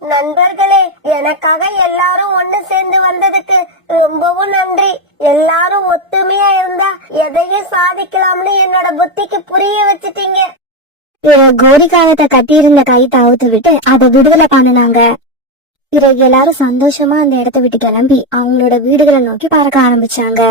நண்பர்களே, எனக்காக எல்லாரும் ஒண்ணு சேர்ந்து வந்ததுக்கு ரொம்பவும் நன்றி. எல்லாரும் ஒத்துமையா இருந்தா எதையும் சாதிக்கலாம்னு என்னோட புத்திக்கு புரிய வச்சுட்டீங்க. கோரிக்காகத்தை கட்டியிருந்த கைத்தை அவுத்து விட்டு அதை விடுதலை பண்ணினாங்க. பிறகு எல்லாரும் சந்தோஷமா அந்த இடத்த விட்டு கிளம்பி அவங்களோட வீடுகளை நோக்கி பறக்க ஆரம்பிச்சாங்க.